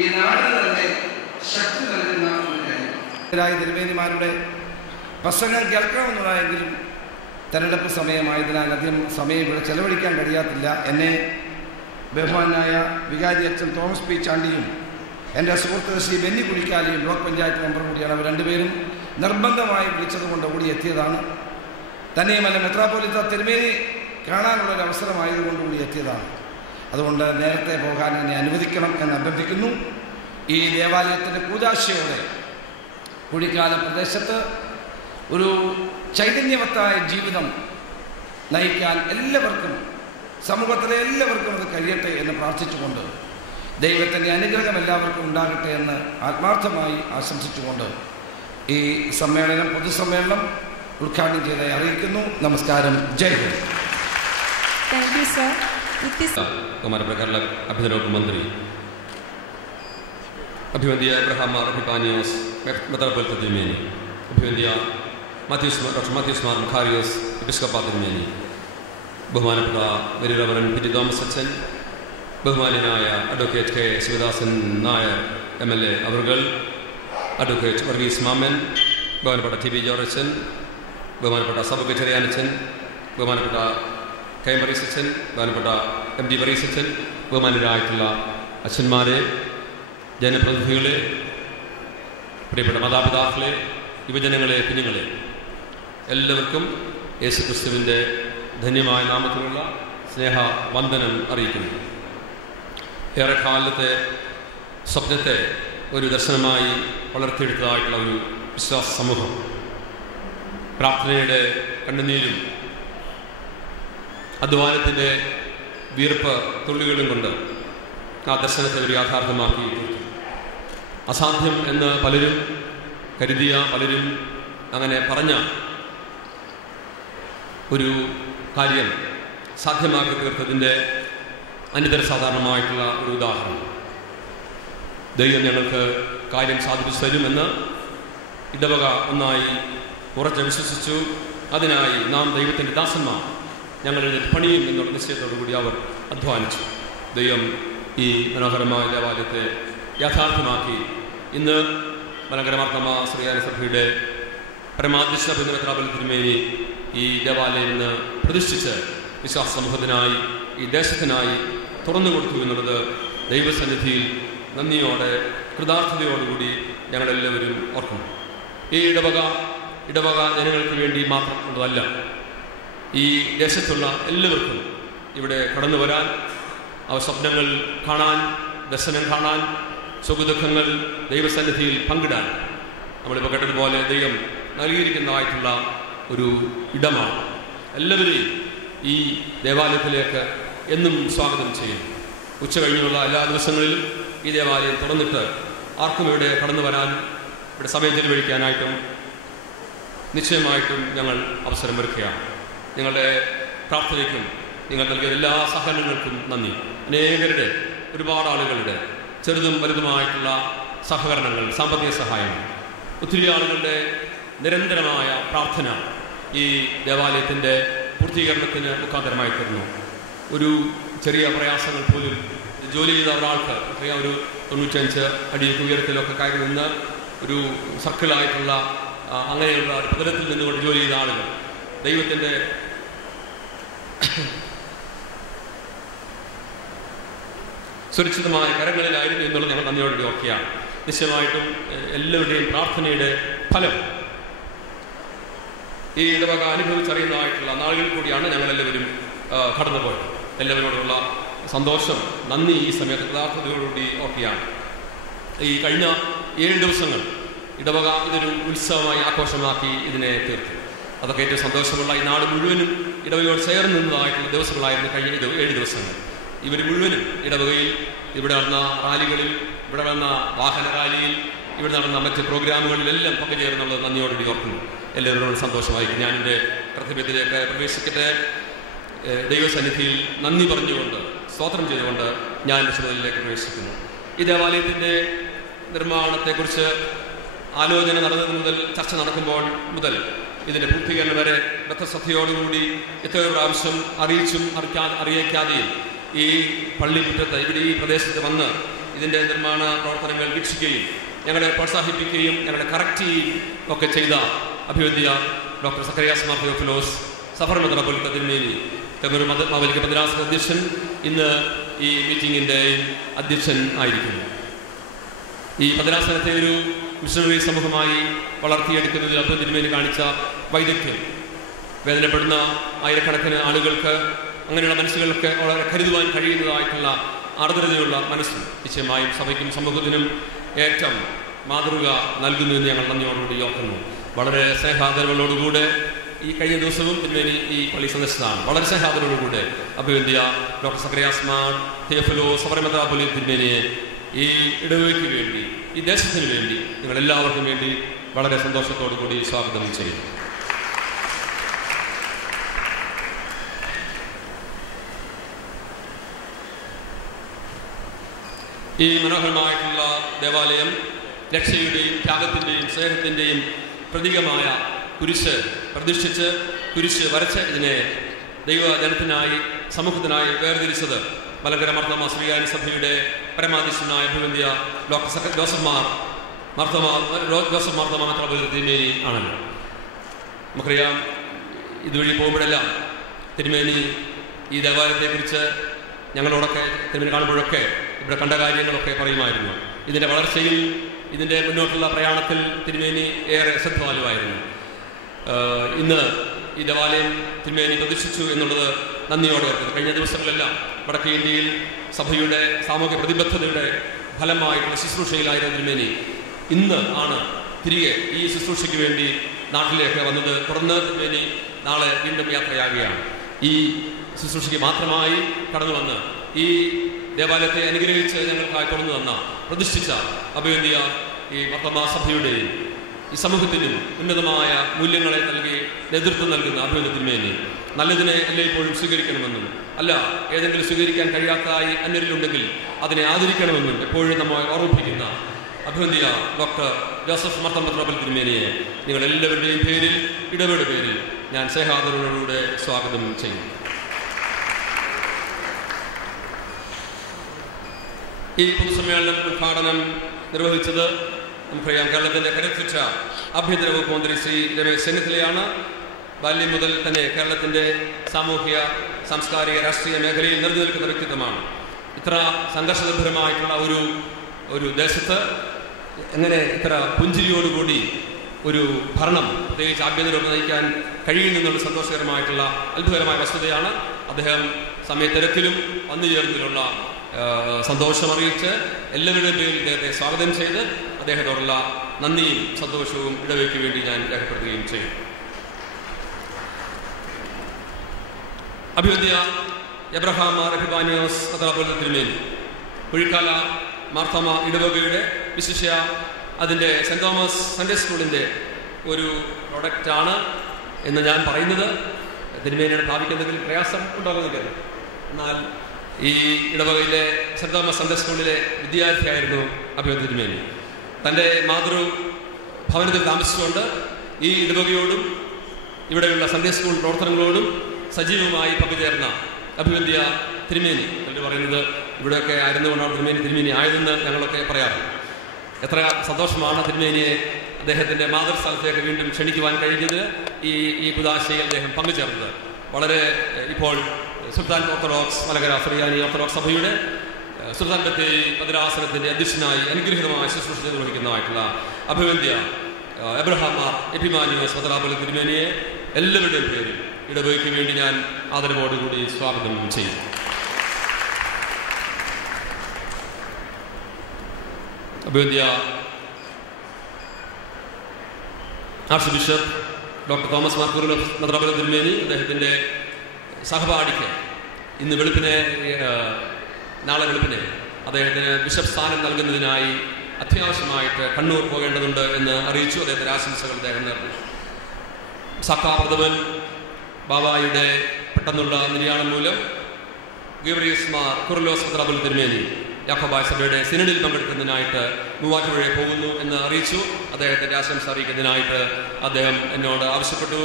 ഈ നാടിന് തന്നെ ശക്തി നൽകുന്ന ഒരു കാര്യം. തിരുമേനിമാരുടെ പ്രസംഗം കേൾക്കണമെന്നുള്ളതെങ്കിലും തെരഞ്ഞെടുപ്പ് സമയമായതിനാൽ അധികം സമയം ഇവിടെ ചെലവഴിക്കാൻ കഴിയാത്തില്ല. എന്നെ ബഹുമാനായ വികാരി അച്ഛൻ തോമസ് പി ചാണ്ടിയും എൻ്റെ സുഹൃത്ത് ശ്രീ ബെന്നി കുഴിക്കാലിയും ബ്ലോക്ക് പഞ്ചായത്ത് മെമ്പർ കൂടിയാണ്. അവർ രണ്ടുപേരും നിർബന്ധമായി വിളിച്ചതുകൊണ്ട് കൂടി എത്തിയതാണ്. തന്നെയുമല്ല, മെത്രാപ്പോലിത്ത തിരുമേനി കാണാനുള്ളൊരു അവസരമായതുകൊണ്ട് കൂടി എത്തിയതാണ്. അതുകൊണ്ട് നേരത്തെ പോകാൻ എന്നെ അനുവദിക്കണം എന്ന് അഭ്യർത്ഥിക്കുന്നു. ഈ ദേവാലയത്തിൻ്റെ കൂദാശയോടെ കുഴിക്കാല പ്രദേശത്ത് ഒരു ചൈതന്യവത്തായ ജീവിതം നയിക്കാൻ എല്ലാവർക്കും, സമൂഹത്തിലെ എല്ലാവർക്കും അത് കഴിയട്ടെ എന്ന് പ്രാർത്ഥിച്ചുകൊണ്ട് ദൈവത്തിൻ്റെ അനുഗ്രഹം എല്ലാവർക്കും ഉണ്ടാകട്ടെ എന്ന് ആത്മാർത്ഥമായി ആശംസിച്ചുകൊണ്ട് ഈ സമ്മേളനം, പൊതുസമ്മേളനം ഉദ്ഘാടനം ചെയ്തതായി അറിയിക്കുന്നു. നമസ്കാരം. Jai Hind. Thank you sir. हमारे प्रकार अभिनव मंत्री अभिवंदिया अब्राहम Epiphanios Metropolitan Tirimeni, अभिवंदिया Dr. Matthews Mar Makarios Episcopal Tirimeni, ബഹുമാനപ്പെട്ട very reverend P T Thomas അച്ഛൻ, ബഹുമാനായ advocate K Sivadasan Nair MLA അവർകൾ, അഡ്വക്കേറ്റ് വർഗീസ് മാമൻ, ബഹുമാനപ്പെട്ട ടി ബി ജോർജ് അച്ഛൻ, ബഹുമാനപ്പെട്ട സബക്ക് ചെറിയാനച്ഛൻ, ബഹുമാനപ്പെട്ട കെ എം വർഗീസ് അച്ഛൻ, ബഹുമാനപ്പെട്ട MD വർഗീസ് അച്ഛൻ, ബഹുമാനരായിട്ടുള്ള അച്ഛന്മാരെ, ജനപ്രതിനിധികളെ, പ്രിയപ്പെട്ട മാതാപിതാക്കളെ, യുവജനങ്ങളെ, കുഞ്ഞുങ്ങളെ, എല്ലാവർക്കും യേശുക്രിസ്തുവിൻ്റെ ധന്യമായ നാമത്തിലുള്ള സ്നേഹവന്ദനം അറിയിക്കുന്നു. ഏറെക്കാലത്തെ സ്വപ്നത്തെ ഒരു ദർശനമായി വളർത്തിയെടുത്തതായിട്ടുള്ള ഒരു വിശ്വാസ സമൂഹം, പ്രാർത്ഥനയുടെ കണ്ണുനീരും അധ്വാനത്തിൻ്റെ വീർപ്പ് തുള്ളികളും കൊണ്ട് ആ ദർശനത്തെ ഒരു യാഥാർത്ഥ്യമാക്കി തീർത്തു. അസാധ്യം എന്ന് പലരും കരുതിയ, പലരും അങ്ങനെ പറഞ്ഞ ഒരു കാര്യം സാധ്യമാക്കി തീർത്തതിൻ്റെ അനിതര സാധാരണമായിട്ടുള്ള ഒരു ഉദാഹരണം. ദൈവം ഞങ്ങൾക്ക് കാര്യം സാധിപ്പിച്ചു തരുമെന്ന് ഇടവക ഒന്നായി ഉറച്ച് വിശ്വസിച്ചു. അതിനായി നാം ദൈവത്തിൻ്റെ ദാസന്മാർ ഞങ്ങളുടെ പണിയും എന്നുള്ള നിശ്ചയത്തോടുകൂടി അവർ അധ്വാനിച്ചു. ദൈവം ഈ മനോഹരമായ ദേവാലയത്തെ യാഥാർത്ഥ്യമാക്കി ഇന്ന് മലങ്കര മാർത്തോമാ ശ്രീകാര്യ സഭയുടെ പരമാധ്യക്ഷ മെത്രാപ്പൊലീത്ത തിരുമേനി ഈ ദേവാലയം ഇന്ന് പ്രതിഷ്ഠിച്ച് വിശ്വാസ സമൂഹത്തിനായി, ഈ ദേശത്തിനായി തുറന്നു കൊടുത്തു എന്നുള്ളത് ദൈവസന്നിധിയിൽ നന്ദിയോടെ, കൃതാർത്ഥതയോടുകൂടി ഞങ്ങളെല്ലാവരും ഓർക്കുന്നു. ഈ ഇടവക ജനങ്ങൾക്ക് വേണ്ടി മാത്രം ഉള്ളതല്ല, ഈ ദേശത്തുള്ള എല്ലാവർക്കും ഇവിടെ കടന്നു വരാൻ, അവ സ്വപ്നങ്ങൾ കാണാൻ, ദർശനം കാണാൻ, സുഖദുഃഖങ്ങൾ ദൈവസന്നിധിയിൽ പങ്കിടാൻ നമ്മളിപ്പോൾ കേട്ടതുപോലെ ദൈവം നൽകിയിരിക്കുന്നതായിട്ടുള്ള ഒരു ഇടമാണ്. എല്ലാവരെയും ഈ ദേവാലയത്തിലേക്ക് എന്നും സ്വാഗതം ചെയ്യും. ഉച്ച കഴിഞ്ഞുള്ള എല്ലാ ദിവസങ്ങളിലും ഈ ദേവാലയം തുറന്നിട്ട് ആർക്കും ഇവിടെ കടന്നു വരാൻ, ഇവിടെ സമയം ചെലവഴിക്കാനായിട്ടും നിശ്ചയമായിട്ടും ഞങ്ങൾ അവസരം ഒരുക്കുകയാണ്. നിങ്ങളുടെ പ്രാർത്ഥനയ്ക്കും നിങ്ങൾ നൽകിയ എല്ലാ സഹകരണങ്ങൾക്കും നന്ദി. അനേകരുടെ, ഒരുപാട് ആളുകളുടെ ചെറുതും വലുതുമായിട്ടുള്ള സഹകരണങ്ങൾ, സാമ്പത്തിക സഹായങ്ങൾ, ഒത്തിരി ആളുകളുടെ നിരന്തരമായ പ്രാർത്ഥന ഈ ദേവാലയത്തിൻ്റെ പൂർത്തീകരണത്തിന് മുഖാന്തരമായി തീർന്നു. ഒരു ചെറിയ പ്രയാസങ്ങൾ പോലും ജോലി ചെയ്ത ഒരാൾക്ക് ഒരു 95 അടി ഉയരത്തിലൊക്കെ കയറി നിന്ന് ഒരു സർക്കിളായിട്ടുള്ള അങ്ങനെയുള്ള പ്രതലത്തിൽ നിന്നുകൊണ്ട് ജോലി ചെയ്ത ആളുകൾ ദൈവത്തിൻ്റെ സുരക്ഷിതമായ കരങ്ങളിലായിരുന്നു എന്നുള്ളത് ഞങ്ങൾ നന്ദിയോടെ ഓർക്കുകയാണ്. നിശ്ചയമായിട്ടും എല്ലാവരുടെയും പ്രാർത്ഥനയുടെ ഫലം ഈ ഇടവക അനുഭവിച്ചറിയുന്നതായിട്ടുള്ള നാളുകളിൽ കൂടിയാണ് ഞങ്ങളെല്ലാവരും കടന്നുപോയത്. എല്ലാവരോടുള്ള സന്തോഷം, നന്ദി ഈ സമയത്ത് യഥാർത്ഥതയോടുകൂടി ഓർക്കുകയാണ്. ഈ കഴിഞ്ഞ 7 ദിവസങ്ങൾ ഇടവക ഇതൊരു ഉത്സവമായി ആഘോഷമാക്കി ഇതിനെ തീർത്തു. അതൊക്കെ ഏറ്റവും സന്തോഷമുള്ള, ഈ നാട് മുഴുവനും ഇടവകയോട് ചേർന്ന് നിന്നതായിട്ടുള്ള ദിവസങ്ങളായിരുന്നു കഴിഞ്ഞ 7 ദിവസങ്ങൾ. ഇവർ മുഴുവനും ഇടവകയിൽ ഇവിടെ നടന്ന റാലികളിൽ, ഇവിടെ നടന്ന വാഹന റാലിയിൽ, ഇവിടെ നടന്ന മറ്റ് പ്രോഗ്രാമുകളിലെല്ലാം പങ്കുചേർന്നുള്ളത് നന്ദിയോടുകൂടി ഓർക്കുന്നു. എല്ലാവരോടും സന്തോഷമായിരിക്കും. ഞാൻ എൻ്റെ കർത്തവ്യത്തിലേക്ക് പ്രവേശിക്കട്ടെ. ദൈവസന്നിധിയിൽ നന്ദി പറഞ്ഞുകൊണ്ട്, സ്തോത്രം ചെയ്തുകൊണ്ട് ഞാൻ എൻ്റെ ചുമതലയിലേക്ക് പ്രവേശിക്കുന്നു. ഈ ദേവാലയത്തിൻ്റെ നിർമ്മാണത്തെക്കുറിച്ച് ആലോചന നടന്നത് മുതൽ, ചർച്ച നടക്കുമ്പോൾ മുതൽ ഇതിൻ്റെ പൂർത്തീകരണം വരെ ബദ്ധശ്രദ്ധയോടുകൂടി എത്രയോ പ്രാവശ്യം അറിയിച്ചും അറിയിക്കാതെയും ഈ പള്ളിമുറ്റത്ത്, ഇവിടെ ഈ പ്രദേശത്ത് വന്ന് ഇതിൻ്റെ നിർമ്മാണ പ്രവർത്തനങ്ങൾ വീക്ഷിക്കുകയും ഞങ്ങളെ പ്രോത്സാഹിപ്പിക്കുകയും ഞങ്ങളെ കറക്റ്റ് ചെയ്യുകയും ഒക്കെ ചെയ്ത അഭിവന്ധ്യ ഡോക്ടർ സക്കറിയാസ് മാർ തിയോഫിലോസ് സഫർ മെത്രാപ്പൊലീത്ത തിരുമേനി തെങ്ങൂർ മാവേലിക്ക ഭദ്രാസന അധ്യക്ഷൻ ഇന്ന് ഈ മീറ്റിങ്ങിൻ്റെ അധ്യക്ഷൻ ആയിരിക്കുന്നു. ഈ ഭദ്രാസനത്തെ ഒരു മിഷണറി സമൂഹമായി വളർത്തിയെടുക്കുന്നതിൽ അഭിവന്ധ്യ തിരുമേനി കാണിച്ച വൈദഗ്ധ്യം വേദനപ്പെടുന്ന ആയിരക്കണക്കിന് ആളുകൾക്ക് അങ്ങനെയുള്ള മനസ്സുകളൊക്കെ വളരെ കരുതുവാൻ കഴിയുന്നതായിട്ടുള്ള ആർദ്രതയുള്ള മനസ്സും നിശ്ചയമായും സഭയ്ക്കും സമൂഹത്തിനും ഏറ്റവും മാതൃക നൽകുന്നുവെന്ന് ഞങ്ങൾ നന്ദിയോടുകൂടി ഓർക്കുന്നു. വളരെ സ്നേഹാദരവുകളോടുകൂടെ ഈ കഴിഞ്ഞ ദിവസവും തിരുമേനി ഈ പള്ളി സന്ദർശിച്ചതാണ്. വളരെ സ്നേഹാദരവോടുകൂടെ അഭിവന്ധ്യ ഡോക്ടർ സക്കറിയാസ് മാർ തിയോഫിലോസ് സഫർ മെത്രാപ്പൊലീത്ത തിരുമേനിയെ ഈ ഇടവകയ്ക്ക് വേണ്ടി, ഈ ദേശത്തിന് വേണ്ടി, നിങ്ങളെല്ലാവർക്കും വേണ്ടി വളരെ സന്തോഷത്തോടു കൂടി സ്വാഗതം ചെയ്യുന്നു. ഈ മനോഹരമായിട്ടുള്ള ദേവാലയം രക്ഷയുടെയും ത്യാഗത്തിൻ്റെയും സ്നേഹത്തിൻ്റെയും പ്രതീകമായ കുരിശ് പ്രതിഷ്ഠിച്ച് കുരിശ് വരച്ച് ഇതിനെ ദൈവജനത്തിനായി സമൂഹത്തിനായി വേർതിരിച്ചത് മലങ്കര മാർത്തോമാ ശ്രീകാര്യ സഭയുടെ പരമാധ്യക്ഷനായ അഭിവന്ധ്യ ഡോക്ടർ ജോസഫ് മാർത്തോമാ മെത്രാപ്പൊലീത്ത തിരുമേനി ആണല്ലോ. നമുക്കറിയാം, ഇതുവഴി പോകുമ്പോഴെല്ലാം തിരുമേനി ഈ ദേവാലയത്തെക്കുറിച്ച് ഞങ്ങളോടൊക്കെ തിരുമേനി കാണുമ്പോഴൊക്കെ ഇവിടെ കണ്ട കാര്യങ്ങളൊക്കെ പറയുമായിരുന്നു. ഇതിൻ്റെ വളർച്ചയിൽ, ഇതിൻ്റെ മുന്നോട്ടുള്ള പ്രയാണത്തിൽ തിരുമേനി ഏറെ ശ്രദ്ധാലുവായിരുന്നു. ഇന്ന് ഈ ദേവാലയം തിരുമേനി പ്രതിഷ്ഠിച്ചു എന്നുള്ളത് നന്ദിയോടെ ഓർക്കുന്നു. കഴിഞ്ഞ ദിവസങ്ങളെല്ലാം വടക്കേ ഇന്ത്യയിൽ സഭയുടെ സാമൂഹ്യ പ്രതിബദ്ധതയുടെ ഫലമായിട്ടുള്ള ശുശ്രൂഷയിലായിരുന്ന തിരുമേനി ഇന്ന് ആണ് തിരികെ ഈ ശുശ്രൂഷയ്ക്ക് വേണ്ടി നാട്ടിലേക്ക് വന്നത്. തുടർന്ന് തിരുമേനി നാളെ വീണ്ടും യാത്രയാകുകയാണ്. ഈ ശുശ്രൂഷയ്ക്ക് മാത്രമായി കടന്നു വന്ന് ഈ ദേവാലയത്തെ അനുഗ്രഹിച്ച് ഞങ്ങൾക്കായി തുറന്നു തന്ന, പ്രതിഷ്ഠിച്ച അഭിവന്ധ്യ ഈ മാർത്തോമാ സഭയുടെയും ഈ സമൂഹത്തിനും ഉന്നതമായ മൂല്യങ്ങളെ നൽകി നേതൃത്വം നൽകുന്ന അഭിവന്ധ്യ തിരുമേനി നല്ലതിനെ എല്ലായ്പ്പോഴും സ്വീകരിക്കണമെന്നും, അല്ല ഏതെങ്കിലും സ്വീകരിക്കാൻ കഴിയാത്തതായി അന്യരിലുണ്ടെങ്കിൽ അതിനെ ആദരിക്കണമെന്നും എപ്പോഴും നമ്മെ ഓർമ്മിപ്പിക്കുന്ന അഭിവന്ധ്യ ഡോക്ടർ ജോസഫ് മാർ മെത്രാപ്പൊലീത്ത തിരുമേനിയെ നിങ്ങളെല്ലാവരുടെയും പേരിൽ, ഇടവയുടെ പേരിൽ ഞാൻ സ്നേഹാദരവോടുകൂടെ സ്വാഗതം ചെയ്യും. ഈ പൊതുസമ്മേളനം ഉദ്ഘാടനം നിർവഹിച്ചത് നമുക്കറിയാം, കേരളത്തിൻ്റെ കരുത്തുറ്റ ആഭ്യന്തര വകുപ്പ് മന്ത്രി ശ്രീ രമേശ് ചെന്നിത്തലയാണ്. ബാല്യം മുതൽ തന്നെ കേരളത്തിൻ്റെ സാമൂഹിക, സാംസ്കാരിക, രാഷ്ട്രീയ മേഖലയിൽ നിറഞ്ഞു നിൽക്കുന്ന വ്യക്തിത്വമാണ്. ഇത്ര സംഘർഷനിർഭരമായിട്ടുള്ള ഒരു ദേശത്ത് എങ്ങനെ ഇത്ര പുഞ്ചിരിയോടുകൂടി ഒരു ഭരണം, പ്രത്യേകിച്ച് ആഭ്യന്തരം നയിക്കാൻ കഴിയുമെന്നുള്ള സന്തോഷകരമായിട്ടുള്ള അത്ഭുതകരമായ വസ്തുതയാണ്. അദ്ദേഹം സമയത്തിരക്കിലും വന്നു ചേർന്നതിലുള്ള സന്തോഷം അറിയിച്ച് എല്ലാവരുടെയും പേരിൽ അദ്ദേഹത്തെ സ്വാഗതം ചെയ്ത് അദ്ദേഹത്തോടുള്ള നന്ദിയും സന്തോഷവും ഇടവയ്ക്ക് വേണ്ടി ഞാൻ രേഖപ്പെടുത്തുകയും ചെയ്യും. അഭിവന്ധ്യ എബ്രഹാം മാർ എപ്പിഫാനിയോസ് മെത്രാപ്പൊലീത്ത തിരുമേനി കുഴിക്കാല മാർത്തോമാ ഇടവകയുടെ വിശിഷ്യ അതിൻ്റെ സെൻറ് തോമസ് സൺഡേ സ്കൂളിൻ്റെ ഒരു പ്രൊഡക്റ്റാണ് എന്ന് ഞാൻ പറയുന്നത്. തിരുമേനിയുടെ ഭാവിക്കെന്തെങ്കിലും പ്രയാസം ഉണ്ടാകുന്നില്ല. എന്നാൽ ഈ ഇടവകയിലെ സെൻറ് തോമസ് സൺഡേ സ്കൂളിലെ വിദ്യാർത്ഥിയായിരുന്നു അഭിവന്ധ്യ തിരുമേനി. തൻ്റെ മാതൃഭവനത്തിൽ താമസിച്ചുകൊണ്ട് ഈ ഇടവകയോടും ഇവിടെയുള്ള സൺഡേ സ്കൂൾ പ്രവർത്തനങ്ങളോടും സജീവമായി പങ്കുചേർന്ന അഭിവന്ധ്യ തിരുമേനി എന്ന് പറയുന്നത് ഇവിടെയൊക്കെ ആയിരുന്നുകൊണ്ടാണ് തിരുമേനി ആയതെന്ന് ഞങ്ങളൊക്കെ പറയാറുണ്ട്. എത്ര സന്തോഷമാണ് തിരുമേനിയെ അദ്ദേഹത്തിൻ്റെ മാതൃസ്ഥലത്തേക്ക് വീണ്ടും ക്ഷണിക്കുവാൻ കഴിഞ്ഞത്. ഈ കുദാശയിൽ അദ്ദേഹം പങ്കുചേർന്നത് വളരെ ഇപ്പോൾ സുൽത്താൻ ഓർത്തഡോക്സ് മലങ്കര സുറിയാനി ഓർത്തഡോക്സ് സഭയുടെ സുൽത്താൻ ബത്തേരി ഭദ്രാസനത്തിൻ്റെ അധ്യക്ഷനായി അനുഗ്രഹീതമായ ശുശ്രൂഷ നിർവഹിക്കുന്നതായിട്ടുള്ള അഭിവന്ധ്യ എബ്രഹാം മാർ എപ്പിഫാനിയോസ് മെത്രാപ്പൊലീത്ത തിരുമേനിയെ എല്ലാവരുടെയും പേരിൽ ഇടവകയ്ക്ക് വേണ്ടി ഞാൻ ആദരവോടുകൂടി സ്വാഗതം ചെയ്യും. അഭിവന്ധ്യ archbishop doctor Thomas Mar Kurilos മെത്രാപ്പൊലീത്ത തിരുമേനി അദ്ദേഹത്തിൻ്റെ സഹപാഠിക്ക് ഇന്ന് നാളെ വെളുപ്പിനെ അദ്ദേഹത്തിന് ബിഷപ്പ് സ്ഥാനം നൽകുന്നതിനായി അത്യാവശ്യമായിട്ട് കണ്ണൂർ പോകേണ്ടതുണ്ട് എന്ന് അറിയിച്ചു. അദ്ദേഹത്തിൻ്റെ ആശംസകൾ അദ്ദേഹം നേർന്നു. സഖാ പ്രഥമൻ ബാബായുടെ പെട്ടെന്നുള്ള നിര്യാണം മൂലം ഗീവർഗീസ് മാർ കുറുലോസ് മെത്രാപ്പൊലീത്ത തിരുമേനി യാക്കോബായ സഭയുടെ സിനഡിൽ പങ്കെടുക്കുന്നതിനായിട്ട് മൂവാറ്റുപുഴയിൽ പോകുന്നു എന്ന് അറിയിച്ചു. അദ്ദേഹത്തിൻ്റെ ആശംസ അറിയിക്കുന്നതിനായിട്ട് അദ്ദേഹം എന്നോട് ആവശ്യപ്പെട്ടു.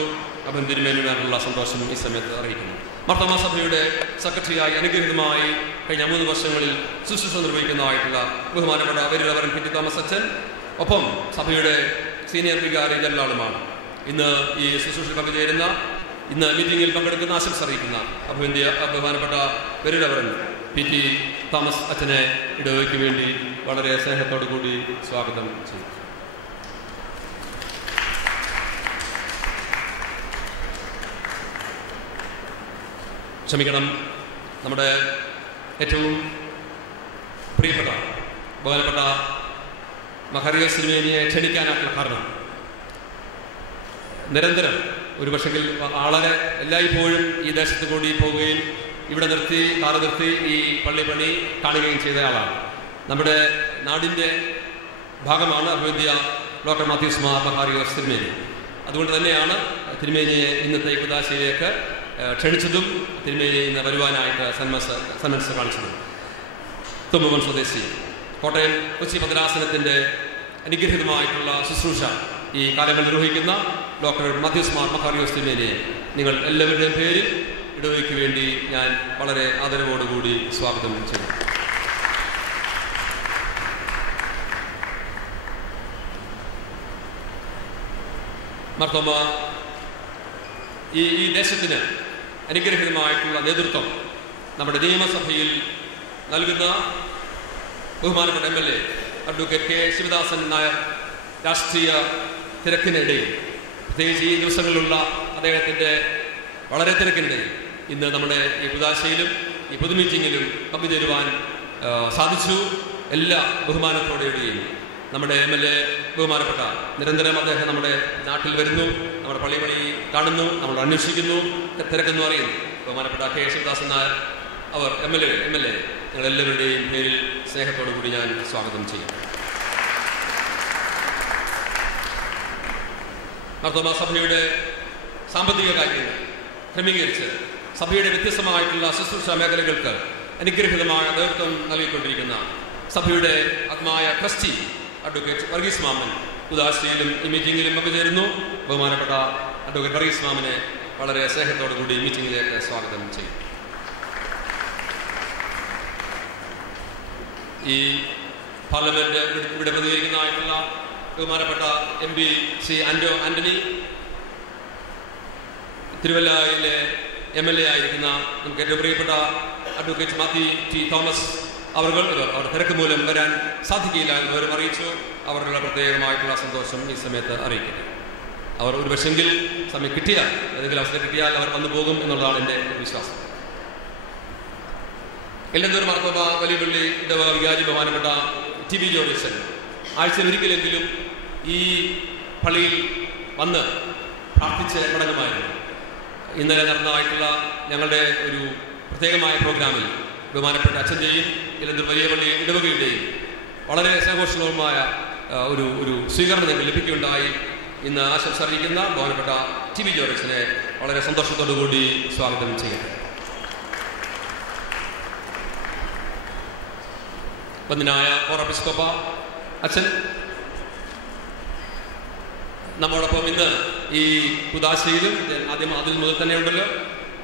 അപ്പം തിരുമേനിയോടുള്ള സന്തോഷം ഈ സമയത്ത് അറിയിക്കുന്നു. മാർത്തോമാ സഭയുടെ സെക്രട്ടറിയായി അനുഗ്രഹീതമായി കഴിഞ്ഞ 3 വർഷങ്ങളിൽ ശുശ്രൂഷ നിർവഹിക്കുന്നതായിട്ടുള്ള ബഹുമാനപ്പെട്ട വെരിലവറൻ പി ടി തോമസ് അച്ഛൻ, ഒപ്പം സഭയുടെ സീനിയർ വികാരി ജനറലുമാണ്. ഇന്ന് ഈ ശുശ്രൂഷ പങ്കുചേരുന്ന, ഇന്ന് മീറ്റിംഗിൽ പങ്കെടുക്കുന്ന, ആശംസ അറിയിക്കുന്ന ബഹുമാനപ്പെട്ട വെരിലവറൻ പി ടി തോമസ് അച്ഛനെ ഇടവയ്ക്ക് വേണ്ടി വളരെ സ്നേഹത്തോടു കൂടി സ്വാഗതം ചെയ്യും. ക്ഷമിക്കണം, നമ്മുടെ ഏറ്റവും പ്രിയപ്പെട്ട ബഹുമാനപ്പെട്ട മഹാരിയോസ് തിരുമേനിയെ ക്ഷണിക്കാനായിട്ടുള്ള കാരണം, നിരന്തരം ഒരു പക്ഷെങ്കിൽ വളരെ എല്ലായ്പ്പോഴും ഈ ദേശത്ത് കൂടി പോവുകയും ഇവിടെ കാറ് നിർത്തി ഈ പള്ളി കാണുകയും ചെയ്ത ആളാണ്. നമ്മുടെ നാടിൻ്റെ ഭാഗമാണ് അഭിവന്ദ്യ ഡോക്ടർ മാത്യൂസ് മാർ മഹാരിയോസ് തിരുമേനി. അതുകൊണ്ട് തന്നെയാണ് തിരുമേനിയെ ഇന്നത്തെ കുദാശയിലേക്ക് ക്ഷണിച്ചതും തിരുമേനിയെ ഇന്ന് വരുവാനായിട്ട് സന്മനസ് കാണിച്ചതും. തുമ്പവൻ സ്വദേശി, കോട്ടയം കൊച്ചി ഭദ്രാസനത്തിൻ്റെ അനുഗ്രഹീതമായിട്ടുള്ള ശുശ്രൂഷ ഈ കാലങ്ങൾ നിർവഹിക്കുന്ന ഡോക്ടർ മാത്യൂസ് മാർ മഹാരിയോസ് തിരുമേനിയെ നിങ്ങൾ എല്ലാവരുടെയും പേരിൽ ഇടവയ്ക്ക് വേണ്ടി ഞാൻ വളരെ ആദരവോടുകൂടി സ്വാഗതം ചെയ്യുന്നു. മാർത്തോമ ഈ ദേശത്തിന് അനുഗ്രഹീതമായിട്ടുള്ള നേതൃത്വം നമ്മുടെ നിയമസഭയിൽ നൽകുന്ന ബഹുമാനപ്പെട്ട MLA advocate K Sivadasan Nair രാഷ്ട്രീയ തിരക്കിനിടയിൽ, പ്രത്യേകിച്ച് ഈ ദിവസങ്ങളിലുള്ള അദ്ദേഹത്തിൻ്റെ വളരെ തിരക്കിനിടയിൽ ഇന്ന് നമ്മുടെ ഈ കുദാശയിലും ഈ പൊതുമീറ്റിങ്ങിലും പങ്കുചേരുവാൻ സാധിച്ചു. എല്ലാ ബഹുമാനത്തോടെയും നമ്മുടെ MLA ബഹുമാനപ്പെട്ട നിരന്തരം അദ്ദേഹം നമ്മുടെ നാട്ടിൽ വരുന്നു, നമ്മുടെ പള്ളി കാണുന്നു, നമ്മൾ അന്വേഷിക്കുന്നു, തിരക്കെന്ന് അറിയുന്നു. ബഹുമാനപ്പെട്ട കെ ശിവദാസൻ നായർ അവർ MLA നിങ്ങളെല്ലാവരുടെയും പേരിൽ സ്നേഹത്തോടു കൂടി ഞാൻ സ്വാഗതം ചെയ്യും. മാർത്തോമാ സഭയുടെ സാമ്പത്തിക കാര്യങ്ങൾ ക്രമീകരിച്ച് സഭയുടെ വ്യത്യസ്തമായിട്ടുള്ള ശുശ്രൂഷ മേഖലകൾക്ക് അനുഗ്രഹീതമായ നേതൃത്വം നൽകിക്കൊണ്ടിരിക്കുന്ന സഭയുടെ ആത്മായ ട്രസ്റ്റി അഡ്വക്കേറ്റ് വർഗീസ് മാമൻ ഉദാശയിലും ഈ മീറ്റിംഗിലും പങ്കുചേരുന്നു. ബഹുമാനപ്പെട്ട അഡ്വക്കേറ്റ് വർഗീസ് മാമനെ വളരെ സ്നേഹത്തോടു കൂടി മീറ്റിംഗിലേക്ക് സ്വാഗതം ചെയ്യും. ഈ പാർലമെന്റ് ഇവിടെ പ്രതികരിക്കുന്നതായിട്ടുള്ള ബഹുമാനപ്പെട്ട MP ശ്രീ ആന്റണി, തിരുവല്ലയിലെ MLA ആയിരിക്കുന്ന നമുക്ക് ഏറ്റവും പ്രിയപ്പെട്ട അഡ്വക്കേറ്റ് മാത്യു ടി തോമസ് അവർ തിരക്ക് മൂലം വരാൻ സാധിക്കില്ല എന്ന് അവരും അറിയിച്ചു. അവരുടെ പ്രത്യേകമായിട്ടുള്ള സന്തോഷം ഈ സമയത്ത് അറിയിക്കുന്നു. അവർ ഒരു പക്ഷെങ്കിൽ സമയം കിട്ടിയാൽ, ഏതെങ്കിലും അവസരം കിട്ടിയാൽ അവർ വന്നു പോകും എന്നുള്ളതാണ് എൻ്റെ വിശ്വാസം. എല്ലന്തൂർ മാർത്തോമ വലിയപള്ളി ഇടവക വികാരി ബഹുമാനപ്പെട്ട TB ജോർജൻ ആഴ്ചയിൽ ഒരിക്കലെങ്കിലും ഈ പള്ളിയിൽ വന്ന് പ്രാർത്ഥിച്ച് മടങ്ങുമായിരുന്നു. ഇന്നലെ നടന്നതായിട്ടുള്ള ഞങ്ങളുടെ ഒരു പ്രത്യേകമായ പ്രോഗ്രാമിൽ ബഹുമാനപ്പെട്ട അച്ഛൻ്റെയും എല്ലന്തൂർ വലിയ പള്ളി ഇടവകയുടെയും വളരെ സന്തോഷകരമായ ഒരു സ്വീകരണം ഞങ്ങൾക്ക് ലഭിക്കുകയുണ്ടായി. ഇന്ന് ആശംസ അറിയിക്കുന്ന ബഹുമാനപ്പെട്ട TB ജോർജനെ വളരെ സന്തോഷത്തോടു കൂടി സ്വാഗതം ചെയ്യുന്നു. വന്ദനായ ഓറപ്പിസ്കോപ്പ അച്ഛൻ നമ്മോടൊപ്പം ഇന്ന് ഈ കുദാശയിലും ആദ്യം അതിൽ മുതൽ തന്നെ ഉണ്ടല്ലോ,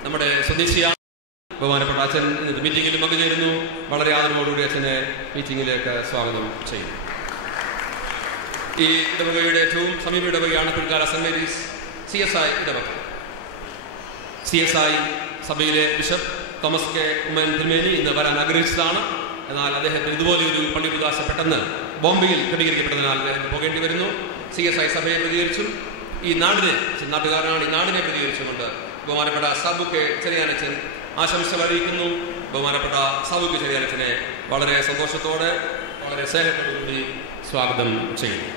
നമ്മുടെ സ്വദേശിയാണ്. ബഹുമാനപ്പെട്ട അച്ഛൻ മീറ്റിംഗിലും പങ്കുചേരുന്നു. വളരെ ആദരവോടുകൂടി അച്ഛനെ മീറ്റിംഗിലേക്ക് സ്വാഗതം ചെയ്യുന്നു. ഈ ഇടവകയുടെ ഏറ്റവും സമീപ ഇടവകയാണ് പിൽക്കാല സെന്റ് മേരീസ് CSI ഇടവക. CSI സഭയിലെ ബിഷപ്പ് തോമസ് കെ ഉമ്മൻ തിരുമേനി ഇന്ന് വരാൻ ആഗ്രഹിച്ചതാണ്. എന്നാൽ അദ്ദേഹത്തിന് ഇതുപോലെ ഒരു പള്ളി കുദാശ പെട്ടെന്ന് ബോംബെയിൽ ക്രമീകരിക്കപ്പെട്ടതിനാൽ അദ്ദേഹത്തിന് പോകേണ്ടി വരുന്നു. CSI സഭയെ പ്രതികരിച്ചു. ഈ നാട്ടുകാരനാണ്, ഈ നാടിനെ പ്രതികരിച്ചുകൊണ്ട് ബഹുമാനപ്പെട്ട സാബു കെ ചെറിയാനച്ചൻ ആശംസ അറിയിക്കുന്നു. ബഹുമാനപ്പെട്ട സാബു കെ ചെറിയാനച്ചനെ വളരെ സന്തോഷത്തോടെ വളരെ സ്നേഹത്തോടുകൂടി സ്വാഗതം ചെയ്യുന്നു.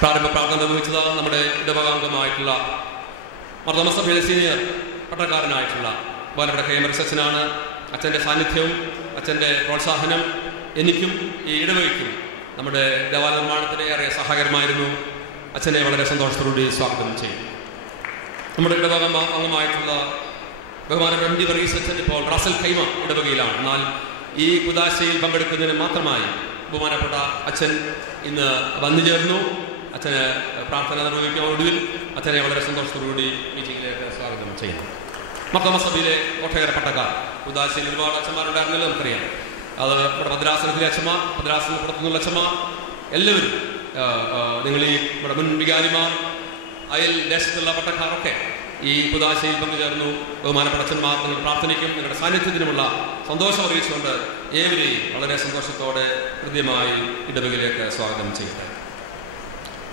പ്രാരംഭ പ്രാർത്ഥന നിർവഹിച്ചത് നമ്മുടെ ഇടവകാംഗമായിട്ടുള്ള മാർത്തോമാ സഭയുടെ സീനിയർ പട്ടക്കാരനായിട്ടുള്ള ബഹുമാനപ്പെട്ട KM അച്ഛനാണ്. അച്ഛൻ്റെ സാന്നിധ്യവും അച്ഛൻ്റെ പ്രോത്സാഹനം എനിക്കും ഈ ഇടവകയ്ക്കും നമ്മുടെ ദേവാലയ നിർമ്മാണത്തിന് ഏറെ സഹായകരമായിരുന്നു. അച്ഛനെ വളരെ സന്തോഷത്തോടുകൂടി സ്വാഗതം ചെയ്യും. നമ്മുടെ ഇടവക അംഗമായിട്ടുള്ള ബഹുമാനപ്പെട്ട MD വർഗീസ് അച്ഛൻ ഇപ്പോൾ റാസൽ ഖൈമ ഇടവകയിലാണ്. എന്നാൽ ഈ കുദാശയിൽ പങ്കെടുക്കുന്നതിന് മാത്രമായി ബഹുമാനപ്പെട്ട അച്ഛൻ ഇന്ന് വന്നു ചേർന്നു. അച്ഛന് പ്രാർത്ഥന നിർവഹിക്കുന്ന ഒടുവിൽ അച്ഛനെ വളരെ സന്തോഷത്തോടുകൂടി മീറ്റിംഗിലേക്ക് സ്വാഗതം ചെയ്യുന്നു. മർത്തോമ സഭയിലെ ഒട്ടേറെ പട്ടക്കാർ ഉദാശയിൽ ഒരുപാട് അച്ഛന്മാരുണ്ടായിരുന്നല്ലോ നമുക്കറിയാം. അത് ഇവിടെ ഭദ്രാസനത്തിലെ അച്ഛന്മാർ, ഭദ്രാസനം പുറത്തുനിന്നുള്ള അച്ഛന്മാർ എല്ലാവരും, നിങ്ങൾ ഈ ഇവിടെ മുൻ വികാരിമാർ, അയൽ ദേശത്തുള്ള പട്ടക്കാരൊക്കെ ഈ പുതാശയിൽ പങ്കുചേർന്നു. ബഹുമാനപ്പെട്ട അച്ഛന്മാർ, നിങ്ങൾ പ്രാർത്ഥനയ്ക്കും നിങ്ങളുടെ സാന്നിധ്യത്തിനുമുള്ള സന്തോഷം അറിയിച്ചുകൊണ്ട് ഏവരെയും വളരെ സന്തോഷത്തോടെ ഹൃദ്യമായി ഇടവകയിലേക്ക് സ്വാഗതം ചെയ്യട്ടെ.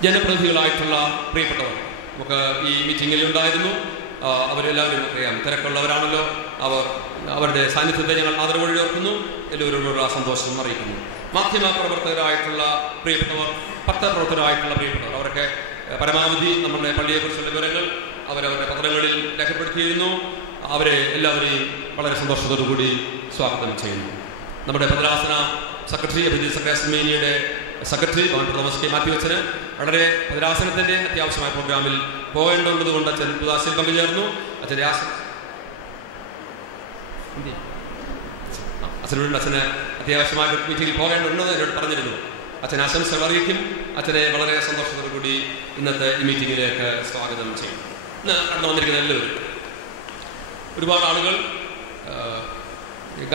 ജനപ്രതിനിധികളായിട്ടുള്ള പ്രിയപ്പെട്ടവർ നമുക്ക് ഈ മീറ്റിങ്ങിൽ ഉണ്ടായിരുന്നു. അവരെല്ലാവരും അറിയാം, തിരക്കുള്ളവരാണല്ലോ. അവരുടെ സാന്നിധ്യത്തെ ഞങ്ങൾ ആദരവോടെ ഓർക്കുന്നു. എല്ലാവരോടുള്ള സന്തോഷം അറിയിക്കുന്നു. മാധ്യമ പ്രവർത്തകരായിട്ടുള്ള പ്രിയപ്പെട്ടവർ, പത്രപ്രവർത്തകരായിട്ടുള്ള പ്രിയപ്പെട്ടവർ, അവരൊക്കെ പരമാവധി നമ്മുടെ പള്ളിയെക്കുറിച്ചുള്ള വിവരങ്ങൾ അവരവരുടെ പത്രങ്ങളിൽ രേഖപ്പെടുത്തിയിരുന്നു. അവരെ എല്ലാവരെയും വളരെ സന്തോഷത്തോടുകൂടി സ്വാഗതം ചെയ്യുന്നു. നമ്മുടെ ഭദ്രാസന സെക്രട്ടറി, അഭിജിത് സക്രേസ്മേനിയുടെ സെക്രട്ടറി തോമസ് കെ മാത്യു അച്ഛന് വളരെ ഭദ്രാസനത്തിൻ്റെ അത്യാവശ്യമായ പ്രോഗ്രാമിൽ പോകേണ്ടതുള്ളത് കൊണ്ട് അച്ഛൻ പുതാശയിൽ പങ്കുചേർന്നു. അച്ഛൻ്റെ അച്ഛന് അത്യാവശ്യമായ മീറ്റിംഗിൽ പോകേണ്ടതുണ്ടെന്ന് എന്നോട് പറഞ്ഞിരുന്നു. അച്ഛൻ ആശംസകൾ അറിയിക്കും. അച്ഛനെ വളരെ സന്തോഷത്തോടു കൂടി ഇന്നത്തെ ഈ മീറ്റിങ്ങിലേക്ക് സ്വാഗതം ചെയ്യും. ഇന്ന് കടന്നു വന്നിരിക്കുന്ന എല്ലാവരും, ഒരുപാട് ആളുകൾ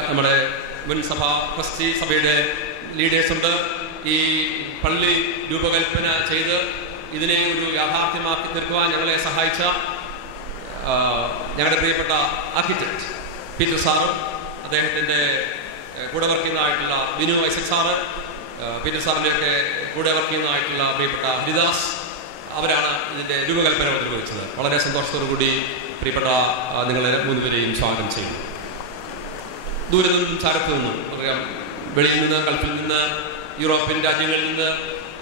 നമ്മുടെ മുൻ ട്രസ്റ്റി സഭയുടെ ലീഡേഴ്സുണ്ട്. ഈ പള്ളി രൂപകൽപ്പന ചെയ്ത് ഇതിനെ ഒരു യാഥാർത്ഥ്യമാക്കി തീർക്കുവാൻ ഞങ്ങളെ സഹായിച്ച ഞങ്ങളുടെ പ്രിയപ്പെട്ട ആർക്കിടെക്ട് പീറ്റർ സാറ്, അദ്ദേഹത്തിൻ്റെ കൂടെ വർക്ക് ചെയ്യുന്നതായിട്ടുള്ള വിനു ഐസക് സാറ്, പീറ്റർ സാറിൻ്റെയൊക്കെ കൂടെ വർക്ക് ചെയ്യുന്നതായിട്ടുള്ള പ്രിയപ്പെട്ട ഹരിദാസ്, അവരാണ് ഇതിൻ്റെ രൂപകൽപ്പന നിർവഹിച്ചത്. വളരെ സന്തോഷത്തോടു കൂടി പ്രിയപ്പെട്ട നിങ്ങളെ മൂന്നുപേരെയും സ്വാഗതം ചെയ്യുന്നു. ദൂരെ നിന്നും ചാരത്ത് നിന്നും പറയാം, വെളിയിൽ നിന്ന്, ഗൾഫിൽ നിന്ന്, യൂറോപ്യൻ രാജ്യങ്ങളിൽ നിന്ന്,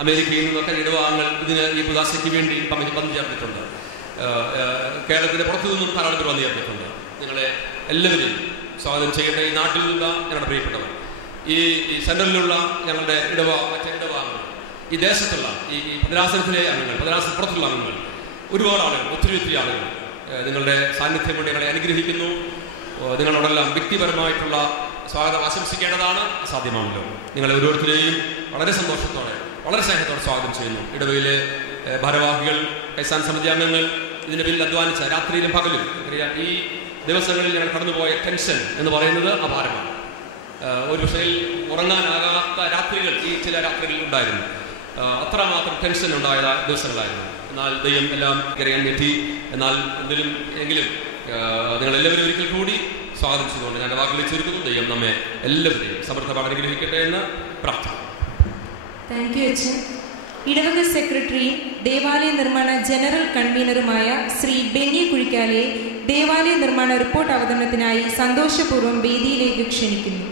അമേരിക്കയിൽ നിന്നൊക്കെ ഇടവാങ്ങൾ ഇതിന് ഈ പുതാശയ്ക്ക് വേണ്ടി പങ്കു ചേർന്നിട്ടുണ്ട്. കേരളത്തിൻ്റെ പുറത്തു നിന്നും ധാരാളം പേർ വന്നു ചേർന്നിട്ടുണ്ട്. നിങ്ങളെ എല്ലാവരെയും സ്വാഗതം ചെയ്യേണ്ട ഈ നാട്ടിൽ നിന്നുള്ള ഞങ്ങളുടെ പ്രിയപ്പെട്ടവർ, ഈ സെൻട്രലിലുള്ള ഞങ്ങളുടെ മറ്റേ ഇടവാങ്ങൾ, ഈ ദേശത്തുള്ള ഈ ഭദ്രാസനത്തിലെ അംഗങ്ങൾ, ഭദ്രാസന പുറത്തുള്ള അംഗങ്ങൾ, ഒരുപാട് ആളുകൾ, ഒത്തിരി ആളുകൾ നിങ്ങളുടെ സാന്നിധ്യം കൊണ്ട് ഞങ്ങളെ അനുഗ്രഹിക്കുന്നു. നിങ്ങളോടെല്ലാം വ്യക്തിപരമായിട്ടുള്ള സ്വാഗതം ആശംസിക്കേണ്ടതാണ്, അസാധ്യമാണല്ലോ. നിങ്ങളെ ഓരോരുത്തരെയും വളരെ സന്തോഷത്തോടെ, വളരെ സ്നേഹത്തോടെ സ്വാഗതം ചെയ്യുന്നു. ഇടവയിലെ ഭാരവാഹികൾ, കൈസാൻ സമിതി അംഗങ്ങൾ, ഇതിൻ്റെ പിന്നിൽ അധ്വാനിച്ച രാത്രിയിലും പകലും, ഈ ദിവസങ്ങളിൽ ഞങ്ങൾ കടന്നുപോയ ടെൻഷൻ എന്ന് പറയുന്നത് അപാരമാണ്. ഒരു പക്ഷേ ഉറങ്ങാനാകാത്ത രാത്രികൾ ഈ ചില രാത്രികളിൽ ഉണ്ടായിരുന്നു. അത്രമാത്രം ടെൻഷൻ ഉണ്ടായ ദിവസങ്ങളായിരുന്നു. എന്നാൽ ദൈവം എല്ലാം കരയാൻ എത്തി. എന്നാൽ എങ്കിലും നിങ്ങളെല്ലാവരും ഒരിക്കൽ കൂടി സ്വാഗതം ചെയ്തുകൊണ്ട് ഞാൻ വാക്കുകളിൽ ചുരുക്കുന്നു. ദൈവം നമ്മെ എല്ലാവരെയും സമൃദ്ധമായി അനുഗ്രഹിക്കട്ടെ എന്ന് പ്രാർത്ഥിക്കുന്നു. താങ്ക് യു അച്ഛൻ. ഇടവക സെക്രട്ടറിയും ദേവാലയ നിർമ്മാണ ജനറൽ കൺവീനറുമായ ശ്രീ ബെന്നി കുഴിക്കാലെ ദേവാലയ നിർമ്മാണ റിപ്പോർട്ട് അവതരണത്തിനായി സന്തോഷപൂർവ്വം വേദിയിലേക്ക് ക്ഷണിക്കുന്നു.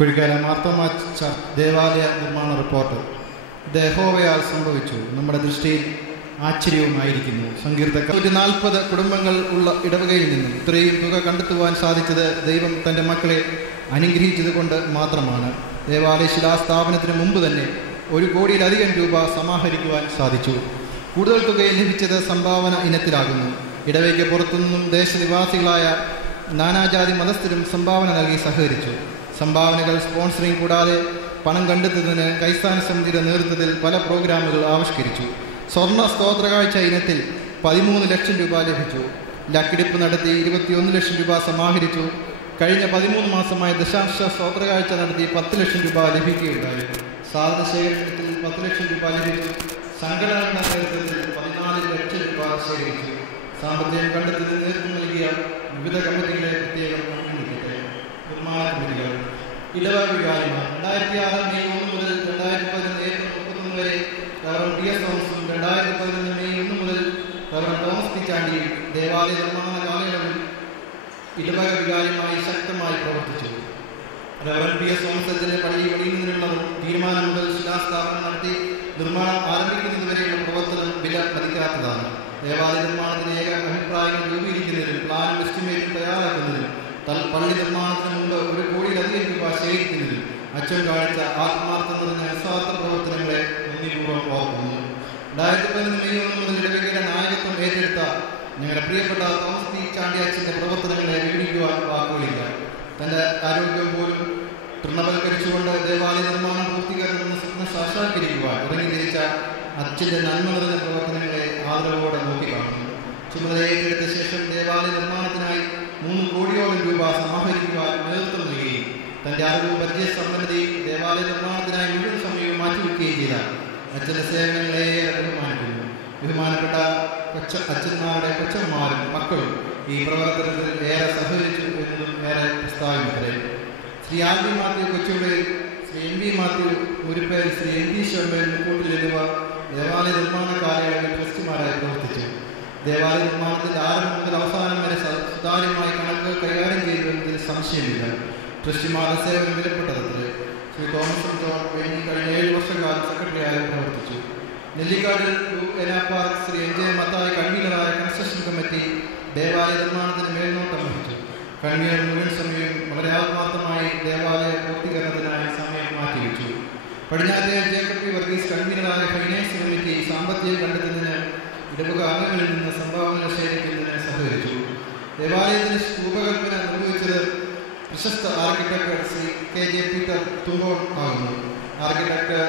കുഴിക്കാല മാർത്തോമാ ദേവാലയ നിർമ്മാണ റിപ്പോർട്ട് യഹോവയാൽ സംഭവിച്ചു, നമ്മുടെ ദൃഷ്ടിയിൽ ആശ്ചര്യവുമായിരിക്കുന്നു. സങ്കീർത്തകൻ 140 കുടുംബങ്ങൾ ഉള്ള ഇടവകയിൽ നിന്നും ഇത്രയും തുക കണ്ടെത്തുവാൻ സാധിച്ചത് ദൈവം തൻ്റെ മക്കളെ അനുഗ്രഹിച്ചത് കൊണ്ട് മാത്രമാണ്. ദേവാലയ ശിലാസ്ഥാപനത്തിന് മുമ്പ് തന്നെ 1 കോടിയിലധികം രൂപ സമാഹരിക്കുവാൻ സാധിച്ചു. കൂടുതൽ തുകയിൽ ലഭിച്ചത് സംഭാവന ഇനത്തിലാകുന്നു. ഇടവയ്ക്ക് പുറത്തുനിന്നും ദേശനിവാസികളായ നാനാജാതി മതസ്ഥരും സംഭാവന നൽകി സഹകരിച്ചു. സംഭാവനകൾ സ്പോൺസറിങ് കൂടാതെ പണം കണ്ടെത്തുന്നതിന് കൈസ്ഥാന സമിതിയുടെ നേതൃത്വത്തിൽ പല പ്രോഗ്രാമുകൾ ആവിഷ്കരിച്ചു. സ്വർണ്ണ സ്തോത്രകാഴ്ച ഇനത്തിൽ 13 ലക്ഷം രൂപ ലഭിച്ചു. ലക്കിടിപ്പ് നടത്തി 21 ലക്ഷം രൂപ സമാഹരിച്ചു. കഴിഞ്ഞ 13 മാസമായി ദശാംശ സ്തോത്രകാഴ്ച നടത്തി 10 ലക്ഷം രൂപ ലഭിക്കുകയുണ്ടായി. സാധന ശേഖരണത്തിൽ 10 ലക്ഷം രൂപ ലഭിച്ചു. സംഘടനയുടെ നേതൃത്വത്തിൽ 14 ലക്ഷം രൂപ ശേഖരിച്ചു. സാമ്പത്തികം കണ്ടെത്തുന്നതിന് നേതൃത്വം നൽകിയ വിവിധ കമ്മിറ്റികളെ പ്രത്യേകം അഭിനന്ദിക്കട്ടെ. നിർമ്മാണ കമ്മിറ്റികൾ, ഇടവക വികാരിമാർ 2006 മെയ് 1 മുതൽ 2011 ഏപ്രിൽ 31 വരെ DS തോമസും 2011 മെയ് 1 മുതൽ തോമസ് പി ചാണ്ടിയും ദേവാലയ നിർമ്മാണ കാലയളവിൽ ഇടവക വികാരിയുമായി ശക്തമായി പ്രവർത്തിച്ചു. PS തോമസ് പള്ളി പണിയുന്നതിനുള്ളതും തീരുമാനം മുതൽ ശിലാസ്ഥാപനം നടത്തി നിർമ്മാണം ആരംഭിക്കുന്നതുവരെയുള്ള പ്രവർത്തനം വില മതിക്കാത്തതാണ്. ദേവാലയ നിർമ്മാണത്തിന് ഏക അഭിപ്രായങ്ങൾ രൂപീകരിക്കുന്നതിനും പ്ലാനും എസ്റ്റിമേറ്റും തയ്യാറാക്കുന്നതിനും പള്ളി നിർമ്മാണത്തിന് മുമ്പ് 1 കോടിയിലധികം രൂപ ശേഖരിക്കുന്നതിനും അച്ഛൻ കാഴ്ച ആത്മാർത്ഥം നിറഞ്ഞ നിസ്വാർത്ഥ പ്രവർത്തനങ്ങളെ നന്ദിപൂർവ്വം ഓർക്കുന്നു. 2011 മെയ് 1 മുതൽ ഇടവകയുടെ നായകത്വം ഏറ്റെടുത്ത ഞങ്ങളുടെ പ്രിയപ്പെട്ട തോമസ് പി ചാണ്ടി അച്ഛൻ്റെ പ്രവർത്തനങ്ങളെ വിവരിക്കുവാൻ വാക്കുകളില്ല. തൻ്റെ ആരോഗ്യം പോലും തൃണവൽക്കരിച്ചുകൊണ്ട് ദേവാലയ നിർമ്മാണം പൂർത്തീകരണമെന്ന സ്വപ്നം സാക്ഷാത്കരിക്കുവാൻ ഇറങ്ങിത്തിരിച്ച അച്ഛൻ്റെ നന്മ നിറഞ്ഞ പ്രവർത്തനങ്ങളെ ആദരവോടെ നോക്കിക്കാണുന്നു. ചുമതലയേറ്റെടുത്ത ശേഷം ദേവാലയ നിർമ്മാണത്തിനായി 3 കോടിയോളം രൂപ സമാഹരിക്കുവാൻ നേതൃത്വം നൽകുകയും തൻ്റെ അറിവും പരിചയസമ്പന്നതയും ദേവാലയ നിർമ്മാണത്തിനായി മുഴുവൻ സമയവും മാറ്റിവെക്കുകയും ചെയ്ത അച്ഛൻ്റെ സേവനങ്ങളെ ബഹുമാനിക്കുന്നു. ബഹുമാനപ്പെട്ട അച്ഛന്മാരുടെ കൊച്ചന്മാരും മക്കളും ഈ പ്രവർത്തനത്തിൽ ഏറെ സഹകരിച്ചു എന്നതും ഏറെ പ്രസ്താവനകളെ. ശ്രീ ആൽബി മാത്യു കൊച്ചുവിടെ, Shri M V Mathew Muruppel, Shri M V Sharman Mukkoottil എന്നിവ ദേവാലയ നിർമ്മാണ കാലയളവിൽ ട്രസ്റ്റിമാരായി പ്രവർത്തിച്ചു. ദേവാലയ നിർമ്മാണത്തിൻ്റെ ആരംഭം മുതൽ അവസാനം വരെ സുതാര്യമായി കണക്കുകൾ കൈകാര്യം ചെയ്തുവെന്നതിൽ സംശയമില്ല. ട്രസ്റ്റിമാരുടെ സേവനം വിലപ്പെട്ടതത്രേ. ശ്രീ തോമസ് ജോൺ കഴിഞ്ഞ 7 വർഷക്കാലം സെക്രട്ടറിയായി പ്രവർത്തിച്ചു. നെല്ലിക്കാടിൽ പാർക്ക് ശ്രീ എൻ ജെ മത്തായി കൺവീനറായ കൺസ്ട്രക്ഷൻ കമ്മിറ്റി ദേവാലയ നിർമ്മാണത്തിന് മേൽനോട്ടം വഹിച്ചു. കൺവീനർ മുഴുവൻ സമയം വളരെ ആത്മാർത്ഥമായി ദേവാലയ പൂർത്തീകരണത്തിനായി സമയം മാറ്റിവെച്ചു. പടിഞ്ഞാറ്റേ ജേക്കബ് പി വർഗീസ് കൺവീനറായ ഫൈനാൻസ് കമ്മിറ്റി സാമ്പത്തികം കണ്ടെത്തുന്നതിന് ഇടവക അംഗങ്ങളിൽ നിന്ന് സംഭാവനകൾ ശേഖരിക്കുന്നതിന് സഹകരിച്ചു. ദേവാലയത്തിന് രൂപകൽപ്പന നിർവഹിച്ചത് പ്രശസ്ത architect Shri K J Peter Thumpon ആകുന്നു. ആർക്കിടെക്ട്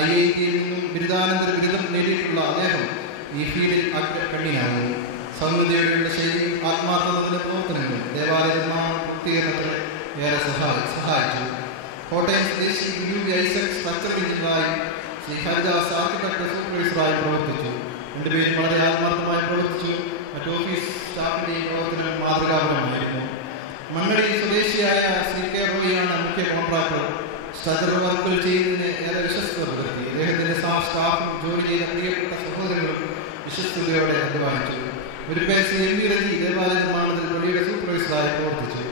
IIT നിന്നും ബിരുദാനന്തര ബിരുദം നേടിയിട്ടുള്ള അദ്ദേഹം ഈ ഫീൽഡിൽ അഗ്രഗണ്യനാകുന്നു. സൗന്ദര്യയുടെ ശൈലിയും ആത്മാർത്ഥതയുടെ പ്രവർത്തനങ്ങളും ദേവാലയ നിർമ്മാണ പൂർത്തീകരണത്തിന് ഏറെ സഹായിച്ചു. കോട്ടയം സ്വദേശി UV ഐസക് സ്ട്രക്ചറൽ എഞ്ചിനീയറായി ശ്രീ ഹരിദാസ് ആർക്കിടെക്ട് സൂപ്പർവൈസറായി പ്രവർത്തിച്ചു. രണ്ടുപേരും വളരെ ആത്മാർത്ഥമായി പ്രവർത്തിച്ചു. മറ്റ് ഓഫീസ് സ്റ്റാഫിൻ്റെയും പ്രവർത്തനം മാതൃകാപരമായിരുന്നു. മണ്ണടി സ്വദേശിയായ ശ്രീ കെ റോയിയാണ് മുഖ്യ കോൺട്രാക്ടർ. സ്ട്രക്ചർ വർക്കുകൾ ചെയ്യുന്നതിന് ഏറെ വിശ്വസ്തത പുലർത്തി. അദ്ദേഹത്തിൻ്റെ സ്റ്റാഫും ജോലി ചെയ്ത പ്രിയപ്പെട്ട സഹോദരങ്ങളും വിശ്വസ്തയോടെ അധ്വാനിച്ചു. ഒരു പേര് എം വി രജി ദേവാലയ നിർമ്മാണത്തിൽ പള്ളിയുടെ സൂപ്പർവൈസറായി പ്രവർത്തിച്ചു.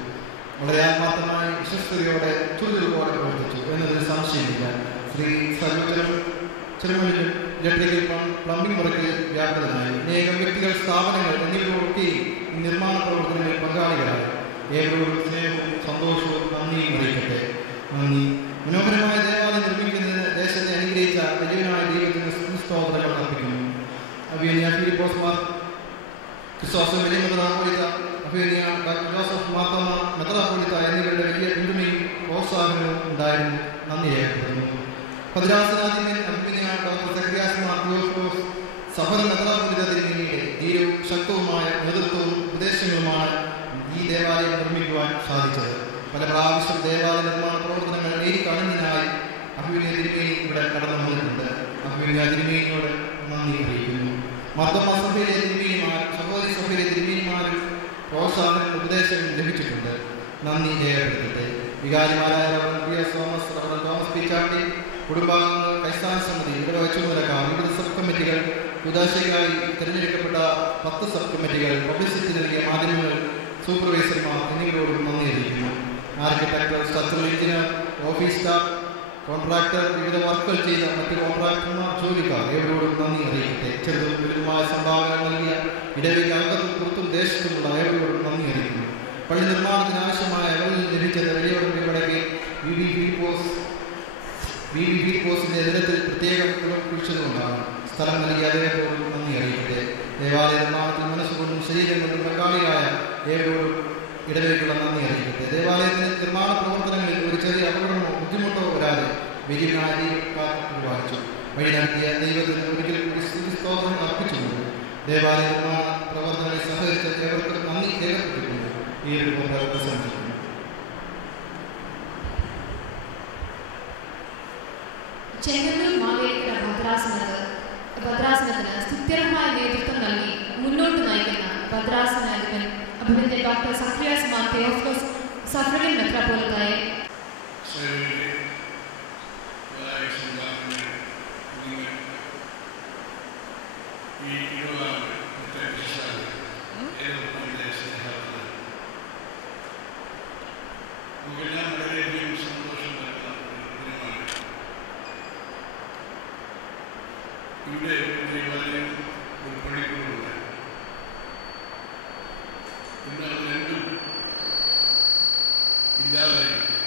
വളരെ ആത്മാർത്ഥമായി വിശ്വസ്തയോടെ ചുരുക്കോടെ പ്രവർത്തിച്ചു എന്നതിൽ സംശയമില്ല. ശ്രീ സർവചനം ചെറുമണിലും ഇലക്ട്രിക്കൽ പ്ലംബിംഗ് വർക്കിൽ വ്യാപൃതനായി. അനേകം വ്യക്തികൾ, സ്ഥാപനങ്ങൾ എന്നിവയൊക്കെയും നിർമ്മാണ പ്രവർത്തനങ്ങളിൽ പങ്കാളികളായി. ഏവരോടും സ്നേഹവും സന്തോഷവും നന്ദിയും അറിയിക്കട്ടെ. നന്ദി. മനോഹരമായ ദേവാലയം നിർമ്മിക്കുന്നതിന് ദേശത്തെ അനുഗ്രഹിച്ച വലിയനായ ദൈവത്തിന് സ്തോത്രങ്ങൾ അർപ്പിക്കുന്നു. അഭിനയ ഫിലിപ്പോസ് മാർ ക്രിസ്തോസ് വലിയ മെത്രാപ്പോലിത്ത, അഭിനയ ഡോക്ടർ ജോസഫ് മാർത്തോമ മെത്രാപ്പോലിത്ത എന്നിവരുടെ വലിയ പിന്തുണയും പ്രോത്സാഹനവും ഉണ്ടായിരുന്നു. നന്ദി രേഖപ്പെടുത്തുന്നു. ഭദ്രാസനാധിപൻ അഭിനയ ഡോക്ടർ സക്രിയാസ് മാർ തിയോഫിലോസ് സഫല മെത്രാപ്പോലിത്ത തിരുമേനിയുടെ ധീരവും ശക്തവുമായ നേതൃത്വവും ഉപദേശങ്ങളുമാണ് ഈ ദേവാലയം നിർമ്മിക്കുവാൻ സാധിച്ചത്. പല പ്രാവശ്യം ദേവാലയ നിർമ്മാണ പ്രവർത്തനങ്ങൾ നേരിക്കാണുന്നതിനായി അഭിനയ തിരുമേനി ഇവിടെ കടന്നു വന്നിട്ടുണ്ട്. അഭിനയ തിരുമേനിയോട് നന്ദി അറിയിക്കുന്നു. മർദ്ദമ സഭയിലെ തിരുമേനിമാർ, സഹോദരി സഭയിലെ തിരുമേനിമാരും പ്രോത്സാഹന ഉപദേശങ്ങൾ ലഭിച്ചിട്ടുണ്ട്. നന്ദി രേഖപ്പെടുത്തട്ടെ. വികാരിമാരായ തോമസ് പി ചാട്ടി, കുടുംബാംഗങ്ങൾ, കൈസ്ഥാന സമിതി, ഇടവക ചുമതലക്കാർ, വിവിധ സബ് കമ്മിറ്റികൾ, ഉദാശികരായി തിരഞ്ഞെടുക്കപ്പെട്ട 10 സബ് കമ്മിറ്റികൾ, പബ്ലിസിറ്റി നൽകിയ മാധ്യമങ്ങൾ, സൂപ്പർവൈസർമാർ എന്നിവരോടും നന്ദി അറിയിക്കുന്നു. Architecture, structural engineer, office staff, contractor, വിവിധ വർക്കുകൾ ചെയ്ത മറ്റ് കോൺട്രാക്ടർമാർ, ജോലിക്കാർ ഏവരോടും നന്ദി അറിയിക്കട്ടെ. ചെറുതും വലുതുമായ സംഭാവനകൾ നൽകിയ ഇടവക അംഗത്തും പുറത്തും ദേശത്തുമുള്ള ഏവരോടും നന്ദി അറിയിക്കുന്നു. പള്ളി നിർമ്മാണത്തിന് ആവശ്യമായ വെള്ളം ലഭിച്ചത് വലിയവരുടെ ഇടയ്ക്ക് VV ദിനത്തിൽ പ്രത്യേകം കുറിച്ചതുകൊണ്ടാണ്. സ്ഥലം നൽകിയ അദ്ദേഹത്തോടും നന്ദി അറിയിക്കട്ടെ. ദേവാലയ നിർമ്മാണത്തിൽ മനസ്സുകൊണ്ടും ശരീരം കൊണ്ടും പങ്കാളിയായ ഏവരോടും ഇടവേക്കുള്ള നന്ദി അറിയിക്കട്ടെ. ദേവാലയത്തിന് നിർമ്മാണ പ്രവർത്തനങ്ങളിൽ ഒരു ചെറിയ അപകടമോ ബുദ്ധിമുട്ടോ വരാതെ വലിയനായ ദൈവവാഹിച്ചു വഴി നടത്തിയ ദൈവത്തിന് ഒരിക്കൽ സ്തോത്രം അർപ്പിച്ചുകൊണ്ട് ദേവാലയ നിർമ്മാണ പ്രവർത്തനങ്ങളിൽ സഹകരിച്ച ഏവർക്കും നന്ദി രേഖപ്പെട്ടിട്ടുണ്ട്. ഈ ഒരു പ്രസംഗിക്കുന്നു. ചെങ്ങന്നൂർ മാവേലിക്കര ഭദ്രാസനത്തിന് സുസ്ഥിരമായ നേതൃത്വം നൽകി മുന്നോട്ട് നയിക്കുന്ന ഭദ്രാസനാധിപൻ അഭിനന്ദ doctor Zacharias Mar Theophilos suffragan മെത്രാപ്പോലിത്തായെ ഇവിടെ ദേവാലയം ഒരു പള്ളിക്കൂടുണ്ട്. ഇന്ന് അത് രണ്ടും ഇല്ലാതായിരിക്കും.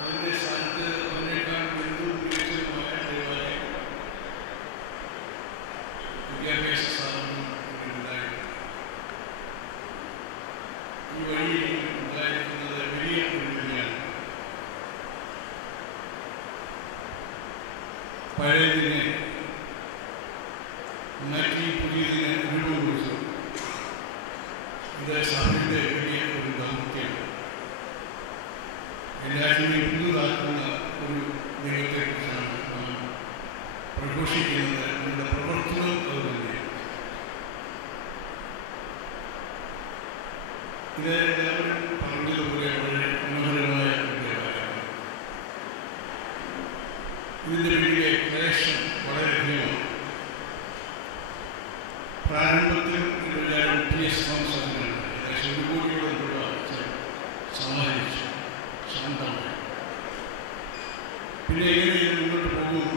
അതിൻ്റെ സ്ഥാനത്ത് അതിനേക്കാൾ വലുതും മികച്ചതുമായ ദേവാലയം വിദ്യാഭ്യാസ സ്ഥാപനം ഉണ്ടായിരുന്നു. ഈ വഴിയിൽ ഉണ്ടായിരിക്കുന്നത് വലിയ ഒരു വഴിയാണ്. പഴയതിനെ മാറ്റി പുതിയതിനെ രൂപം കൊടുത്തു. ഇത് സഭയുടെ വലിയ ഒരു ദൗത്യമാണ്. എല്ലാവരെയും പുതുതാക്കുന്ന ഒരു ദൈവത്തെക്കുറിച്ചാണ് നാം പ്രഘോഷിക്കുന്നത്. നമ്മുടെ പ്രവർത്തനം അത് തന്നെയാണ്. ഇത് എല്ലാവരും പറഞ്ഞതുപോലെ വളരെ മനോഹരമായ ഒരു ദേവാലയമാണ്. ഇതിൻ്റെ വലിയ ക്ലേശം വളരെയധികമാണ്. പ്രാരംഭത്തിൽ ഇതെല്ലാവരും PS സംഘടനയാണ്. ഏകദേശം 1 കോടിയോളം രൂപ സമാഹരിച്ചു സ്വന്തമായി. പിന്നെ എങ്ങനെ ഇത് മുന്നോട്ട് പോകും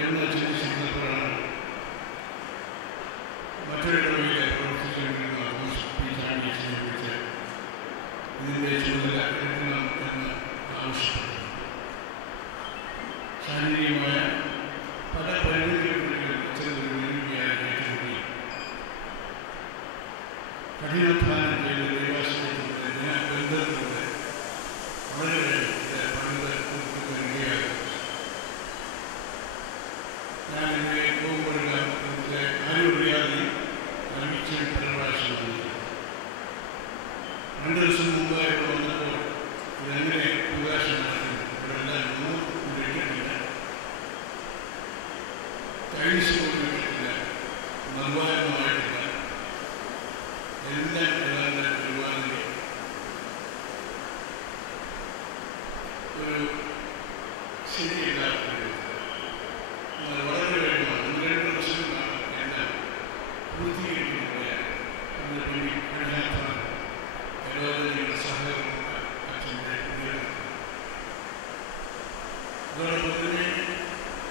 എന്ന് ചിന്തിച്ചിരുന്നപ്പോഴാണ് മറ്റൊരിടവയിലെ പ്രവർത്തിച്ചുകൊണ്ടിരുന്ന വിളിച്ച് ഇതിൻ്റെ ചുമതല എടുക്കണം എന്ന് ആവശ്യപ്പെട്ടു. ശാരീരികമായ പല പരിമിതികളുണ്ടെങ്കിൽ ചെറിയൊരു വെല്ലുവിളിയായി ഏറ്റെടുക്കുകയും കഠിനാധ്വാനം ചെയ്ത് ദൈവാശ്രയത്തിലൂടെ ബന്ധത്തിലൂടെ വളരെ പണിത് ഞാൻ ഇവിടെ പോകുമ്പോഴെല്ലാം ആരും അറിയാതെ അറിയിച്ച് പല പ്രാവശ്യം വന്നിട്ടുണ്ട്. 2 ദിവസം മുമ്പ് ഇവിടെ വന്നപ്പോൾ ഇതെങ്ങനെ പ്രകാശം നടക്കുന്നു ഇവിടെല്ലാം ഒന്നും ഇട്ടിട്ടില്ല, ടൈൽസ് പോലും ഇട്ടിട്ടില്ല, നിർവാഹമായിട്ടില്ല, എല്ലാം ഏതാണ്ട് ഒരുപാട് ഒരു ശരിയില്ലാത്ത വളരെ വേഗമാണ്. 1-2 ദിവസങ്ങളാണ് എല്ലാം പൂർത്തീകരിക്കുന്നത്. അതിന് വേണ്ടി കഠിനാധ്വാനം എല്ലാവരുടെയും സഹകരണം അച്ഛൻ്റെ അതോടൊപ്പം തന്നെ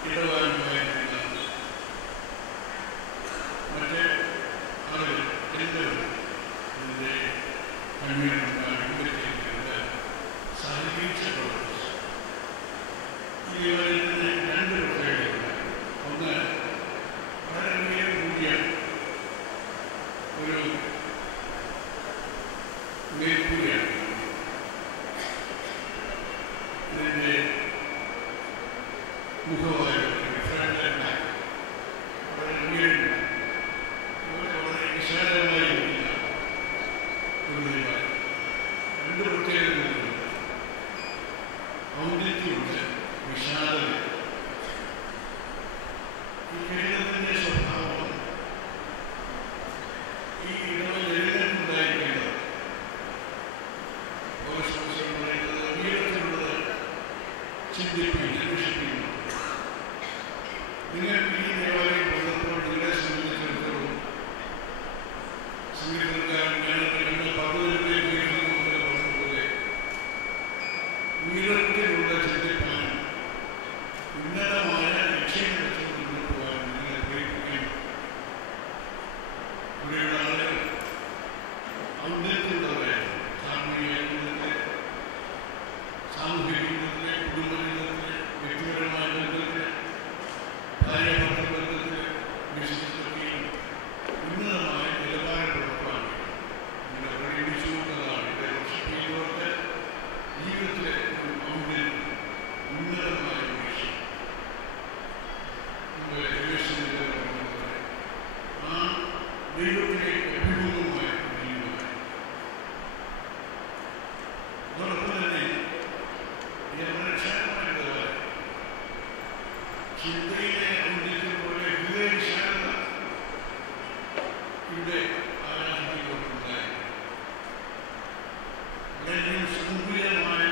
ഇടവാനുമായിട്ടുള്ള മറ്റേ ആളുകൾ എല്ലാവരും ഇതിൻ്റെ കൺവീനർമാരുടെ സഹകരിച്ച് പ്രവർത്തിച്ചു. ഈ ദേവാലയത്തിന് 2 പ്രത്യേകതയുണ്ട്. ഒന്ന്, വളരെ ഉയരം കൂടിയ ഒരു മേൽക്കൂരയാണ്. ഇതിൻ്റെ മുഖവാരം വളരെ ഉയരമില്ല, വളരെ വിശാലമായി ഇരിക്കുന്ന ഒരു ദേവാലയം. 2 പ്രത്യേകതകളുണ്ട്. ഔന്നത്യമുണ്ട്, വിശാലത. ഈ കെട്ടിടത്തിൻ്റെ സ്വഭാവം ഈ ഇടവെല്ലാം ഉണ്ടായിരിക്കേണ്ടത് ഉയരത്തിലുള്ളത് ചിന്തിപ്പിക്കുന്നു, അന്വേഷിപ്പിക്കുന്നു. നിങ്ങൾ ഈ ദേവാലയം വന്നപ്പോൾ നിങ്ങളെ സംബന്ധിച്ചിടത്തോളം സംഗീതക്കാരൻ ഞങ്ങൾ പർവ്വതത്തെ ഉയർത്തുന്നത് പറഞ്ഞതുപോലെ ഉയരത്തിലുള്ള ചിന്തിപ്പാനും ഉന്നതമായ ലക്ഷ്യങ്ങൾ വെച്ച് മുന്നോട്ട് പോകാനും നിങ്ങളെ പ്രേരിപ്പിക്കാൻ ഇവിടെയുള്ള ആളുകൾ ഔന്നത്യമുള്ളവരാണ്. സാമൂഹിക ജീവിതത്തിലെ, സാമൂഹിക ജീവിതത്തിലെ, കുടുംബ ജീവിതത്തിലെ, വ്യക്തിപരമായ ബന്ധത്തിലെ, ഭാര്യ ഭർത്തൃ ബന്ധത്തിലെ, ബിസിനസ്സിലൊക്കെയും ഉന്നതമായ നിലവാരം ഉറപ്പാണ് നിങ്ങൾ പ്രകടിപ്പിച്ചുകൊണ്ടതാണ്. ഇവിടെ വർഷിപ്പിക്കുന്നവർക്ക് ജീവിതത്തിലെ ഒരു ഔന്നത്യം, ഉന്നതമായ ഒരു വിഷയം നമ്മൾ ആ ദൈവത്തിലെ അഭിമുഖമായ ദൈവമായി. അതോടൊപ്പം തന്നെ വളരെ ക്ഷേമമായിട്ടുള്ള ചിന്തയിലെ ഔന്നത്യം പോലെ ഹൃദയ വിശാലത ഇവിടെ ആരാധനയ്ക്കുണ്ടായി. വളരെയും സങ്കുലമായ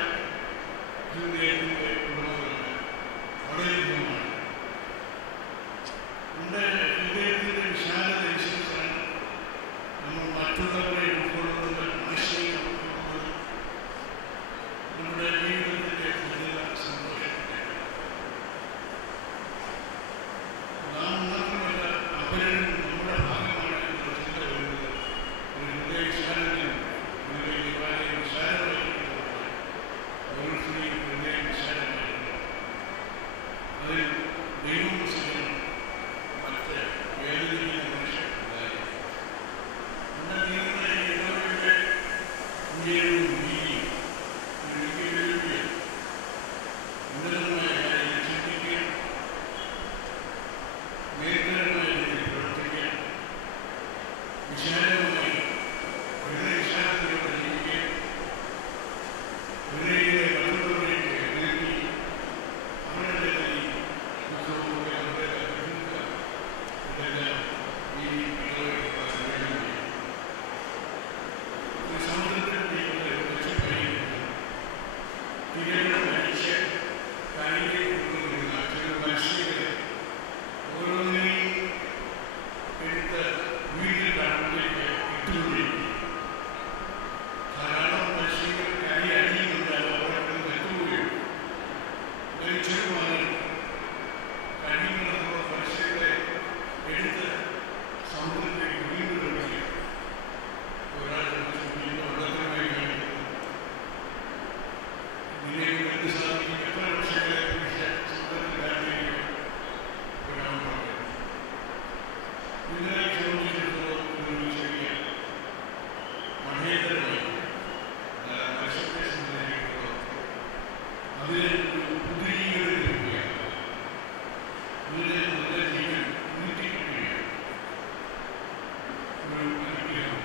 ഹൃദയത്തിൻ്റെ ഉടമകളാണ്, വളരെയധികമാണ്. നമ്മുടെ ഹൃദയത്തിൻ്റെ വിശാലത അനുസരിച്ചാണ് നമ്മൾ മറ്റുള്ളവരെ ഉൾക്കൊള്ളുന്നത്, ആശയം ഉൾക്കൊള്ളുന്നത്, നമ്മുടെ ജീവിതത്തിൻ്റെ ഹൃദയ സന്തോഷത്തിൻ്റെ നാം മാത്രമല്ല അപരനും നമ്മുടെ ഭാഗമാണ് എന്നുള്ള ചിന്ത വരുന്നത് ഒരു ഹൃദയ വിശാലതയും വിശാലമായിരിക്കുന്നത് ഓരോരുത്തരെയും ഹൃദയം വിശാലമായിരിക്കുന്നത്. അതിൽ ദൈവം സിദ്ധം മറ്റ് വേദനിക്കുന്ന മനുഷ്യരുണ്ടായി. എന്നാൽ നിങ്ങളുടെ ഇടവയുടെ ഉയരവും വീതിയും ഒരു വലിയ ഉന്നതമായ കാര്യങ്ങൾ ചിന്തിക്കുകയും വിശാലമായി വളരെ വിശാലതയോടെ ജീവിക്കുകയും അവരുടെ മറ്റുള്ളവരേക്ക് എതിർത്തി അവരുടെ ഉത്സവമൊക്കെ അവരുടെ ഇതെല്ലാം ഈ സമുദ്രത്തിൽ തീരങ്ങൾ കഴിച്ച് കാര്യങ്ങളിൽ കൊണ്ടുവരുന്ന ചില മത്സ്യങ്ങളെ ഓരോന്നിനെയും എടുത്ത് വീട്ടിൽ കടത്തിലേക്ക് ഇട്ടുകൊണ്ടിരിക്കും. ധാരാളം മത്സ്യങ്ങൾ കരി അടിയുന്നുണ്ടാൽ അവിടെ എത്തുകയും ചെറുമായി കഴിയുന്ന മത്സ്യങ്ങളെ എടുത്ത് സമുദ്രത്തിലേക്ക് വീണ്ടും ഒരാൾ വെള്ളത്തിനുമായി കാണിക്കുന്നു. ഇതിലേക്ക് എന്ത് സാധിക്കും? എത്ര വർഷങ്ങളെ സമുദ്രത്തിൽ കാണിക്കുകയും ഒരാൾ പറഞ്ഞു. ഇതിനെ സംബന്ധിച്ചിടത്തോളം ഒരു ചെറിയ മഠേതരമായി മത്സ്യത്തെ സംബന്ധിച്ചിടത്തോളം അതിന് ഉദ്രീകരിക്കുകയാണ്. ഇതിനെ നല്ല ജീവൻ നീട്ടിക്കിട്ടുകയാണ്. ഒരു അനുഗ്രഹം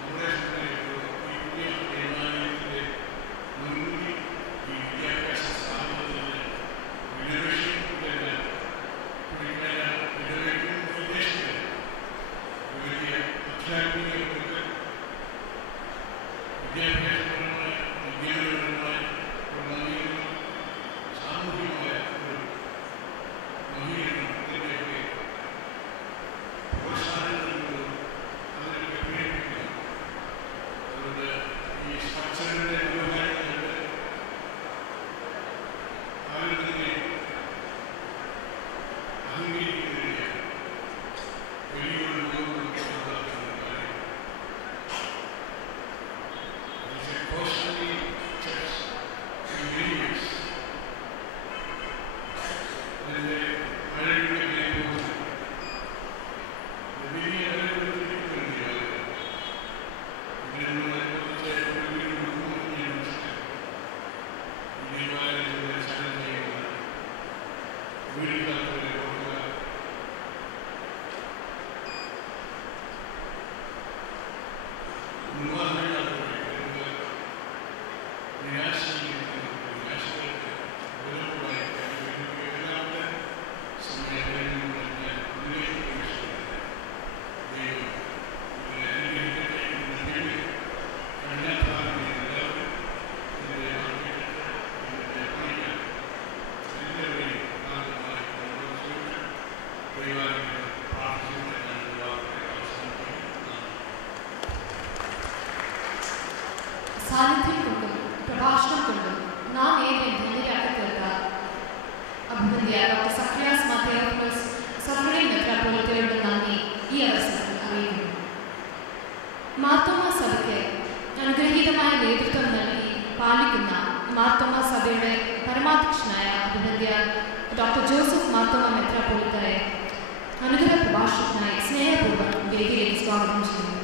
നമ്മളെ സംബന്ധിച്ചിടത്തോളം ഈ പുതിയ ദേവാലയത്തിൻ്റെ മുൻകൂട്ടി ഈ വിദ്യാഭ്യാസ സ്ഥാപനത്തിൻ്റെ ഇന്നോവേഷൻ്റെ കുടിക്കാന ഇന്നോവേഷൻ ഉദ്ദേശിക്കുന്നത് വലിയ അധ്യാത്മികർക്ക് വിദ്യാഭ്യാസപരമായ വിജ്ഞാനപരമായ ഒരു നവീകരണം സാമൂഹികമായ ഒരു നവീകരണത്തിൻ്റെയൊക്കെ പ്രോത്സാഹനം നൽകുന്നതും അതിനൊക്കെ പ്രേരിപ്പിക്കുന്നു. അതുകൊണ്ട് ഈ സ്ട്രക്ചറിൻ്റെ വ്യവഹാരങ്ങളുടെ ആരും തന്നെ അംഗീകരിക്കുന്നതിന് വലിയൊരു ലോകം ഉണ്ടാക്കുന്ന കാര്യം. It's a costly church in many ways. അതിൻ്റെ മഴയുടെ മേഘവും വലിയ അനുഭവത്തിലേക്ക് വേണ്ടിയാണ് ഇതിനോടനുബന്ധിച്ച് ഒരു വീട് കൊടുക്കുമെന്ന് ഞാൻ മനസ്സിലാക്കി. ഈ ദേവാലയത്തിലൂടെ ചലനം ചെയ്യുന്ന വീടില്ലാത്തവരെ ഓർക്കുക, നിർവാഹമില്ലാത്തവരെ ഓർക്കുക, നിരാശയിലിരിക്കുന്നവർക്ക് നിരാശകൾക്ക് വിലപ്പോടായി എല്ലാവരുടെ സമയങ്ങളിൽ ഞാൻ ഇതിലേക്ക് പ്രവേശിക്കുന്നത് ദൈവം ഇതിനെ അനുഗ്രഹിക്കട്ടെ എന്ന് വേണ്ടി കഠിനാധ്വാനം എല്ലാവരും ഇതിനെ ആഗ്രഹിക്കട്ടെ ഇതിനെ പണിക്കാൻ എല്ലാവരെയും ആദ്യമായി ദൈവാനുഗ്രഹം പ്രാർത്ഥിക്കുന്ന സാന്നിധ്യം കൊണ്ടും പ്രഭാഷണം കൊണ്ടും നാം ഏറെ ധന്യരാക്കി തീർത്ത അഭിനന്ദിയ doctor Zacharias Mar Theophilos suffragan മെത്രാപ്പോലീത്തയുടെ നന്ദി ഈ അവസരത്തിൽ അറിയിക്കുന്നു. മാർത്തോമാ സഭയ്ക്ക് അനുഗ്രഹീതമായ നേതൃത്വം നൽകി പാലിക്കുന്ന മാർത്തോമാ സഭയുടെ പരമാധ്യക്ഷനായ അഭിനന്ദിയ ഡോക്ടർ ജോസഫ് മാർത്തോമാ മെത്രാപ്പോലീത്തയെ അനുഗ്രഹ പ്രഭാഷണത്തിനായി സ്നേഹപൂർവ്വം വേദിയിലേക്ക് സ്വാഗതം ചെയ്യുന്നു.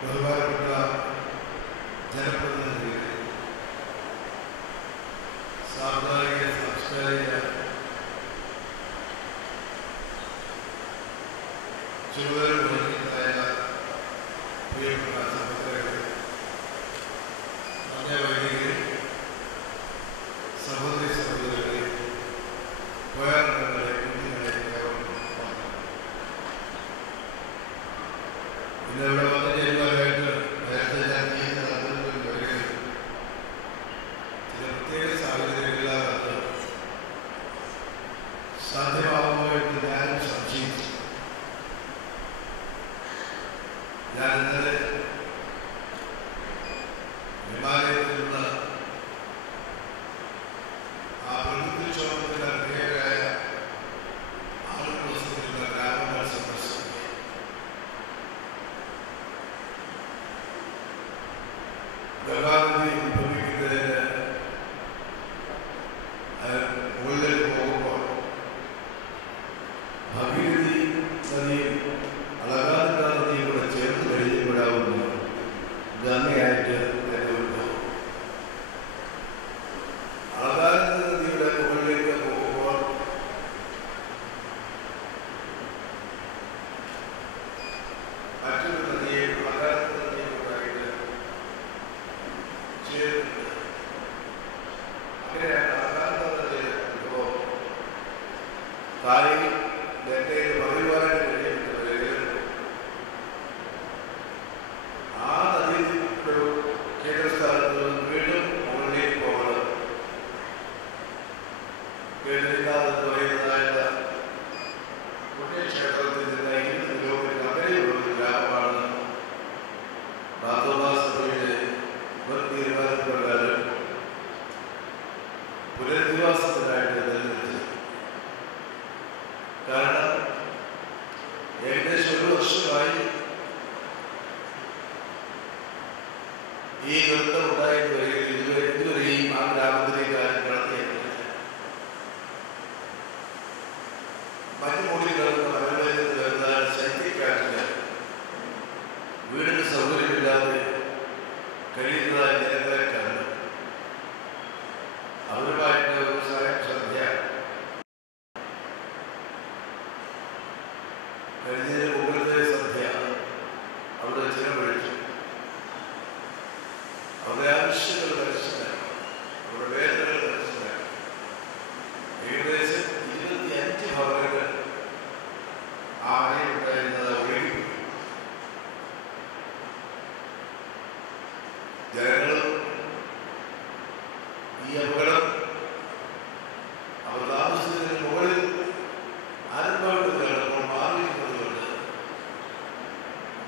ബഹുമാനപ്പെട്ട ജനപ്രതിനിധികളെ, സാമുദായിക സാംസ്കാരിക ചുമതല വഹിക്കുന്നതായ പ്രിയപ്പെട്ട സഹോദരങ്ങളെ, വൈദികരെ, സഹോദരി സഹോദരങ്ങളെ, പോയാറുകളെ, കുഞ്ഞുങ്ങളെ, ഇന്നിവിടെ വന്ന് ചെയ്യുന്നവരായിട്ട് നേരത്തെ ഞാൻ ചെയ്യുന്ന നടത്തുന്ന വരികയും ചില പ്രത്യേക സാഹചര്യങ്ങളിലാണ് സാധ്യമാകുമോ എന്ന് ഞാനും സംശയിച്ചു. ഞാൻ ഇന്നലെ ഹിമാലയത്തിലുള്ള മുകളിലേക്ക് പോകുമ്പോൾ ഭഗീരഥി നദിയും അളകാതിക നദിയും കൂടെ ചേർത്ത് കഴിഞ്ഞുകൂടാവുന്നു ഗംഗയായിട്ട് നിലവിലുണ്ട്. അളകാതിക നദിയുടെ മുകളിലേക്ക് പോകുമ്പോൾ മറ്റൊരു നദിയെ അളകാതിക നദിയും കൂടായിട്ട് ചേർത്ത് അങ്ങനെയാണ് അളകാതിക നദിയുടെ അനുഭവം താഴെ ഗംഗയിൽ പറയുവാനായിട്ട് കഴിയുന്നവരെങ്കിലും ആ നദിയിൽ ഒരു കേന്ദ്രസ്ഥാനത്ത് വീണ്ടും മുകളിലേക്ക് പോകണം. കേന്ദ്രീകാതെന്ന് പറയുന്നതായ പുണ്യക്ഷേത്രത്തിൽ നിന്ന് 20 കിലോമീറ്റർ അകലെയുള്ള ഒരു ഗ്രാമമാണ് മാധവസഭയുടെ മുൻ തീരുമാനപ്രകാരം പുനരധിവാസത്തിനായിട്ട് നിലനിർത്തി. കാരണം ഏകദേശം 1 വർഷമായി ഈ ദുരന്തം ഉണ്ടായെന്ന് വരികയും ഇതുവരെയും ആ ഗ്രാമത്തിലേക്ക് ആരും കടത്തിയിട്ടില്ല. മറ്റു മൂടി കിടക്കുന്ന മലകളിൽ വരുന്ന ശക്തിക്കാറ്റിന് വീടിന് സൗകര്യമില്ലാതെ കഴിയുന്നതായ ജനങ്ങളെ കണ്ട് അവരുമായിട്ട് ഒരു സന്ധ്യ കഴിഞ്ഞതിന് മുകളിലത്തെ സന്ധ്യ അവിടെ ചിലവഴിച്ചു. അവരുടെ ആവശ്യങ്ങൾ മനസ്സിലാക്കി, അവരുടെ വേദനകൾ മനസ്സിലാക്കി. ഏകദേശം 25 ഭവനങ്ങൾ ആ അണയുണ്ടായിരുന്നത് ഒഴുകി. ജനങ്ങളും ഈ അപകടം അവർ താമസിച്ചതിന് മുകളിൽ ആരംഭമായിട്ട് കിടപ്പോൾ മാറിയിരിക്കുന്നതുകൊണ്ട്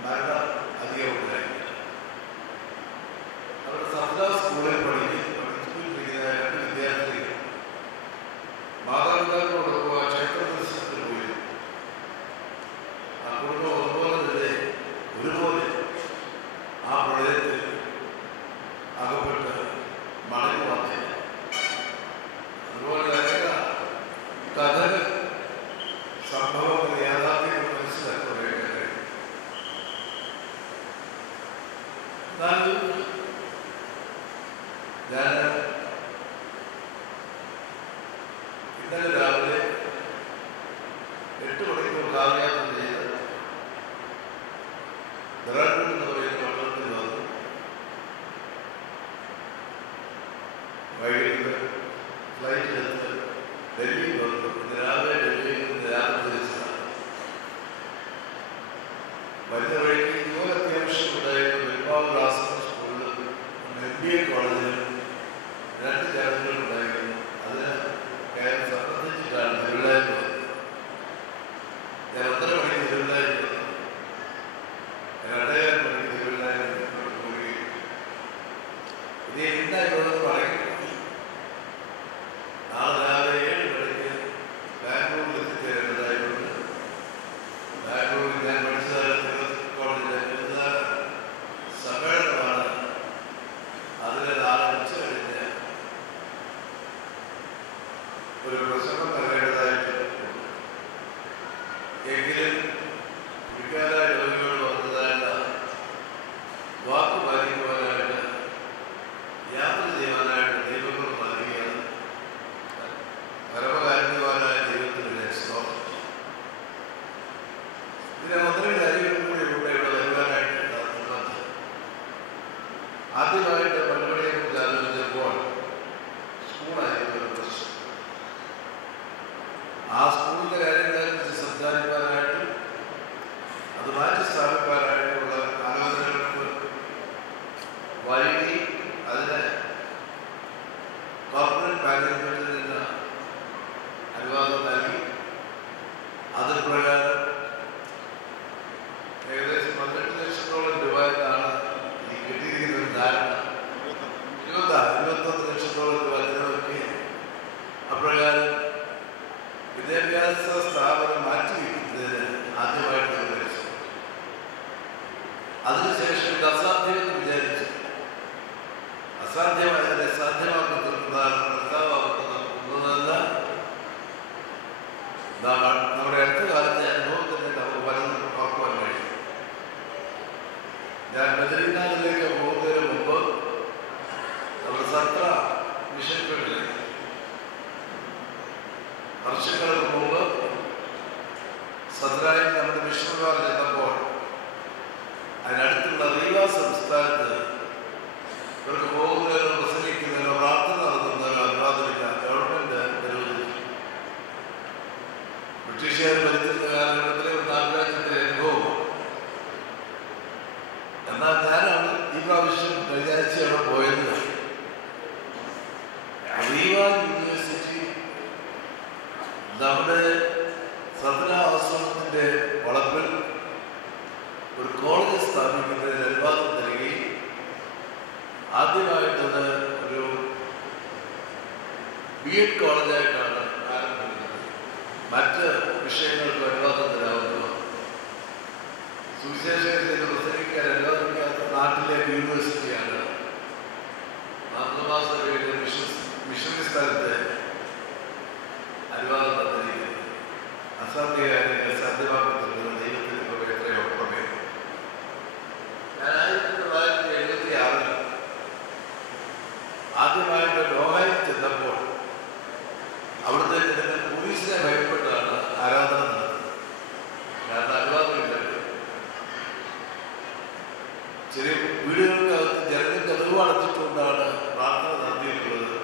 മരണം അധികം ഉണ്ടായില്ല. അവരുടെ സബ്ദാ സ്കൂളിൽ പഠിച്ചുകൊണ്ടിരിക്കുന്ന 2 വിദ്യാർത്ഥികൾ മാതാപിതാക്കളോടൊപ്പം ആ ക്ഷേത്ര ദർശനത്തിൽ പോയി. ആ കുടുംബം അതുപോലെ തന്നെ ഒരുപോലെ ആ പ്രളയത്തിൽ അകപ്പെട്ട് മടങ്ങി വന്നില്ല. അതുപോലെ തന്നെ കഥകൾ സംഭവങ്ങൾ യാഥാർത്ഥ്യങ്ങൾ മനസ്സിലാക്കുകയായിട്ട് കഴിയും. ഞാൻ ഇന്നലെ രാവിലെ 8 മണിക്കൂർ കാലയാത്ര ചെയ്ത് ഡെറാഡൂൺ എന്ന് പറയുന്ന പട്ടണത്തിൽ വന്നു. വൈകിട്ട് ഫ്ലൈറ്റിലെടുത്ത് ഡൽഹിയിൽ വന്നു. ഇന്ന് രാവിലെ ഡൽഹിയിൽ നിന്ന് രാത്രി തിരിച്ചതാണ്. വരുന്ന വഴിക്ക് ഇതുപോലെ അത്യാവശ്യമുണ്ടായിരുന്ന ബെൽബാവ് റാസൻ സ്കൂളിൽ MBA കോളേജിൽ 2 ചടങ്ങുകളുണ്ടായിരുന്നു. അതിന് കയറി സംബന്ധിച്ചിട്ടാണ് തിരുവിതാംകൂർ വന്നത്. ഞാൻ 1.5 മണിക്ക് തിരുവിതാംകൂർ വന്നു. 2:30 മണിക്ക് തിരുവിതാംകൂർ പോയി. ഇത് എന്തായിരുന്നു മടങ്ങിപ്പോയി. നാളെ രാവിലെ 7 മണിക്ക് ബാംഗ്ലൂരിൽ എത്തിച്ചേരേണ്ടതായിട്ടുണ്ട്. ബാംഗ്ലൂരിൽ ഞാൻ പഠിച്ചത് കോളേജിലെ ബിരുദദാന സമ്മേളനമാണ്. അതിന് നാളെ ഉച്ച കഴിഞ്ഞ് ഒരു പ്രസംഗം നൽകേണ്ടതായിട്ട് എങ്കിലും വികാരായ രോഗികളോട് വന്നതായിട്ട് വാക്ക് പാലിക്കുവാനായിട്ട് യാത്ര ചെയ്യുവാനായിട്ട് ദൈവങ്ങൾ നൽകിയാണ്. പരമകാരുണ്യവാനായ ദൈവത്തിന് സ്തോത്രം. ഇതിനെ 1 കാര്യങ്ങളും കൂടി ഇവിടെ വരുവാനായിട്ട് നിർബന്ധം. ആദ്യമായിട്ട് പലപടിയെ കുറിച്ച് ആലോചിച്ചപ്പോൾ സ്കൂളായിരുന്നു ഒരു പ്രശ്നം. ആ സ്കൂളിൻ്റെ കാര്യങ്ങളെക്കുറിച്ച് സംസാരിക്കാനായിട്ടും ബ്രിട്ടീഷുകാർ ഭരിച്ചിരുന്ന കാലഘട്ടത്തിലെ ഒരു നാട്ടുരാജ്യത്തിൻ്റെ അനുഭവമാണ്. എന്നാൽ ഞാനാണ് ഈ പ്രാവശ്യം കഴിഞ്ഞ ആഴ്ചയാണ് പോയത്. റീവാൻ യൂണിവേഴ്സിറ്റി നമ്മുടെ സദന ആശ്രമത്തിൻ്റെ വളപ്പിൽ ഒരു കോളേജ് സ്ഥാപിക്കുന്നതിന് അനുവാദം തരികയും ആദ്യമായിട്ടത് ഒരു B.Ed കോളേജായിട്ടാണ് ആരംഭിക്കുന്നത്. മറ്റ് വിഷയങ്ങൾക്ക് അനുവാദം തരാവുന്നതാണ്. സുവിശേഷത്തിൽ പ്രസംഗിക്കാൻ അനുവാദിക്കാത്ത നാട്ടിലെ യൂണിവേഴ്സിറ്റിയാണ് മാർത്തോമാസഭയുടെ മിഷണറി സ്ഥലത്ത് അനുവാദം തന്നിരിക്കുന്നത്. അസാധ്യകാര്യങ്ങൾ സാധ്യമാക്കുന്നുണ്ടെന്ന് ദൈവത്തിന് കുറേ എത്രയോ പുറമേ. ഞാൻ 1976 ആദ്യമായിട്ട് ലോഹായിൽ ചെന്നപ്പോൾ അവിടുത്തെ ജനങ്ങൾ പോലീസിനെ ഭയപ്പെട്ടാണ് ആരാധന നടത്തുന്നത്. കാരണം അനുവാദമില്ലല്ലോ. ചെറിയ വീടുകൾക്കകത്ത് ജനങ്ങൾ കതവ് അടച്ചിട്ടുകൊണ്ടാണ് പ്രാർത്ഥന നടത്തിയിട്ടുള്ളത്.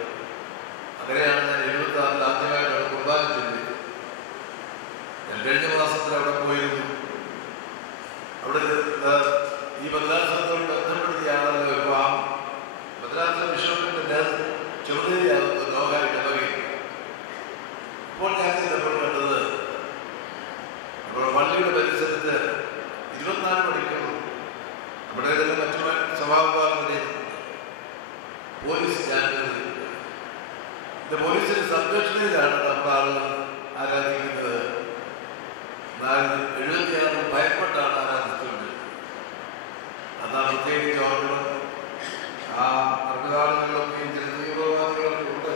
അങ്ങനെയാണ് ഞാൻ 76 ആദ്യമായിട്ടാണ് കുർബാന ചൊല്ലിയത്. ഞാൻ കഴിഞ്ഞ മാസത്തിൽ അവിടെ പോയിരുന്നു. അവിടെ ഈ മദ്രാസത്തോട് ബന്ധപ്പെടുത്തിയാണല്ലോ ഇപ്പോൾ ആ മദ്രാസ ബിഷപ്പിൻ്റെ ചുമതലയാകുന്ന ലോകായ ഇടവകയിൽ. ഇപ്പോൾ ഞാൻ ചിലപ്പോൾ കണ്ടത് നമ്മുടെ പള്ളിയുടെ പരിസരത്ത് 24 മണിക്കൂർ നമ്മുടെ തന്നെ മറ്റു സ്വഭാവങ്ങളിൽ പോലീസ് ജാഗ്രത. ഇത് പോലീസിന്റെ സംരക്ഷണയിലാണ് നമ്മുടെ ആളുകൾ ആരാധിക്കുന്നത്. 76 ഭയപ്പെട്ടാണ് ആരാധിച്ചുകൊണ്ടിരുന്നത്. അതാ പ്രത്യേകിച്ച് ഓർക്കണം. ആ മൃഗാളുകളൊക്കെയും ചില തീവ്രവാദികളൊക്കെ ഉണ്ട്.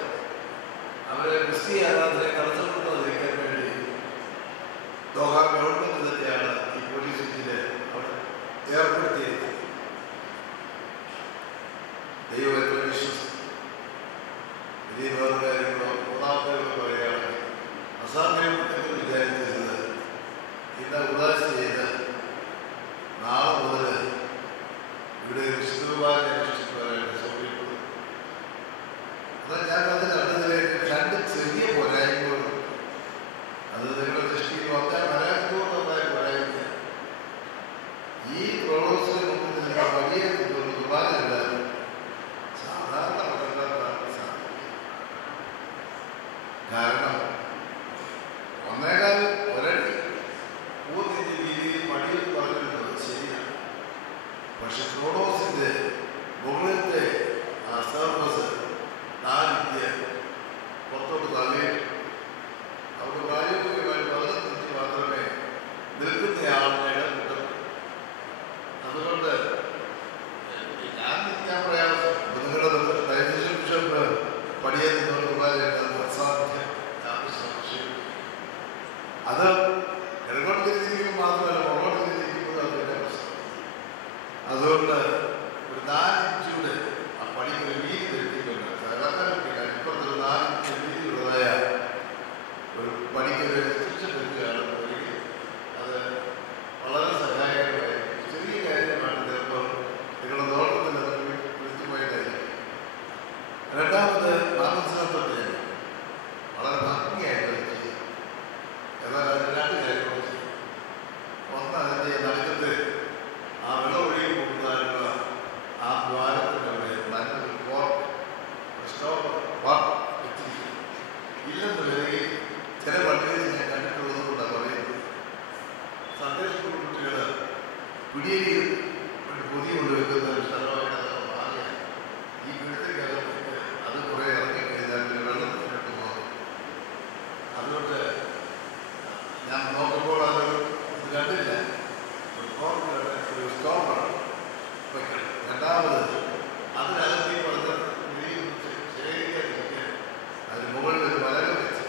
അവരെ ക്രിസ്തീയ ആരാധനയെ തടസ്സപ്പെടുത്താതിരിക്കാൻ വേണ്ടി ലോകാ ഗവൺമെന്റ് തന്നെയാണ് ഈ പോലീസ് അവിടെ ഏർപ്പെടുത്തിയത്. ദൈവത്തെ വിശ്വസിക്കും. ഇനി വേറെ കാര്യങ്ങളോ മൂന്നാമത്തെ പറയുകയാണെങ്കിൽ അസാധ്യം എന്ന് വിചാരിച്ചിരുന്നത് ഇന്ന് ഉദാശ ചെയ്ത് നാളെ മുതൽ ഇവിടെ വിശുദ്ധമായ അനുഷ്ഠിക്കുവാനായിട്ട് സൗകര്യപ്പെടും. എന്നാൽ ഞാൻ അത് കണ്ടതിലേക്ക് 2 ചെറിയ പോരായ്മകളും അത് നിങ്ങളുടെ ദൃഷ്ടിയിൽ വന്നാൽ പരാജയത്തോടുണ്ടായ പോരായ്മ ഈ പ്രോളോസിന് മുമ്പിൽ നിങ്ങൾ വലിയ കുർബാനയില്ലാതെ സാധാരണ പത്രക്കാർക്കാണ് സാധിക്കും. കാരണം 1.25 ഒരടി പൂർണ്ണ രീതിയിൽ മടിയിൽ പറഞ്ഞിരുന്നത് ശരിയാണ്. പക്ഷെ ക്രോണോസിന്റെ മുകളിലത്തെ ആ സർഫസ് 4 ഇഞ്ച് പുറത്തോട്ട് തള്ളിയിട്ട് അവിടെ പ്രായോഗികമായി 15 ഇഞ്ച് മാത്രമേ നിൽക്കുന്നയാളിനെ ഇടം കിട്ടും. അതുകൊണ്ട് ഞാൻ നിൽക്കാൻ പ്രയാസം. നിങ്ങളുടെ ഡൈജഷൻ ബിഷപ്പ് പടിയെ നിന്നുകൊണ്ട് അസാധ്യം അത് ഇടങ്ങോട്ട് തിരിച്ചിരിക്കുമ്പോൾ മാത്രമല്ല പുറകോട്ട് തിരിച്ചിരിക്കുമ്പോൾ അതിൻ്റെ പ്രശ്നം. അതുകൊണ്ട് ഒരു 4 ഇഞ്ചൂടെ ആ പടിക്ക് ഒരു വീതി തെറ്റിക്കൊണ്ട് സാധാരണ ഇപ്പുറത്തൊരു 4 ഇഞ്ച് വീതിയുള്ളതായ ഒരു പടിക്ക് തിരിച്ചെടുക്കുകയാണ്. അത് വളരെ സഹായകരമായി ചെറിയ കാര്യമാണ്. ചിലപ്പോൾ നിങ്ങളുടെ നോട്ടത്തിൽ അത് വിളിച്ചു പോയതായിരിക്കും. രണ്ടാമത് മാനസികത്വത്തെ വളരെ ഭംഗിയായിട്ട് ചെയ്യും. എന്നാൽ അതിന് 2 കാര്യങ്ങൾ ചെയ്യും. ഒന്ന്, അതിൻ്റെ നടുക്കത്ത് ആ വെള്ളം ഒഴുകി പോകുന്നതായിട്ടുള്ള ആ ദ്വാരത്തിൻ്റെ അവിടെ നല്ലൊരു ഇല്ലെന്ന് വരികയും ചില പള്ളികളിൽ ഞാൻ കണ്ടിട്ടുള്ളത് കൊണ്ടാണ് പറയുന്നത്. സന്ദേശ കുട്ടികൾ പിടിയേരി പൊതി കൊണ്ടുവെക്കുന്ന ഒരു സ്ഥലമായിട്ട് മാറിയ ഈ പിടുത്തക്കാലത്ത് അത് കുറേ ഇറങ്ങിക്കഴിഞ്ഞാൽ വെള്ളത്തിനോട്ട് പോകും. അതുകൊണ്ട് ഞാൻ നോക്കുമ്പോൾ അതൊരു ഇത് കണ്ടില്ല. ഒരു സ്റ്റോപ്പാണ് വയ്ക്കണം. രണ്ടാമത് അതിനകത്ത് ഈ പറഞ്ഞ ശേഖരിക്കാതിരിക്കാൻ അതിന് മുകളിൽ ഒരു വലക വെച്ച്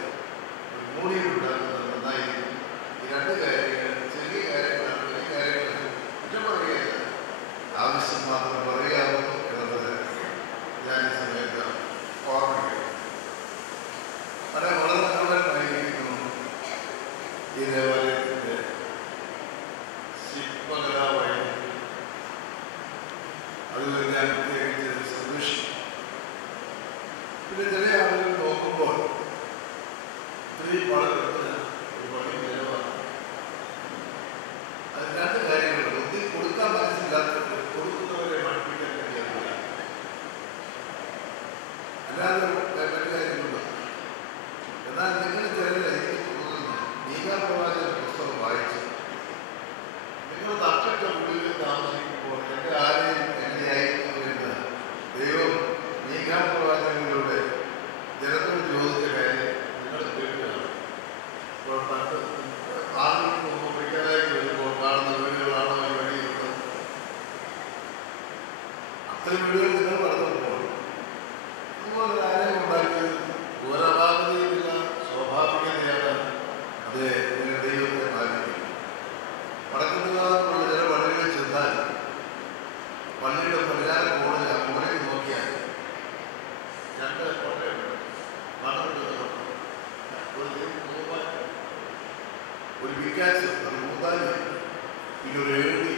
കുഴിക്കാച്ച് അത് മൂന്നാല് പിന്നെ ഒരു എഴുതി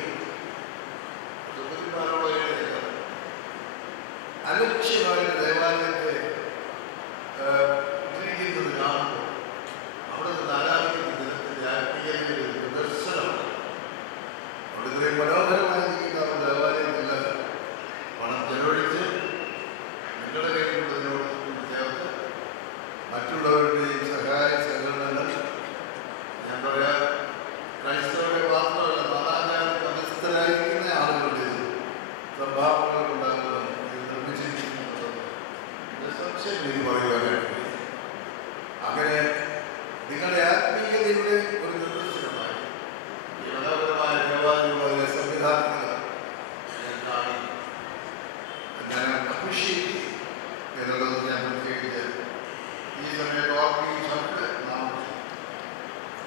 അലക്ഷ്യമായിട്ട് ദേവാലയത്തെ ഉപയോഗിക്കുന്നത് കാണുമ്പോൾ അവിടെ നിന്ന് ആരാധിക്കുന്ന ദിനത്തിൻ്റെ ആത്മീയതയുടെ ഒരു പ്രദർശനമാണ്. അവിടെ ഇത്രയും മനോഹരമായിരിക്കുന്ന ദേവാലയത്തിൽ പണം ചെലവഴിച്ച് നിങ്ങളുടെ കയ്യിലുള്ളതിനോട് ചേർത്ത് മറ്റുള്ളവരുടെയും സഹായ സഹകരണങ്ങൾ ഞാൻ പറയാം ക്രൈസ്തവരെ മാത്രമല്ല നാനാജാതി മതസ്ഥരായിരിക്കുന്ന ആളുകളുടെ സംഭാവനകൾ ഉണ്ടാകുന്നത് നിർമ്മിച്ചിരിക്കുന്നത് സംശയം എനിക്ക് പറയുവാനായിട്ട്. അങ്ങനെ നിങ്ങളുടെ ആത്മീയതയുടെ ഒരു നിർദ്ദേശമായി ഈ മനോഹരമായ ദേവാലയങ്ങളുടെ സംവിധാനങ്ങൾ ഞാൻ അപ്രീഷിയേറ്റ് എന്നുള്ളത് ഞാൻ പ്രത്യേകിച്ച് ഈ സമയത്ത് ഓർക്കുകയും നമുക്ക് നാം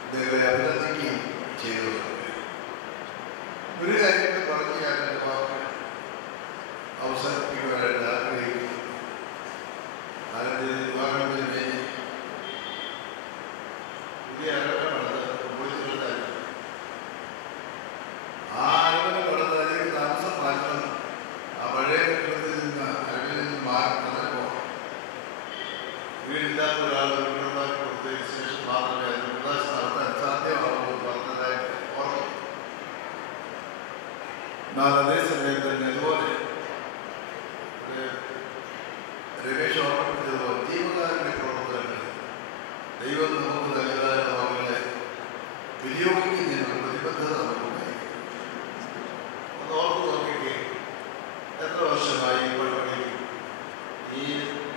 ഇദ്ദേഹത്തെ അഭിനന്ദിക്കുകയും ചെയ്തത്. ഒരു കാര്യത്തിൽ പറഞ്ഞ് ഞാൻ എൻ്റെ വാക്ക് അവസാനിപ്പിക്കുവാനായിട്ട് ആഗ്രഹിക്കുന്നു. അതിൻ്റെ വിവാഹത്തിന് പുതിയ അരവണത് പൊളിച്ചുകൊണ്ടായി ആ അരവണ കടന്ന് അതിലേക്ക് താമസം മാറ്റണം. ആ പഴയ കെട്ടിടത്തിൽ നിന്ന് അരവിൽ നിന്ന് മാറി നടക്കുമ്പോൾ വീടില്ലാത്ത ഒരാൾ വീടുണ്ടാക്കി കൊടുത്തതിന് ശേഷം മാത്രമേ അതിന് പ്രകാശം നടത്താൻ സാധ്യമാകുമെന്ന് പറഞ്ഞതായിട്ട് ഓർമ്മ. എന്നാൽ അതേ സമയം തന്നെ ഇതുപോലെ രമേശ് ഓർമ്മിപ്പിച്ചതുപോലെ ജീവകാരുണ്യ പ്രവർത്തനങ്ങൾ ദൈവം നമുക്ക് നൽകിയതായ മകളെ വിനിയോഗിക്കുന്നതിനുള്ള പ്രതിബദ്ധത നമുക്കുണ്ടായി. അത് ഓർത്ത് നോക്കിക്കേ, എത്ര വർഷമായി ഇപ്പോൾ ഈ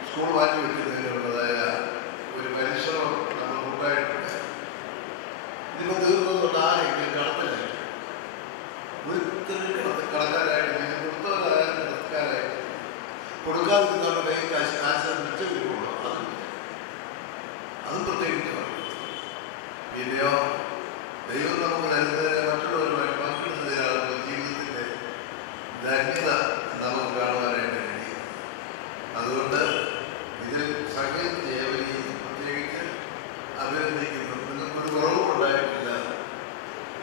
സ്കൂൾ മാറ്റി വയ്ക്കുന്നതിനുള്ളതായ ഒരു പരിശ്രമം നമ്മൾ ഉണ്ടായിട്ടുണ്ട്. ഇതിപ്പോൾ തീർന്നതുകൊണ്ട് ആരെങ്കിലും കടത്തിലായി കടക്കാരായിട്ട് കൊടുത്തവരായാലും കടക്കാരായിട്ട് കൊടുക്കാതിരുന്നുള്ള കൈ കാശ് മിച്ചം കിട്ടുള്ളൂ. അതും പ്രത്യേകിച്ച് പിന്നെയോ ദൈവം നമുക്ക് നൽകുന്നതിനെ മറ്റുള്ളവരുമായി പങ്കിടുന്നതിനാണ് ജീവിതത്തിൻ്റെ ധന്യത നമുക്ക് കാണുവാനായിട്ട് കഴിയും. അതുകൊണ്ട് ഇതിൽ സഹകരിച്ച് ഏവരെയും പ്രത്യേകിച്ച് അഭിനന്ദിക്കുന്നു. നിങ്ങൾക്കൊരു കുറവുണ്ടായിട്ടില്ല.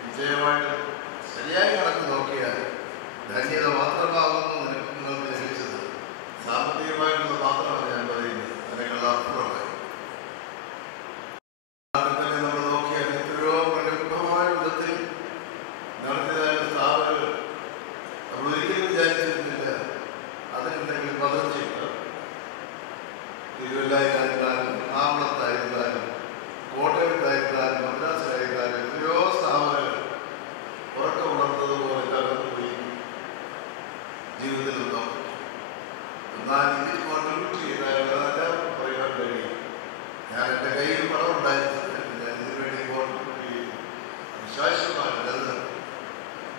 നിശ്ചയമായിട്ട് ശരിയായി കണക്ക് നോക്കിയാൽ ധന്യത മാത്രമാകുന്നു നിങ്ങൾക്ക് ലഭിച്ചത്. സാമ്പത്തികമായിട്ടുള്ള മാത്രമല്ല ഞാൻ പറയുന്നത്, അതിനുള്ള അപ്പുറമായി തന്നെ നമ്മൾ നോക്കിയാൽ എത്രയോ പ്രഗത്ഭമായ വിധത്തിൽ നടത്തിയതായ സ്ഥാപനങ്ങൾ നമ്മൾ ഒരിക്കലും വിചാരിച്ചിരുന്നില്ല അതിനുണ്ടെങ്കിൽ പദർച്ചയുണ്ട്. തിരുവല്ലായിരുന്നാലും ആമ്പളത്തായിരുന്നാലും കോട്ടയത്തായിരുന്നാലും മദ്രാസിലായിരുന്നാലും എത്രയോ സ്ഥാപനങ്ങൾ ഉറക്കം ഉണർന്നതുപോലെ കടന്നുപോയി ജീവിതത്തിലുണ്ടോ. എന്നാൽ ഇതിൽ കോൺട്രിബ്യൂട്ട് ചെയ്താൽ പറയാൻ കഴിയും. ഞാൻ എൻ്റെ കയ്യിൽ പണം ഉണ്ടായിരുന്നില്ല, ഞാൻ ഇതിനു വേണ്ടി കോൺട്രിബ്യൂട്ട് ചെയ്യും. വിശ്വാസമാണ്.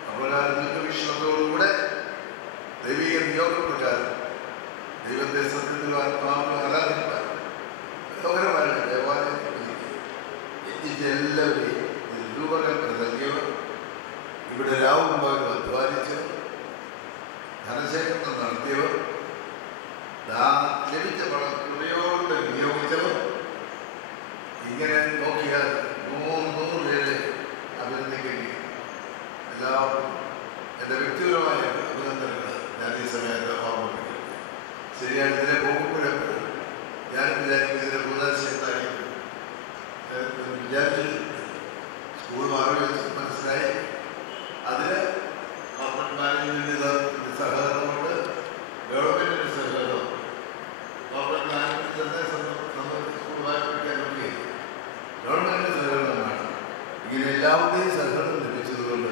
അപ്പോഴാണ് ദീർഘവീക്ഷണത്തോടുകൂടെ ദൈവിക നിയോഗപ്രകാരം ദൈവത്തെ സത്യത്തിൽ ആരാധിക്കാൻ മനോഹരമായിട്ട് ദേവാലയത്തിൽ എത്തിച്ച എല്ലാവരെയും രൂപകൽപ്പന നൽകിയവർ, ഇവിടെ രാവും പകലും അധ്വാനിച്ചവർ, ധനശേഖരണം നടത്തിയവർ, ലഭിച്ച പണം കൃപയോടെ വിനിയോഗിച്ചവർ, ഇങ്ങനെ നോക്കിയാൽ 100 പേരെ അഭിനന്ദിക്കുകയും എല്ലാവർക്കും എൻ്റെ വ്യക്തിപരമായ അഭിനന്ദനങ്ങൾ ഞാൻ ഈ സമയത്ത് ഓർമ്മിപ്പിക്കുന്നു. ശരിയാണ്, ഇതിനെ പോകുമ്പോഴെപ്പോഴും ഞാൻ വിചാരിക്കും ഇതിനെ പുനർശക്തായിരിക്കും വിചാരിച്ചു. സ്കൂൾ മാറി വെച്ച് മനസ്സിലായി അതിന് കോർപ്പറേറ്റ് മാനേജ്മെൻറ്റിൻ്റെ സഹകരണമുണ്ട്, ഗവൺമെൻറ്റിൻ്റെ സഹകരണം. കോർപ്പറേറ്റ് മാനേജ്മെൻറ്റ് തന്നെ സ്കൂൾ മാറ്റി ഗവൺമെൻറ്റിൻ്റെ സഹകരണമാണ്. ഇങ്ങനെ എല്ലാവരുടെയും സഹകരണം ലഭിച്ചതുകൊണ്ട്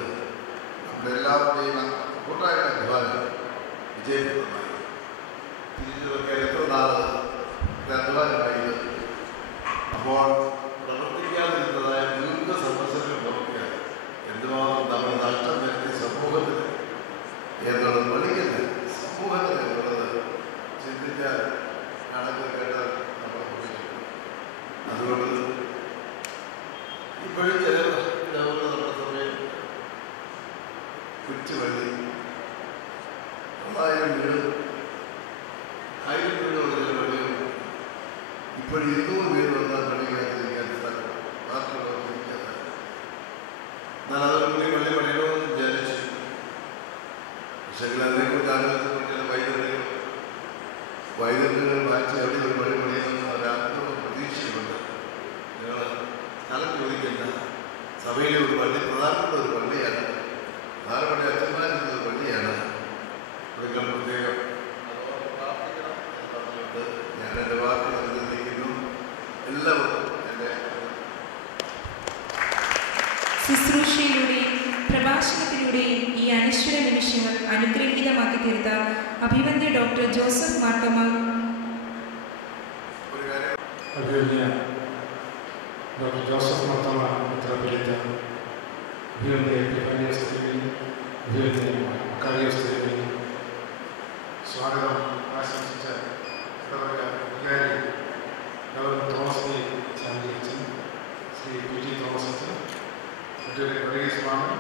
നമ്മുടെ എല്ലാവരുടെയും കൂട്ടായ അധ്വാനം വിജയപ്രദമായി. തിരിച്ചു നോക്കിയാൽ എത്ര നാള് അധ്വാനമായത്. അപ്പോൾ പ്രവർത്തിക്കാതിരുന്നതായ ദീർഘ സംവത്സരങ്ങൾ നോക്കിയാൽ എന്തുമാത്രം നമ്മൾ നഷ്ടം വരുത്തി സമൂഹത്തിന് എന്നുള്ളത് പഠിക്കുന്നത്. സമൂഹത്തിന് എന്നുള്ളത് ചിന്തിച്ചാൽ കണക്ക് കേട്ടാൽ നമ്മൾ പഠിക്കും. അതുകൊണ്ട് ഇപ്പോഴും ചില നമ്മുടെ സമയം കുച്ചുവള്ളി 1000 വീട് 1000 വീട് വന്നതിന് പണിയും ഇപ്പോഴും 200 പേര് വന്നാൽ പണിയാതിരിക്കാൻ സ്ഥലം ബാക്കിയുള്ളവർക്ക് എന്നാൽ അതൊരു പുതിയ പള്ളി പണിയണമെന്ന് വിചാരിച്ചു. പക്ഷേ അതിനെക്കുറിച്ച് ആലോചിച്ച വൈദ്യുതികൾ മാറ്റി എവിടെ ഒരു പള്ളി പണിയുമെന്ന് ഒരാൾക്കും പ്രതീക്ഷയുണ്ട്. നിങ്ങൾ സ്ഥലം ചോദിക്കുന്ന സഭയിലെ ഒരു പള്ളി പ്രധാനപ്പെട്ട ഒരു പള്ളിയാണ്. പ്രധാനപ്പെട്ട അച്ഛന്മാരുന്ന ഒരു പള്ളിയാണ്. ഇവിടെ പ്രത്യേകം പ്രാർത്ഥിക്കണം എന്ന് പറഞ്ഞുകൊണ്ട് ഞാൻ എൻ്റെ വാക്ക് നിർദ്ദേശിക്കുന്നു. എല്ലാവർക്കും എൻ്റെ ശുശ്രൂഷയിലൂടെയും പ്രഭാഷണത്തിലൂടെയും ഈ അനശ്വര നിമിഷങ്ങൾ അനുഗ്രഹീതമാക്കി തീർത്ത അഭിവന്ദ്യ ഡോക്ടർ ജോസഫ് മാർത്തോമ, അഭിവന്ദ്യ ഡോക്ടർ ജോസഫ് മാർത്തോമ മെത്രാപ്പൊലീത്ത, അഭിവന്ദ്യ എപ്പിഫാനിയോസ് തിരുമേനി, അഭിവന്ദ്യ മക്കാരിയോസ് തിരുമേനി, സ്വാഗതം ആശംസിച്ച ഇടവക വികാരി ഡോക്ടർ തോമസ് പി ചാന്ദിയച്ചൻ, ശ്രീ പി ടി തോമസ് അച്ഛൻ, മറ്റൊരു വർഗീസ് മാമൻ,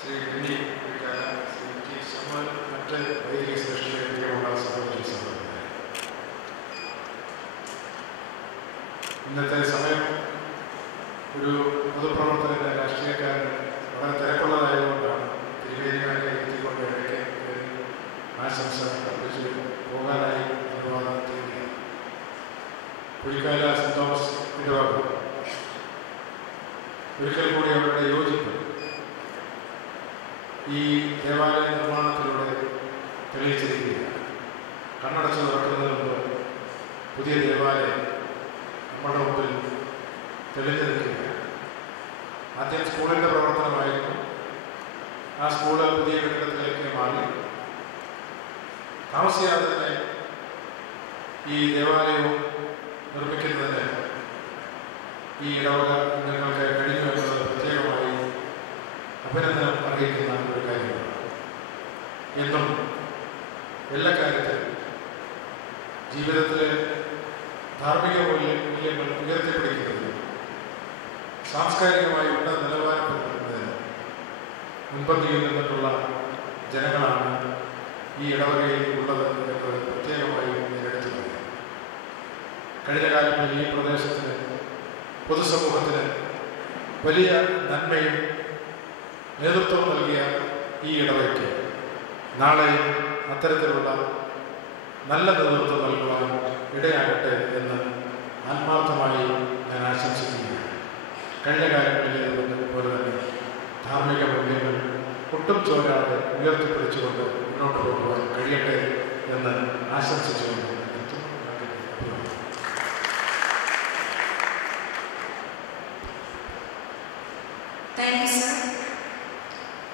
ശ്രീ ബെന്നി കുഴിക്കാല, ശ്രീ ടി ശമൽ, മറ്റ് വൈദിക ശ്രേഷ്ഠരെ പ്രിയമുള്ള സഹോദരി സഹോദരന്മാരെ, ഇന്നത്തെ സമയം ഒരു പൊതുപ്രവർത്തകൻ്റെ രാഷ്ട്രീയക്കാരൻ വളരെ തിരക്കുള്ളതായതുകൊണ്ടാണ് തിരുവേദിമാരെ എത്തിക്കൊണ്ട് ഇടയ്ക്ക് ആശംസ അർപ്പിച്ച് പോകാനായി അനുവാദം തേടുകയാണ്. കുഴിക്കാല സെന്റ് തോമസ് ഇടവക ഒരിക്കൽ കൂടി അവരുടെ യോജിപ്പ് ഈ ദേവാലയ നിർമ്മാണത്തിലൂടെ തെളിയിച്ചിരിക്കുകയാണ്. കണ്ണടച്ച് തുറക്കുന്നതിന് മുമ്പ് പുതിയ ദേവാലയം നമ്മുടെ മുമ്പിൽ തെളിഞ്ഞു നിൽക്കുകയാണ്. ആദ്യം സ്കൂളിൻ്റെ പ്രവർത്തനമായിരുന്നു. ആ സ്കൂള് പുതിയ കെട്ടിടത്തിലേക്ക് മാറി. താമസിയാതെ തന്നെ ഈ ദേവാലയവും നിർമ്മിക്കുന്നതിന് ഈ ഇടവക അംഗങ്ങൾക്ക് കഴിഞ്ഞു എന്നത് പ്രത്യേകമായി അഭിനന്ദനം അറിയിക്കുന്ന ഒരു കാര്യമാണ്. എന്നും എല്ലാ കാര്യത്തിലും ജീവിതത്തിലെ ധാർമ്മിക മൂല്യങ്ങൾ ഉയർത്തിപ്പിടിക്കുന്നതിന് സാംസ്കാരികമായി ഉള്ള നിലവാരം പുലർത്തുന്നതിന് മുൻപന്തിയിൽ നിന്നിട്ടുള്ള ജനങ്ങളാണ് ഈ ഇടവകയിൽ ഉള്ളത് എന്ന് പ്രത്യേകമായി നേരിടുത്തു പറയും. കഴിഞ്ഞ കാലങ്ങളിൽ ഈ പ്രദേശത്തിന് പൊതുസമൂഹത്തിന് വലിയ നന്മയും നേതൃത്വം നൽകിയ ഈ ഇടവയ്ക്ക് നാളെയും അത്തരത്തിലുള്ള നല്ല നേതൃത്വം നൽകുവാൻ ഇടയാകട്ടെ എന്ന് ആത്മാർത്ഥമായി ഞാൻ ആശംസിക്കുകയാണ്. കഴിഞ്ഞ കാലങ്ങളിലെ പോലെ തന്നെ ധാർമ്മിക മൂല്യങ്ങൾ ഒട്ടും ചോരാതെ ഉയർത്തിപ്പിടിച്ചുകൊണ്ട് മുന്നോട്ട് പോകുവാൻ കഴിയട്ടെ എന്ന് ആശംസിച്ചുകൊണ്ട്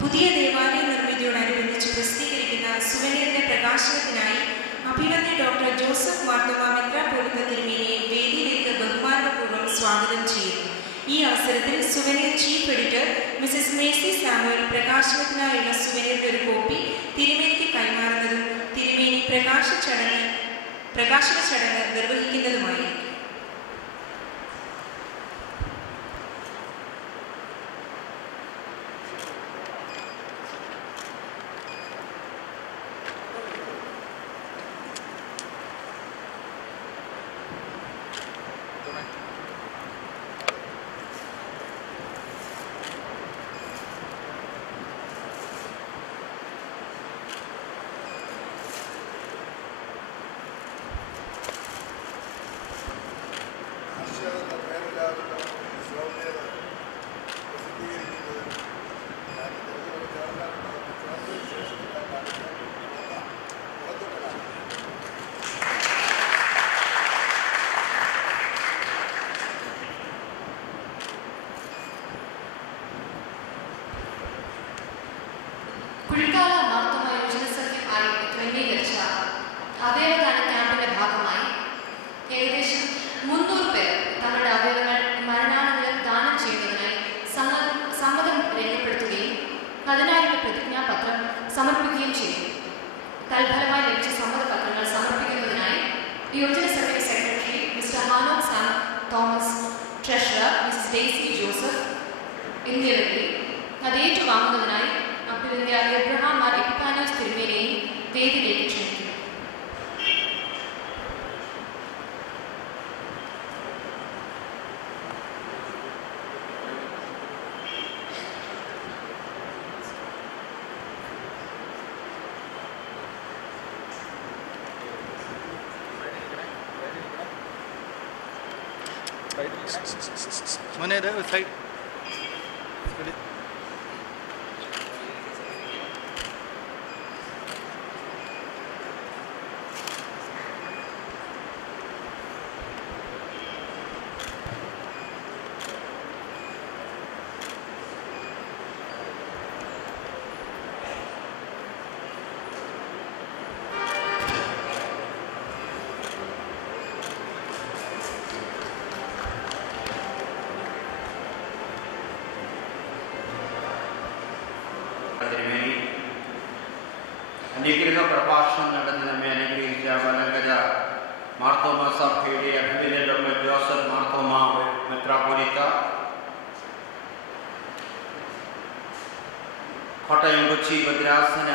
പുതിയ ദേവാലയ നിർമ്മിതിയോടനുബന്ധിച്ച് പ്രസിദ്ധീകരിക്കുന്ന സുവനീറിന്റെ പ്രകാശനത്തിനായി അഭിവന്ദ്യ ഡോക്ടർ ജോസഫ് മാർത്തോമ മെത്രാപ്പൊലീത്ത തിരുമേനിയെ വേദിയിലേക്ക് ബഹുമാനപൂർവ്വം സ്വാഗതം ചെയ്യുന്നു. ഈ അവസരത്തിൽ souvenir chief editor Mrs Mercy Samuel പ്രകാശനത്തിനായുള്ള സുവനീറിന്റെ ഒരു കോപ്പി തിരുമേനിക്ക് കൈമാറുന്നതും തിരുമേനി പ്രകാശന ചടങ്ങ് നിർവഹിക്കുന്നതുമായി. കുഴിക്കാല മാർത്തോമ യോജന സഖ്യം ആയി ക്രമീകരിച്ച അവയവദാന ക്യാമ്പിന്റെ ഭാഗമായി ഏകദേശം 300 പേർ തങ്ങളുടെ അവയവങ്ങൾ മരണാനന്തരം ദാനം ചെയ്യുന്നതിനായി സമ്മതം രേഖപ്പെടുത്തുകയും അതിനായുള്ള പ്രതിജ്ഞാപത്രം സമർപ്പിക്കുകയും ചെയ്തു. തൽഫലമായി ലഭിച്ച സമ്മതപത്രങ്ങൾ സമർപ്പിക്കുന്നതിനായി യോജന സഭയുടെ secretary mister Hanok Sam Thomas, treasurer mister Daisy Joseph എന്നിവരെ അത് ഏറ്റുവാങ്ങുന്നതിനായി അഭിവന്ദ്യ എബ്രഹാം മാർ എപ്പിഫാനിയോസ് തിരുമേനിയെയും വേദിയിലേക്ക് ക്ഷണിക്കുന്നു. മോനെ സൈഡ് അനുഗ്രഹ പ്രഭാഷണം നടത്തി നമ്മെ അനുഗ്രഹിച്ച മലങ്കര മാർത്തോമ സഭയുടെ അഭിനന്ദ ഡോക്ടർ ജോസഫ് മാർത്തോമ മെത്രാപ്പൊലീത്ത, കോട്ടയം കൊച്ചി ഭദ്രാസന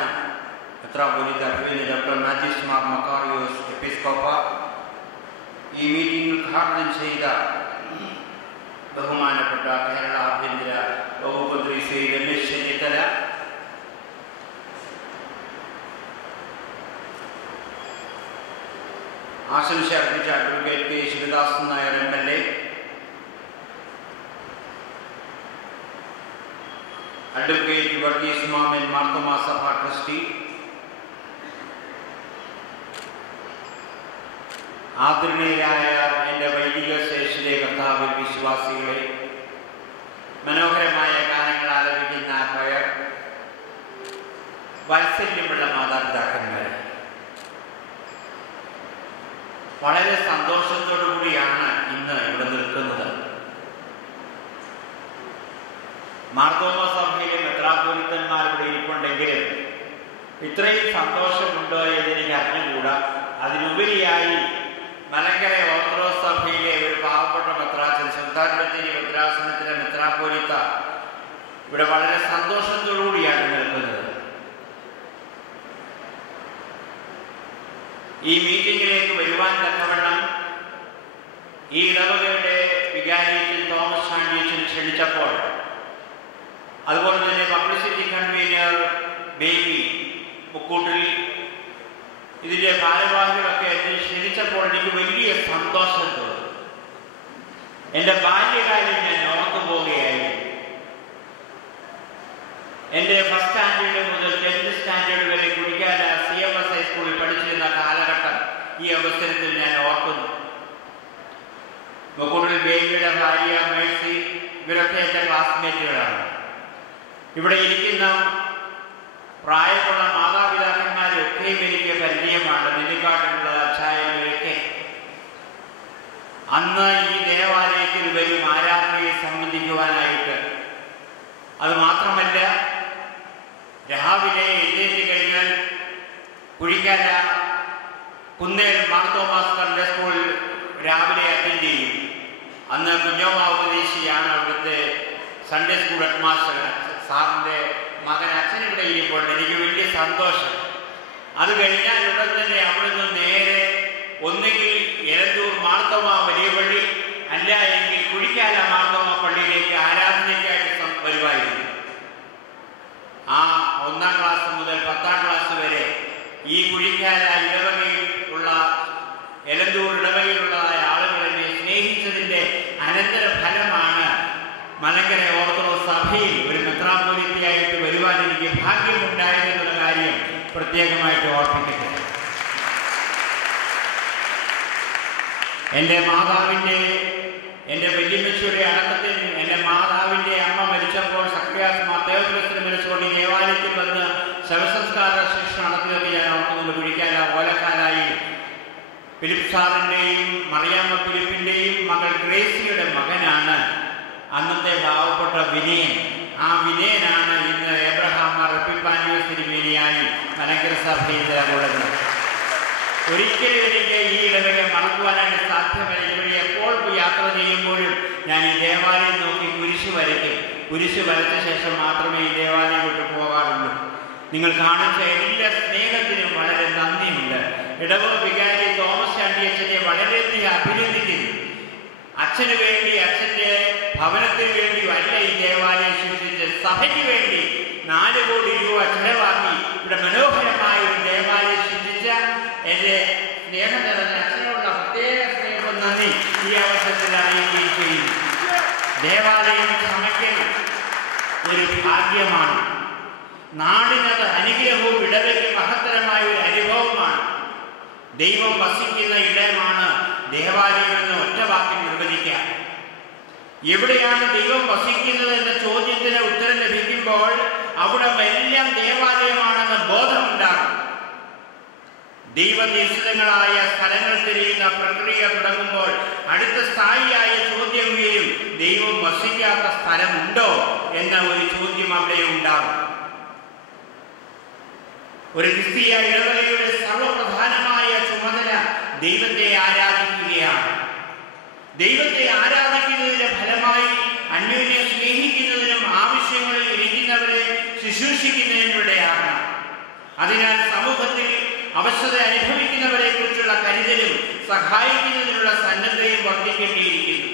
മെത്രാപ്പൊലീത്ത അഭിനന്ദ ഡോക്ടർ മാത്യൂസ് മാർ മക്കാറിയോസ് എപ്പിസ്കോപ്പ, ഈ മീറ്റിംഗ് ഉദ്ഘാടനം ചെയ്ത ബഹുമാനപ്പെട്ട കേരള ആഭ്യന്തര വകുപ്പ് മന്ത്രി ശ്രീ രമേശ് ചെന്നിത്തല, ആശംസ അർപ്പിച്ച advocate K Sivadasan Nair MLA, advocate Varghese മാമൻ മാർത്തോമാ സഭ ട്രസ്റ്റി, ആദരണീയരായ എൻ്റെ വൈദിക ശേഷിലെ കർത്താവിൽ വിശ്വാസികളെ, മനോഹരമായ ഗാനങ്ങൾ ആലപിക്കുന്ന കൊയർ, വാത്സല്യമുള്ള മാതാപിതാക്കന്മാരെ, വളരെ സന്തോഷത്തോടു കൂടിയാണ് ഇന്ന് ഇവിടെ നിൽക്കുന്നത്. മാർത്തോമ സഭയിലെ മെത്രാപ്പൊലീത്തന്മാർ ഇവിടെ ഇരിപ്പുണ്ടെങ്കിലും ഇത്രയും സന്തോഷമുണ്ടോ എന്നെനിക്ക് അറിഞ്ഞുകൂടാ. അതിനുപരിയായി മലങ്കര ഓർത്തഡോക്സ് സഭയിലെ ഒരു പാവപ്പെട്ട മെത്രാച്ചൻ, സുൽത്താൻ ബത്തേരി ഭദ്രാസനത്തിലെ മെത്രാപ്പൊലീത്ത ഇവിടെ വളരെ സന്തോഷത്തോടു കൂടിയാണ് നിൽക്കുന്നത്. ഈ മീറ്റിംഗിലേക്ക് വരുവാൻ തക്കവണ്ണം ഈ ഇടവകയുടെ വികാരിയച്ഛൻ തോമസ് ചാണ്ടിയച്ഛൻ ക്ഷണിച്ചപ്പോൾ, അതുപോലെ തന്നെ പബ്ലിസിറ്റി കൺവീനർ ബേബി മുക്കൂട്ടിൽ, ഇതിൻ്റെ ഭാരവാഹികളൊക്കെ എന്നെ ക്ഷണിച്ചപ്പോൾ എനിക്ക് വലിയ സന്തോഷം തോന്നി. എൻ്റെ ബാല്യകാലം ഞാൻ ഓർത്തു പോവുകയായിരുന്നു. എൻ്റെ ഫസ്റ്റ് സ്റ്റാൻഡേർഡ് മുതൽ 10th സ്റ്റാൻഡേർഡ് വരെ കുടിക്കാല CMS ഹൈസ്കൂളിൽ പഠിച്ചിരുന്ന കാലഘട്ടം ഈ അവസരത്തിൽ ഞാൻ ഓർക്കുന്നു. മുക്കൂട്ടിൽ ബേബിയുടെ ഭാര്യ മേഴ്സി, ഇവരൊക്കെ എൻ്റെ ക്ലാസ്മേറ്റുകളാണ്. ഇവിടെ ഇരിക്കുന്ന പ്രായമുള്ള മാതാപിതാക്കന്മാരൊക്കെയും എനിക്ക് പരിചയമാണ്. നെല്ലിക്കാട്ടിലുള്ള അച്ചായനൊക്കെ അന്ന് ഈ ദേവാലയത്തിൽ വരും ആരാധനയെ സംബന്ധിക്കുവാനായിട്ട്. അത് മാത്രമല്ല, രാവിലെ എഴുന്നേറ്റ് കഴിഞ്ഞാൽ കുഴിക്കാല കുന്നേൽ മാർത്തോമാസ് സൺഡേ സ്കൂൾ രാവിലെ അറ്റൻഡ് ചെയ്യും. അന്ന് കുഞ്ഞോമാവ് ഉപദേശിയാണ് അവിടുത്തെ സൺഡേ സ്കൂൾ ഹെഡ് മാസ്റ്റർ. സാറിൻ്റെ മകൻ അച്ഛനിവിടെ ഇരിപ്പോൾ എനിക്ക് വലിയ സന്തോഷം. അത് കഴിഞ്ഞാൽ ഉടൻ തന്നെ അവിടുന്ന് നേരെ ഒന്നുകിൽ എലന്തൂർ മാർത്തോമ വലിയ പള്ളി, അല്ല എങ്കിൽ കുഴിക്കാല മാർത്തോമ പള്ളിയിലേക്ക് ആരാധനയ്ക്കായിട്ട് വരുമായിരുന്നു. ആ 1ാം ക്ലാസ് മുതൽ 10ാം ക്ലാസ് വരെ ഈ കുഴിക്കാല ഇടവകയിൽ ഉള്ള എലന്തൂർ ഇടവകയിലുള്ളതായ ആളുകൾ എന്നെ സ്നേഹിച്ചതിൻ്റെ അനന്തര ഫലമാണ് മലങ്കര ഓർത്തഡോക്സ് സഭയിൽ ഒരു മെത്രാപ്പൊലീത്തയായിട്ട് വരുവാൻ എനിക്ക് ഭാഗ്യമുണ്ടായതെന്നുള്ള കാര്യം പ്രത്യേകമായിട്ട് ഓർമ്മിക്കട്ടെ. എൻ്റെ മാതാവിൻ്റെ, എൻ്റെ വല്യമ്മച്ചിയുടെ അടക്കത്തിൽ എൻ്റെ മാതാവിൻ്റെ അമ്മ മരിച്ചപ്പോൾ സക്രിയാസ് മാത്തേവത്തിന് മരിച്ചുകൊണ്ട് ദേവാലയത്തിൽ വന്ന് ശവസംസ്കാര ശിക്ഷ നടത്തിയതൊക്കെ ഞാൻ ഓർക്കുന്നത്. കുഴിക്കാല ഓലക്കാലായി ഫിലിപ്പ് സാറിൻ്റെയും മറിയാമ്മ ഫിലിപ്പിൻ്റെയും മകൾ ഗ്രേസിയുടെ മകനാണ് അന്നത്തെ പാവപ്പെട്ട വിനയൻ. ആ വിനയനാണ് ഇന്ന് എബ്രഹാം മാർ എപ്പിഫാനിയോസ് തിരുമേനിയായി മലങ്കര സഭയിൽ നിലകൊള്ളുന്നത്. ഒരിക്കലും എനിക്ക് ഈ ഇടവക മറക്കുവാനായിട്ട് സാധ്യമല്ല. ഇതുവഴി എപ്പോൾ യാത്ര ചെയ്യുമ്പോഴും ഞാൻ ഈ ദേവാലയം നോക്കി കുരിശ് വരയ്ക്കും. കുരിശ് വരച്ച ശേഷം മാത്രമേ ഈ ദേവാലയം വിട്ടു പോകാറുള്ളൂ. നിങ്ങൾ കാണിച്ച എല്ലാ സ്നേഹത്തിനും വളരെ നന്ദിയുണ്ട്. ഇടവക വികാരി തോമസ് ചാണ്ടിയച്ഛനെ വളരെയധികം അഭിനന്ദിക്കുന്നു. അച്ഛന് വേണ്ടി, അച്ഛൻ്റെ ഭവനത്തിന് വേണ്ടി അല്ല ഈ ദേവാലയം സൃഷ്ടിച്ച്, സഭയ്ക്ക് വേണ്ടി 4 കോടി രൂപ ചെലവാക്കി ഇവിടെ മനോഹരമായ ഒരു ദേവാലയം സൃഷ്ടിച്ച എൻ്റെ സ്നേഹം നിറഞ്ഞ അച്ഛനോടുള്ള പ്രത്യേക സ്നേഹം, നന്ദി ഈ അവസരത്തിൽ അറിയിക്കുകയും ചെയ്യുന്നു. ദേവാലയം ചമയ്ക്കൽ ഒരു ഭാഗ്യമാണ്. നാടിനത് അനുഗ്രഹവും ഇടവയ്ക്ക് മഹത്തരമായ ഒരു അനുഭവമാണ്. ദൈവം വസിക്കുന്ന ഇടമാണ് ദേവാലയം എന്ന് ഒറ്റ വാക്കിൽ നിർവചിക്കാം. എവിടെയാണ് ദൈവം വസിക്കുന്നത് എന്ന ചോദ്യത്തിന് ഉത്തരം ലഭിക്കുമ്പോൾ അവിടെ എല്ലാം ദേവാലയമാണെന്ന് ബോധമുണ്ടാകും. ദൈവദേശങ്ങളായ സ്ഥലങ്ങൾ തിരിയുന്ന പ്രക്രിയ തുടങ്ങുമ്പോൾ അടുത്ത സ്ഥായിയായ ചോദ്യം ഉയരും, ദൈവം വസിക്കാത്ത സ്ഥലമുണ്ടോ എന്ന ഒരു ചോദ്യം അവിടെ ഉണ്ടാകും. ഒരു ക്രിസ്തീയ ഇടവകയുടെ സർവപ്രധാനമായ ചുമതല ദൈവത്തെ ആരാധിക്കുകയാണ്. ദൈവത്തെ ആരാധിക്കുന്നതിന്റെ ഫലമായി അന്യോന്യം സ്നേഹിക്കുന്നതിനും ആവശ്യങ്ങളിൽ ഇരിക്കുന്നവരെ ശുശ്രൂഷിക്കുന്നതിനിടെയാകണം. അതിനാൽ സമൂഹത്തിൽ അവശത അനുഭവിക്കുന്നവരെ കുറിച്ചുള്ള കരുതലും സഹായിക്കുന്നതിനുള്ള സന്നദ്ധയും വർദ്ധിക്കേണ്ടിയിരിക്കുന്നു.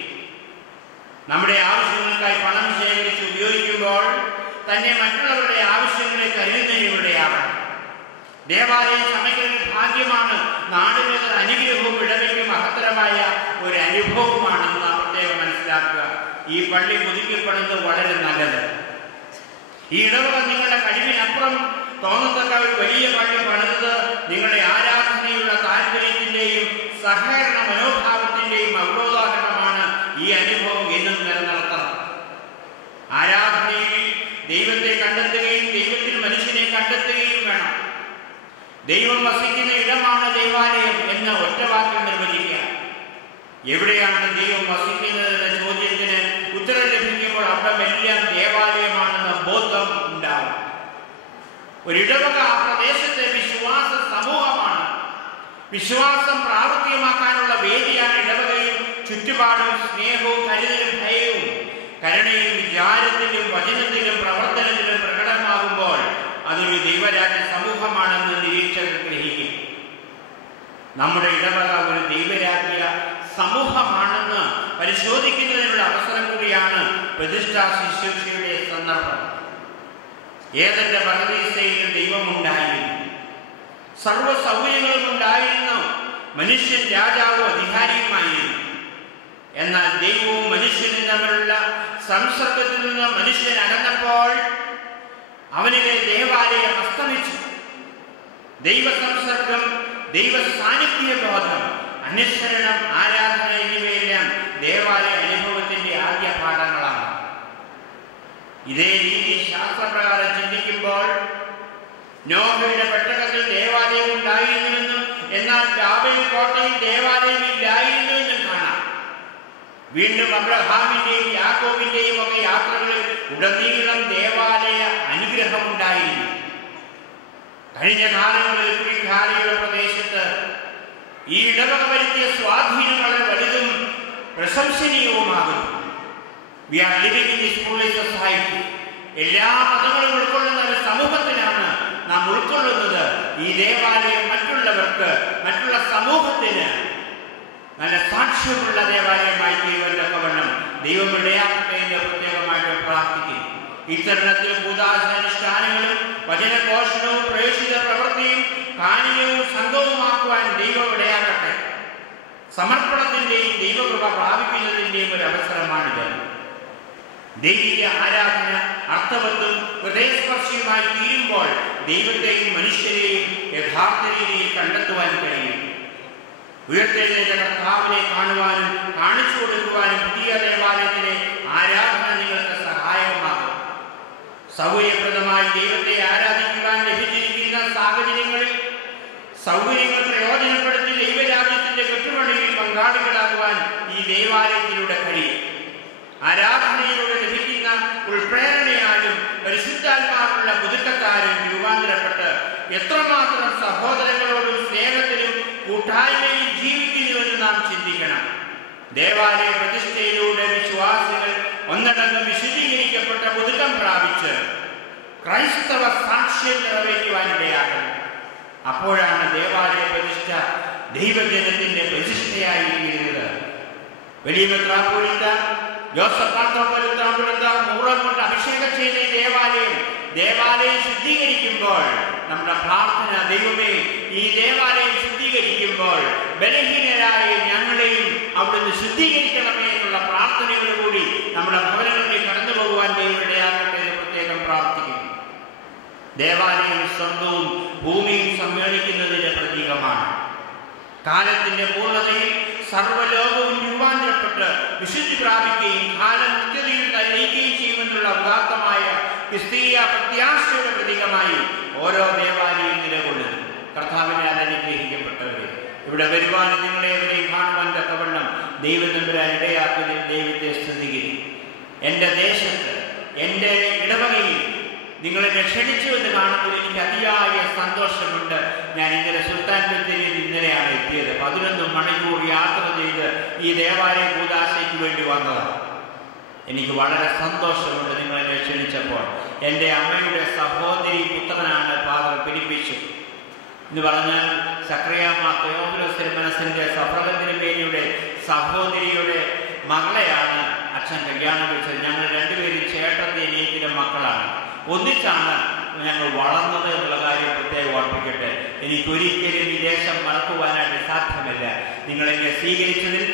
നമ്മുടെ ആവശ്യങ്ങൾക്കായി പണം ശേഖരിച്ച് ഉപയോഗിക്കുമ്പോൾ തന്നെ മറ്റുള്ളവരുടെ ആവശ്യങ്ങളെ കരുതുന്നതിനിടെയാകണം. ദേവാലയം ചമയ്ക്കുന്ന ഭാഗ്യമാണ്. നാടിന് അനുഗ്രഹവും ഇടവയ്ക്ക് മഹത്തരമായ ഒരു അനുഭവമാണെന്ന് നാം പ്രത്യേകം മനസ്സിലാക്കുക. ഈ പള്ളി പുതുക്കപ്പെടുന്നത് വളരെ നല്ലത്. ഈ ഇടവക നിങ്ങളുടെ കഴിവിനപ്പുറം തോന്നത്തക്ക ഒരു വലിയ പള്ളി പണിതത് നിങ്ങളുടെ ആരാധനയുള്ള താല്പര്യത്തിന്റെയും സഹകരണ മനോഭാവത്തിന്റെയും അവബോധാകരണമാണ്. ഈ അനുഭവം എന്നും നിലനിർത്തണം. ആരാധനയിൽ ദൈവത്തെ കണ്ടെത്തുകയും ദൈവത്തിൽ മനുഷ്യനെ കണ്ടെത്തുകയും വേണം. ദൈവം വസിക്കുന്ന ഇടമാണ് ദേവാലയം എന്ന ഒറ്റ വാക്കിൽ നിർവചിക്കുക. എവിടെയാണ് ദൈവം വസിക്കുന്നത് എന്ന ചോദ്യത്തിന് ഉത്തരം ലഭിക്കുമ്പോൾ അവിടെ എല്ലാം ദേവാലയമാണെന്ന ബോധം ഉണ്ടാകും. ഒരിടവക ആ പ്രദേശത്തെ വിശ്വാസ സമൂഹമാണ്. വിശ്വാസം പ്രാവർത്തികമാക്കാനുള്ള വേദിയാണ് ഇടവകയും ചുറ്റുപാടും സ്നേഹവും കരുതലും ഭയവും കരുണയും വിചാരത്തിലും വചനത്തിലും പ്രവർത്തനത്തിലും പ്രകടമാകുമ്പോൾ അതൊരു ദൈവരാജ്യ സമൂഹമാണെന്ന് നിരീക്ഷകർ ഗ്രഹിക്കും. നമ്മുടെ ഇടവക ഒരു ദൈവരാജ്യ സമൂഹമാണെന്ന് പരിശോധിക്കുന്നതിനുള്ള അവസരം കൂടിയാണ് പ്രതിഷ്ഠാ ശുശ്രൂഷയുടെ സന്ദർഭം. ഏതെന്റെ പരദീസയിൽ ദൈവമുണ്ടായിരുന്നു, സർവ സൗകര്യങ്ങളും ഉണ്ടായിരുന്നു, മനുഷ്യൻ രാജാവും അധികാരിയുമായിരുന്നു. എന്നാൽ ദൈവവും മനുഷ്യനും തമ്മിലുള്ള സംസർഗത്തിൽ നിന്ന് മനുഷ്യൻ അകന്നപ്പോൾ അവനിലെ ദേവാലയം അസ്തമിച്ചു. ദൈവ സംസർഗം, ദൈവ സാന്നിധ്യ ബോധം, അനുസരണം, ആരാധന എന്നിവയെല്ലാം ദേവാലയ അനുഭവത്തിന്റെ ആദ്യ പാഠങ്ങളാണ്. ഇതേ രീതി ശാസ്ത്രപ്രകാരം ചിന്തിക്കുമ്പോൾ നോഹയുടെ പെട്ടകത്തിൽ ദേവാലയം ഉണ്ടായിരുന്നുവെന്നും എന്നാൽ ബാബേൽ കോട്ടയിൽ ദേവാലയം ഇല്ലായിരുന്നുവെന്നും കാണാം. വീണ്ടും അബ്രഹാമിന്റെയും യാക്കോബിന്റെയും ഒക്കെ യാത്രകളിൽ ഉടനീളം ദേവാലയ അനുഗ്രഹമുണ്ടായിരുന്നു. കഴിഞ്ഞ കാലങ്ങളിൽ കുഴിക്കാലയുടെ പ്രദേശത്ത് ഈ ഇടവക വരുത്തിയ സ്വാധീനം വളരെ വലുതും പ്രശംസനീയവുമാകുന്നു. We are living in this pluralist society. എല്ലാ മതങ്ങളും ഉൾക്കൊള്ളുന്ന ഒരു സമൂഹത്തിലാണ് നാം ഉൾക്കൊള്ളുന്നത്. ഈ ദേവാലയം മറ്റുള്ളവർക്ക്, മറ്റുള്ള സമൂഹത്തിന് നല്ല സാക്ഷ്യമുള്ള ദേവാലയമായി തീരുവല്ലവണ്ണം ദൈവം ഇടയാക്കട്ടെ എന്ന് പ്രത്യേകമായിട്ട് പ്രാർത്ഥിക്കുന്നു. ഇത്തരണത്തിൽ ഭൂതാനുഷ്ഠാനങ്ങളും വചനഘോഷണവും പ്രേക്ഷിത പ്രവൃത്തിയും കാനികവും സംഘവുമാക്കുവാൻ ദൈവം ഇടയാക്കട്ടെ. സമർപ്പണത്തിന്റെയും ദൈവകൃപ പ്രാപിക്കുന്നതിന്റെയും ഒരു അവസരമാണിത്. ദൈവിക ആരാധന അർത്ഥവത്തും ഹൃദയസ്പർശിയുമായി തീരുമ്പോൾ ദൈവത്തെയും മനുഷ്യരെയും യഥാർത്ഥ രീതിയിൽ കണ്ടെത്തുവാൻ കഴിയും. ഉയർത്തെഴുന്നേറ്റ കർത്താവിനെ കാണുവാനും കാണിച്ചു കൊടുക്കുവാനും പുതിയ ദേവാലയത്തിലെ ആരാധന നിങ്ങൾക്ക് സഹായകമാകും. സൗകര്യപ്രദമായി ദൈവത്തെ ആരാധിക്കുവാൻ ലഭിച്ചിരിക്കുന്ന സാഹചര്യങ്ങളിൽ സൗകര്യങ്ങൾ പ്രയോജനപ്പെടുത്തി ദൈവരാജ്യത്തിന്റെ കെട്ടുപണിയിൽ പങ്കാളികളാകുവാൻ ഈ ദേവാലയത്തിലൂടെ കഴിയും. ആരാധനയിലൂടെ ലഭിക്കുന്ന ഉൾപ്രേരണയാലും പരിശുദ്ധാത്മാവുള്ള പുതുക്കത്താരും രൂപാന്തരപ്പെട്ട് എത്രമാത്രം സഹോദരങ്ങളോടും സ്നേഹത്തിലും കൂട്ടായ്മയിൽ ജീവിക്കുന്നുവെന്ന് നാം ചിന്തിക്കണം. ദേവാലയ പ്രതിഷ്ഠയിലൂടെ വിശ്വാസികൾ ഒന്നടങ്കം വിശദീകരിക്കപ്പെട്ട പുതുക്കം പ്രാപിച്ച് ക്രൈസ്തവ സാക്ഷ്യം നിറവേറ്റുവാനിടയാകണം. അപ്പോഴാണ് ദേവാലയ പ്രതിഷ്ഠ ദൈവജനത്തിന്റെ പ്രതിഷ്ഠയായിരിക്കുന്നത്. വലിയ മെത്രാപ്പോലീത്ത ജോസഫ് മെത്രാപ്പോലീത്ത മൂറം കൊണ്ട് അഭിഷേകം ചെയ്ത ദേവാലയം ശുദ്ധീകരിക്കുമ്പോൾ നമ്മുടെ പ്രാർത്ഥന, ദൈവമേ ഈ ദേവാലയം ശുദ്ധീകരിക്കുമ്പോൾ ബലഹീനരായ ഞങ്ങളെയും അവിടുന്ന് ശുദ്ധീകരിക്കണമേ എന്നുള്ള പ്രാർത്ഥനയോടുകൂടി നമ്മുടെ ഭവനങ്ങളിലേക്ക് കടന്നു പോകുവാൻ ദൈവമിടയാകട്ടെ എന്ന് പ്രത്യേകം പ്രാർത്ഥിക്കുന്നു. ദേവാലയം സ്വന്തവും ഭൂമിയും സമ്മേളിക്കുന്നതിന്റെ പ്രതീകമാണ്. കാലത്തിന്റെ പൂർണ്ണതയിൽ സർവ്വലോകവും രൂപാന്തരപ്പെട്ട് വിശുദ്ധി പ്രാപിക്കുകയും കാലം നിത്യതയിൽ ലയിക്കുകയും ചെയ്യുമെന്നുള്ള ഉദാത്തമായ ക്രിസ്തീയ പ്രത്യാശയുടെ പ്രതീകമായി ഓരോ ദേവാലയം നിലകൊള്ളുന്നു. കർത്താവിനാൽ അനുഗ്രഹിക്കപ്പെട്ടവരെ, ഇവിടെ വരുവാനും നിങ്ങളെവരെയും കാണുവാൻ തക്കവണ്ണം ദൈവം തമ്പുരാൻ ഇടയാക്കുന്നതിൽ ദൈവത്തെ സ്തുതിക്കുന്നു. എൻ്റെ ദേശത്ത്, എൻ്റെ ഇടവകയിൽ നിങ്ങളെന്നെ ക്ഷണിച്ചു എന്ന് കാണുമ്പോൾ എനിക്ക് അതിയായ സന്തോഷമുണ്ട്. ഞാൻ ഇന്നലെ സുൽത്താൻ ബത്തേരിയിൽ ഇന്നലെയാണ് എത്തിയത്. 11 മണിക്കൂർ യാത്ര ചെയ്ത് ഈ ദേവാലയ കൂദാശയ്ക്ക് വേണ്ടി വന്നതാണ്. എനിക്ക് വളരെ സന്തോഷമുണ്ട് നിങ്ങളെന്നെ ക്ഷണിച്ചപ്പോൾ. എൻ്റെ അമ്മയുടെ സഹോദരി പുത്രനാണ് ഫാദർ പിടിപ്പിച്ചു എന്ന് പറഞ്ഞാൽ സക്രിയാമ്മ തെയോഫിലോസ് തിരുമനസിന്റെ സഫ്രഗത്തിരുമേനിയുടെ സഹോദരിയുടെ മകളെയാണ് അച്ഛൻ കല്യാണം കഴിച്ചത്. ഞങ്ങൾ രണ്ടുപേരും ചേട്ടത്തി അനിയത്തിൻ്റെ മക്കളാണ്. ഒന്നിച്ചാണ് ഞങ്ങൾ വളർന്നത് എന്നുള്ള കാര്യം പ്രത്യേകം ഓർപ്പിക്കട്ടെ. എനിക്കൊരിക്കലും ഈ ദേശം മറക്കുവാനായിട്ട് സാധ്യമല്ല. നിങ്ങളെന്നെ സ്വീകരിച്ചതിൽ,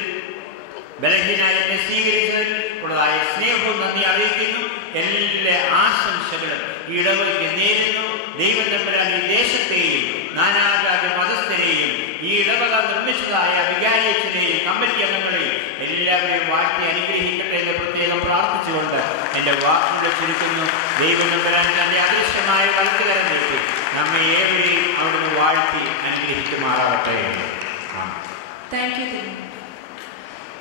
ബലഹീനായി എന്നെ സ്വീകരിച്ചതിൽ ഉള്ളതായ സ്നേഹവും നന്ദി അറിയിക്കുന്നു. എല്ലാ ആശംസകളും ഈ ഇടവകയ്ക്ക് നേരുന്നു. ദൈവം തമ്പുരാൻ ഈ ദേശത്തെയും നാനാജാതി മതസ്ഥരെയും ഈ ഇടവക നിർമ്മിച്ചതായ വികാരിയച്ഛനെയും കമ്മിറ്റി അംഗങ്ങളെയും എല്ലാവരെയും വാഴ്ത്തി അനുഗ്രഹിക്കട്ടെ എന്ന് പ്രത്യേകം പ്രാർത്ഥിച്ചുകൊണ്ട് എൻ്റെ വാക്കുകളെ ചുരുക്കുന്നു. ദൈവം തമ്പുരാൻ തൻ്റെ അദൃശ്യമായ വലത്തുകരം നീട്ടി നമ്മെ ഏവരെയും അവിടുന്ന് വാഴ്ത്തി അനുഗ്രഹിക്കുമാറാവട്ടെ.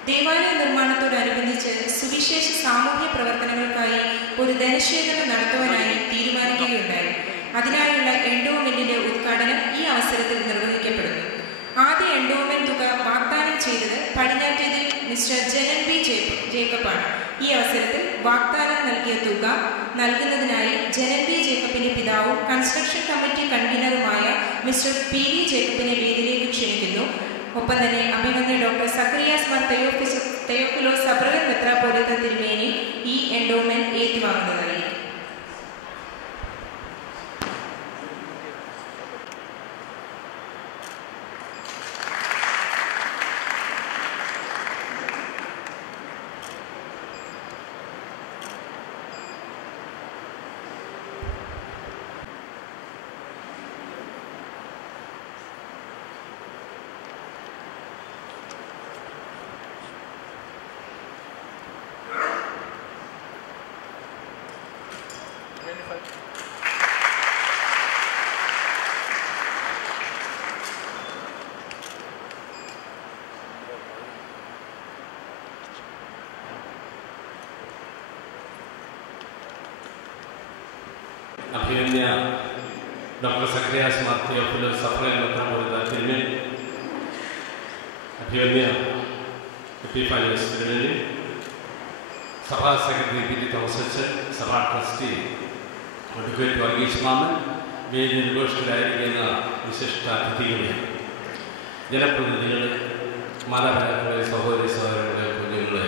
ദേവാലയ നിർമ്മാണത്തോടനുബന്ധിച്ച് സുവിശേഷ സാമൂഹ്യ പ്രവർത്തനങ്ങൾക്കായി ഒരു ധനശേഖരണം നടത്തുവാനായി തീരുമാനിക്കുകയുണ്ടായി. അതിനായുള്ള എൻഡോമെന്റിന്റെ ഉദ്ഘാടനം ഈ അവസരത്തിൽ നിർവഹിക്കപ്പെടുന്നു. ആദ്യ എൻഡോമെന്റ് തുക വാഗ്ദാനം ചെയ്തത് പടിഞ്ഞാറ്റേതിൽ മിസ്റ്റർ ജനൻ ബി ജേക്കബാണ്. ഈ അവസരത്തിൽ വാഗ്ദാനം നൽകിയ തുക നൽകുന്നതിനായി ജനൻ ബി ജേക്കബിന്റെ പിതാവും കൺസ്ട്രക്ഷൻ കമ്മിറ്റി കൺവീനറുമായ മിസ്റ്റർ പി വി ജേക്കബിനെ വേദിയിലേക്ക് ക്ഷണിക്കുന്നു. ഒപ്പം തന്നെ അഭിമന്യ doctor Zacharias Mar Theophilos suffragan മെത്രാപ്പോലീത്ത തിരുമേനി ഈ എൻഡോമെന്റ് ഏറ്റുവാങ്ങുന്നതായിരിക്കും. അഭിമന്യ doctor Zacharias Mar Theophilos suffragan മെത്രാപ്പോലീത്ത തിരുമേനി, അഭിമന്യ എപ്പിഫാനിയോസ് തിരുമേനി, സഭാ സെക്രട്ടറി പി ടി തോമസ് അച്ഛൻ, സഭാ ട്രസ്റ്റി അഡ്വക്കേറ്റ് വർഗീസ് മാമൻ, വേദി നിർഘോഷത്തിലായിരിക്കുന്ന വിശിഷ്ട അതിഥികളെ, ജനപ്രതിനിധികളെ, മാതാപിതാക്കളെ, സഹോദരി സഹോദരങ്ങളെ, കുഞ്ഞുങ്ങളെ,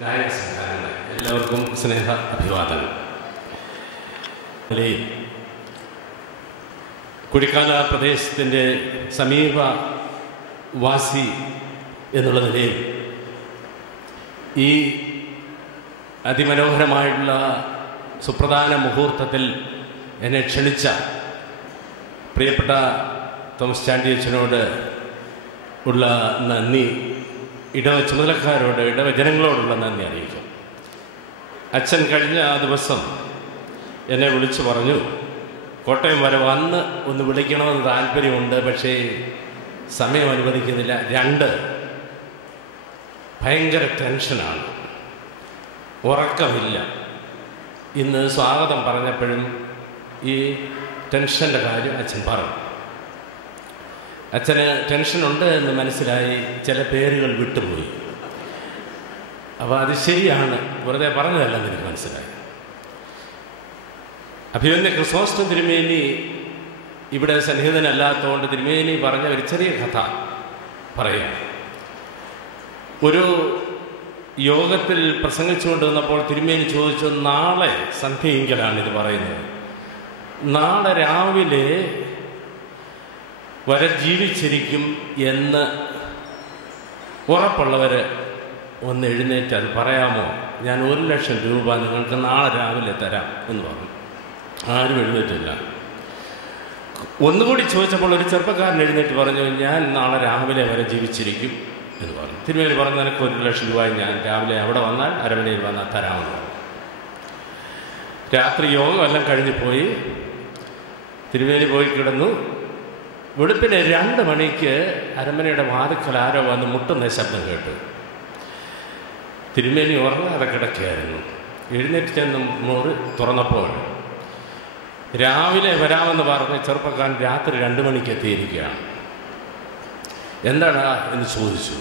ഗായക സംഘാടകങ്ങളെ, എല്ലാവർക്കും സ്നേഹ അഭിവാദനം. കുഴിക്കാല പ്രദേശത്തിൻ്റെ സമീപവാസി എന്നുള്ള നിലയിൽ ഈ അതിമനോഹരമായിട്ടുള്ള സുപ്രധാന മുഹൂർത്തത്തിൽ എന്നെ ക്ഷണിച്ച പ്രിയപ്പെട്ട തോമസ് ചാണ്ടി അച്ഛനോട് ഉള്ള നന്ദി, ഇടവ ചുമതലക്കാരോട്, ഇടവ ജനങ്ങളോടുള്ള നന്ദി അറിയിക്കും. അച്ഛൻ കഴിഞ്ഞ ആ ദിവസം എന്നെ വിളിച്ചു പറഞ്ഞു, കോട്ടയം വരെ വന്ന് ഒന്ന് വിളിക്കണമെന്ന് താല്പര്യമുണ്ട്, പക്ഷേ സമയം അനുവദിക്കുന്നില്ല. 2 ഭയങ്കര ടെൻഷനാണ്, ഉറക്കമില്ല. ഇന്ന് സ്വാഗതം പറഞ്ഞപ്പോഴും ഈ ടെൻഷൻ്റെ കാര്യം അച്ഛൻ പറഞ്ഞു. അച്ഛന് ടെൻഷനുണ്ട് എന്ന് മനസ്സിലായി. ചില പേരുകൾ വിട്ടുപോയി. അപ്പോൾ അത് ശരിയാണ്, വെറുതെ പറഞ്ഞതല്ലെന്ന് എനിക്ക് മനസ്സിലായി. അഭിമന്യ ക്രിസോസ്റ്റം തിരുമേനി ഇവിടെ സന്നിഹിതനല്ലാത്തതുകൊണ്ട് തിരുമേനി പറഞ്ഞ ഒരു ചെറിയ കഥ പറയാം. ഒരു യോഗത്തിൽ പ്രസംഗിച്ചുകൊണ്ട് വന്നപ്പോൾ തിരുമേനി ചോദിച്ചു, നാളെ സന്ധ്യയെങ്കിലാണിത് പറയുന്നത്, നാളെ രാവിലെ വരെ ജീവിച്ചിരിക്കും എന്ന് ഉറപ്പുള്ളവർ ഒന്ന് എഴുന്നേറ്റ് അത് പറയാമോ? ഞാൻ 1,00,000 രൂപ നിങ്ങൾക്ക് നാളെ രാവിലെ തരാം എന്ന് പറഞ്ഞു. ആരും എഴുന്നേറ്റില്ല. ഒന്നുകൂടി ചോദിച്ചപ്പോൾ ഒരു ചെറുപ്പക്കാരൻ എഴുന്നേറ്റ് പറഞ്ഞു, ഞാൻ നാളെ രാവിലെ വരെ ജീവിച്ചിരിക്കും എന്ന് പറഞ്ഞു. തിരുമേനി പറഞ്ഞു, നിനക്ക് 1,00,000 രൂപ ഞാൻ രാവിലെ അവിടെ വന്നാൽ അരമനയിൽ വന്നാൽ തരാമെന്ന് പറഞ്ഞു. രാത്രി യോഗം എല്ലാം കഴിഞ്ഞ് പോയി. തിരുമേനി പോയി കിടന്നു. വെളുപ്പിന് 2 മണിക്ക് അരമനയുടെ വാതിക്കൽ ആരോ വന്ന് മുട്ടുന്ന ശബ്ദം കേട്ടു. തിരുമേനി ഉറങ്ങാതെ കിടക്കുകയായിരുന്നു. എഴുന്നേറ്റ് ചെന്ന് മുറി തുറന്നപ്പോൾ രാവിലെ വരാമെന്ന് പറഞ്ഞ് ചെറുപ്പക്കാരൻ രാത്രി 2 മണിക്ക് എത്തിയിരിക്കുകയാണ്. എന്താടാ എന്ന് ചോദിച്ചു.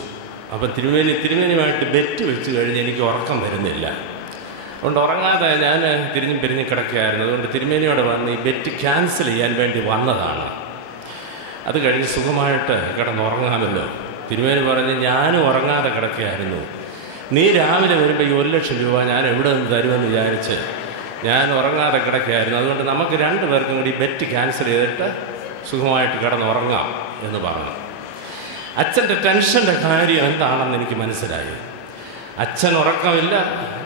അപ്പം തിരുമേനിയുമായിട്ട് ബെറ്റ് വെച്ച് കഴിഞ്ഞ് എനിക്ക് ഉറക്കം വരുന്നില്ല, അതുകൊണ്ട് ഉറങ്ങാതെ ഞാൻ തിരിഞ്ഞ് കിടക്കുകയായിരുന്നു. അതുകൊണ്ട് തിരുമേനിയോട് വന്ന് ഈ ബെറ്റ് ക്യാൻസൽ ചെയ്യാൻ വേണ്ടി വന്നതാണ്. അത് കഴിഞ്ഞ് സുഖമായിട്ട് കിടന്നുറങ്ങാമല്ലോ. തിരുമേനി പറഞ്ഞ്, ഞാനും ഉറങ്ങാതെ കിടക്കുകയായിരുന്നു. നീ രാവിലെ വരുമ്പോൾ ഈ 1,00,000 രൂപ ഞാൻ എവിടെ നിന്ന് തരുമെന്ന് വിചാരിച്ച് ഞാൻ ഉറങ്ങാതെ കിടക്കുകയായിരുന്നു. അതുകൊണ്ട് നമുക്ക് 2 പേർക്കും കൂടി ബെറ്റ് ക്യാൻസൽ ചെയ്തിട്ട് സുഖമായിട്ട് കിടന്നുറങ്ങാം എന്ന് പറഞ്ഞു. അച്ഛൻ്റെ ടെൻഷൻ്റെ കാര്യം എന്താണെന്ന് എനിക്ക് മനസ്സിലായി. അച്ഛൻ ഉറക്കമില്ല,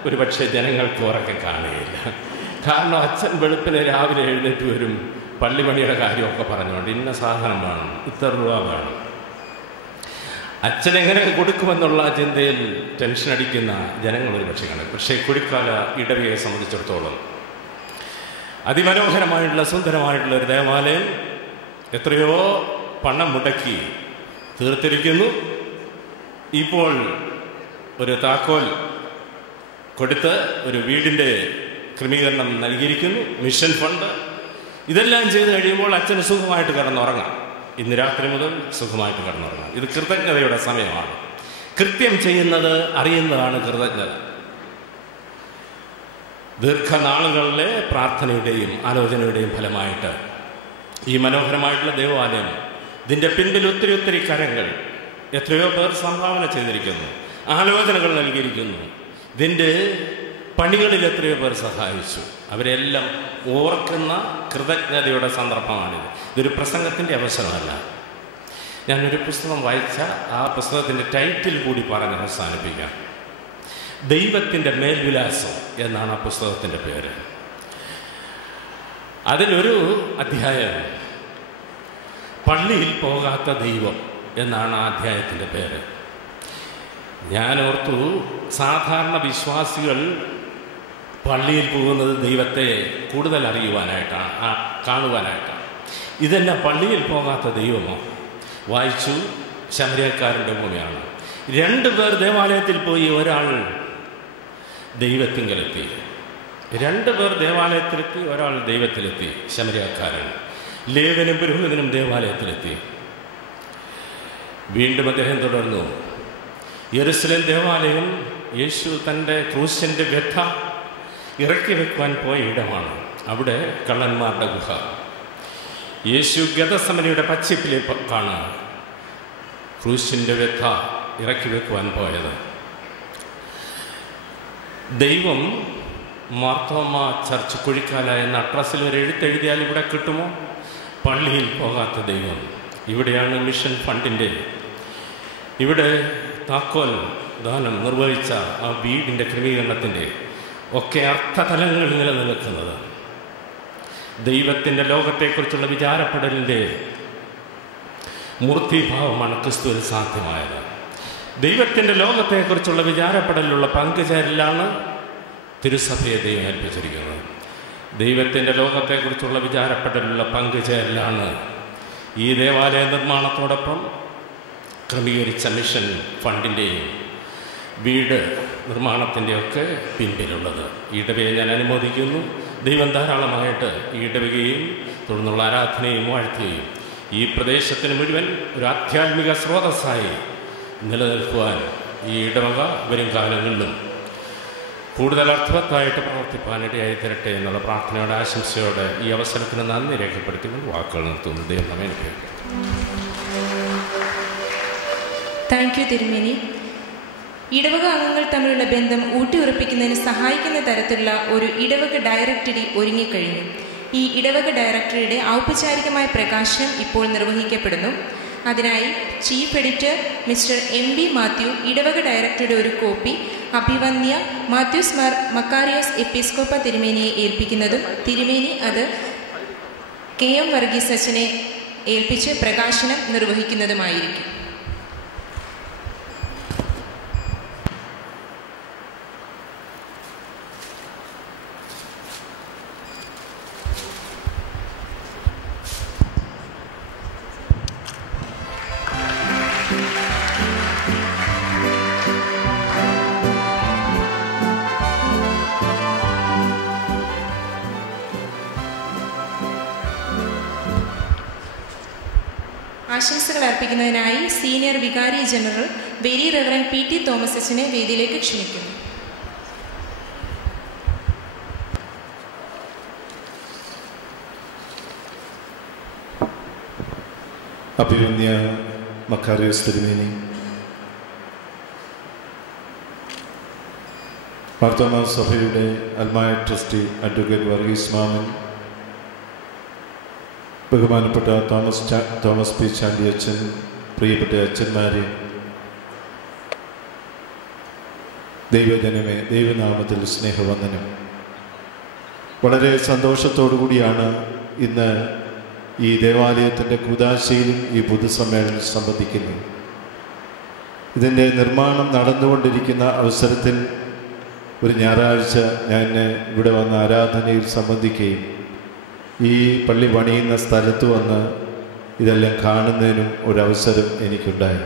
ഒരു പക്ഷേ ജനങ്ങൾക്ക് ഉറക്കം കാണുകയില്ല. കാരണം അച്ഛൻ വെളുപ്പിന് രാവിലെ എഴുന്നേറ്റ് വരും, പള്ളിമണിയുടെ കാര്യമൊക്കെ പറഞ്ഞുകൊണ്ട് ഇന്ന സാധനം വേണം, ഇത്ര രൂപ വേണം. അച്ഛനെങ്ങനെ കൊടുക്കുമെന്നുള്ള ചിന്തയിൽ ടെൻഷൻ അടിക്കുന്ന ജനങ്ങൾ ഒരു പക്ഷേ കാണും. പക്ഷേ കുഴിക്കാല ഇടവകയെ സംബന്ധിച്ചിടത്തോളം അതിമനോഹരമായിട്ടുള്ള സുന്ദരമായിട്ടുള്ള ഒരു ദേവാലയം എത്രയോ പണം മുടക്കി തീർത്തിരിക്കുന്നു. ഇപ്പോൾ ഒരു താക്കോൽ കൊടുത്ത് ഒരു വീടിൻ്റെ ക്രമീകരണം നൽകിയിരിക്കുന്നു, മിഷൻ ഫണ്ട്. ഇതെല്ലാം ചെയ്ത് കഴിയുമ്പോൾ അച്ഛന് സുഖമായിട്ട് കിടന്നുറങ്ങാം. ഇന്ന് രാത്രി മുതൽ സുഖമായിട്ട് കിടന്നുറങ്ങാം. ഇത് കൃതജ്ഞതയുടെ സമയമാണ്. കൃത്യം ചെയ്യുന്നത് അറിയുന്നതാണ് കൃതജ്ഞത. ദീർഘനാളുകളിലെ പ്രാർത്ഥനയുടെയും ആലോചനയുടെയും ഫലമായിട്ട് ഈ മനോഹരമായിട്ടുള്ള ദേവാലയം, ഇതിൻ്റെ പിൻപിൽ ഒത്തിരി കരങ്ങൾ, എത്രയോ പേർ സംഭാവന ചെയ്തിരിക്കുന്നു, ആലോചനകൾ നൽകിയിരിക്കുന്നു. ഇതിൻ്റെ പണികളിൽ എത്രയോ പേർ സഹായിച്ചു. അവരെല്ലാം ഓർക്കുന്ന കൃതജ്ഞതയുടെ സന്ദർഭമാണിത്. ഇതൊരു പ്രസംഗത്തിൻ്റെ അവസരമല്ല. ഞാനൊരു പുസ്തകം വായിച്ച ആ പുസ്തകത്തിൻ്റെ ടൈറ്റിൽ കൂടി പറഞ്ഞ് അവസാനിപ്പിക്കാം. ദൈവത്തിൻ്റെ മേൽവിലാസം എന്നാണ് ആ പുസ്തകത്തിൻ്റെ പേര്. അതിലൊരു അധ്യായം പള്ളിയിൽ പോകാത്ത ദൈവം എന്നാണ് ആ അധ്യായത്തിൻ്റെ പേര്. ഞാൻ ഓർത്തു, സാധാരണ വിശ്വാസികൾ പള്ളിയിൽ പോകുന്നത് ദൈവത്തെ കൂടുതൽ അറിയുവാനായിട്ടാണ്, കാണുവാനായിട്ടാണ്. ഇതെല്ലാം പള്ളിയിൽ പോകാത്ത ദൈവമോ? വായിച്ചു. ശമര്യക്കാരൻ്റെ ഭൂമിയാണ്. 2 പേർ ദേവാലയത്തിൽ പോയി, ഒരാൾ ദൈവത്തിങ്കലെത്തി. 2 പേർ ദേവാലയത്തിലെത്തി, ഒരാൾ ദൈവത്തിലെത്തി. ശമര്യക്കാരൻ. ലേവനും പുരോഹിതനും ദേവാലയത്തിലെത്തി. വീണ്ടും അദ്ദേഹം തുടർന്നു. യെരുശലേം ദേവാലയം യേശു തൻ്റെ ക്രൂശിൻ്റെ വ്യഥ ഇറക്കി വെക്കുവാൻ പോയ ഇടമാണ്. അവിടെ കള്ളന്മാരുടെ ഗുഹ. യേശു ഗതസമനിയുടെ പച്ചിപ്പിലേക്കാണ് ക്രൂശിൻ്റെ വ്യഥ ഇറക്കി വെക്കുവാൻ പോയത്. ദൈവം മാർത്തോമ ചർച്ച് കുഴിക്കാല എന്ന അഡ്രസ്സിൽ ഒരു എഴുത്തെഴുതിയാൽ ഇവിടെ കിട്ടുമോ? പള്ളിയിൽ പോകാത്ത ദൈവം. ഇവിടെയാണ് മിഷൻ ഫണ്ടിൻ്റെ, ഇവിടെ താക്കോൽ ദാനം നിർവഹിച്ച ആ വീടിൻ്റെ ക്രമീകരണത്തിൻ്റെ ഒക്കെ അർത്ഥതലങ്ങൾ നിലനിൽക്കുന്നത്. ദൈവത്തിൻ്റെ ലോകത്തെക്കുറിച്ചുള്ള വിചാരപ്പെടലിൻ്റെ മൂർത്തിഭാവമാണ് ക്രിസ്തുവിൽ സാധ്യമായത്. ദൈവത്തിൻ്റെ ലോകത്തെക്കുറിച്ചുള്ള വിചാരപ്പെടലിലുള്ള പങ്കുചേരലാണ് തിരുസഭയെ ദൈവം ഏൽപ്പിച്ചിരിക്കുന്നത്. ദൈവത്തിൻ്റെ ലോകത്തെക്കുറിച്ചുള്ള വിചാരപ്പെടലിലുള്ള പങ്കുചേരലാണ് ഈ ദേവാലയ നിർമ്മാണത്തോടൊപ്പം ക്രമീകരിച്ച മിഷൻ ഫണ്ടിൻ്റെയും വീട് നിർമ്മാണത്തിൻ്റെയൊക്കെ പിൻപിലുള്ളത്. ഈ ഇടവകയെ ഞാൻ അനുമോദിക്കുന്നു. ദൈവം ധാരാളമായിട്ട് ഈ ഇടവകയും തുടർന്നുള്ള ആരാധനയും വാഴ്ത്തുകയും ഈ പ്രദേശത്തിന് മുഴുവൻ ഒരു ആധ്യാത്മിക സ്രോതസ്സായി നിലനിൽക്കുവാൻ ഈ ഇടവക വരും കാലങ്ങളിലും കൂടുതൽ അർത്ഥവത്തായിട്ട് പ്രവർത്തിപ്പാനിടയായി തരട്ടെ എന്നുള്ള പ്രാർത്ഥനയോടെ ആശംസയോടെ ഈ അവസരത്തിന് നന്ദി രേഖപ്പെടുത്തിക്കൊണ്ട് വാക്കുകൾ നിർത്തുന്നു. ദൈവം നമ്മെ അനുഗ്രഹിക്കട്ടെ. താങ്ക് യു തിരുമേനി. ഇടവക അംഗങ്ങൾ തമ്മിലുള്ള ബന്ധം ഊട്ടിയുറപ്പിക്കുന്നതിന് സഹായിക്കുന്ന തരത്തിലുള്ള ഒരു ഇടവക ഡയറക്ടറി ഒരുങ്ങിക്കഴിഞ്ഞു. ഈ ഇടവക ഡയറക്ടറിയുടെ ഔപചാരികമായ പ്രകാശനം ഇപ്പോൾ നിർവഹിക്കപ്പെടുന്നു. അതിനായി chief editor mister MB Mathew, ഇടവക ഡയറക്ടറുടെ ഒരു കോപ്പി അഭിവന്യ മാത്യൂസ് മാർ മക്കാരിയോസ് എപ്പിസ്കോപ്പ തിരുമേനിയെ ഏൽപ്പിക്കുന്നതും തിരുമേനി അത് KM വർഗീസ് അച്ഛനെ ഏൽപ്പിച്ച് പ്രകാശനം നിർവഹിക്കുന്നതുമായിരിക്കും. ആശംസകൾ അർപ്പിക്കുന്നതിനായി സീനിയർ വികാരി general very Reverend PT Thomas അച്ഛനെ വേദിയിലേക്ക് ക്ഷണിക്കുന്നു. അഭിവന്യ മക്കാരിയോസ് തിരുമേനി, മാർത്തോമാ സഭയുടെ അൽമായ ട്രസ്റ്റി അഡ്വക്കേറ്റ് വർഗീസ് മാമൻ, ബഹുമാനപ്പെട്ട തോമസ് പി ചാണ്ടി അച്ഛൻ, പ്രിയപ്പെട്ട അച്ഛന്മാരെ, ദൈവജനമേ, ദൈവനാമത്തിൽ സ്നേഹവന്ദനം. വളരെ സന്തോഷത്തോടു കൂടിയാണ് ഇന്ന് ഈ ദേവാലയത്തിൻ്റെ കൂദാശയിലും ഈ പൊതുസമ്മേളനം സംബന്ധിക്കുന്നത്. ഇതിൻ്റെ നിർമ്മാണം നടന്നുകൊണ്ടിരിക്കുന്ന അവസരത്തിൽ ഒരു ഞായറാഴ്ച ഞാൻ ഇവിടെ വന്ന ആരാധനയിൽ സംബന്ധിക്കുകയും ഈ പള്ളി പണിയുന്ന സ്ഥലത്ത് വന്ന് ഇതെല്ലാം കാണുന്നതിനും ഒരവസരം എനിക്കുണ്ടായി.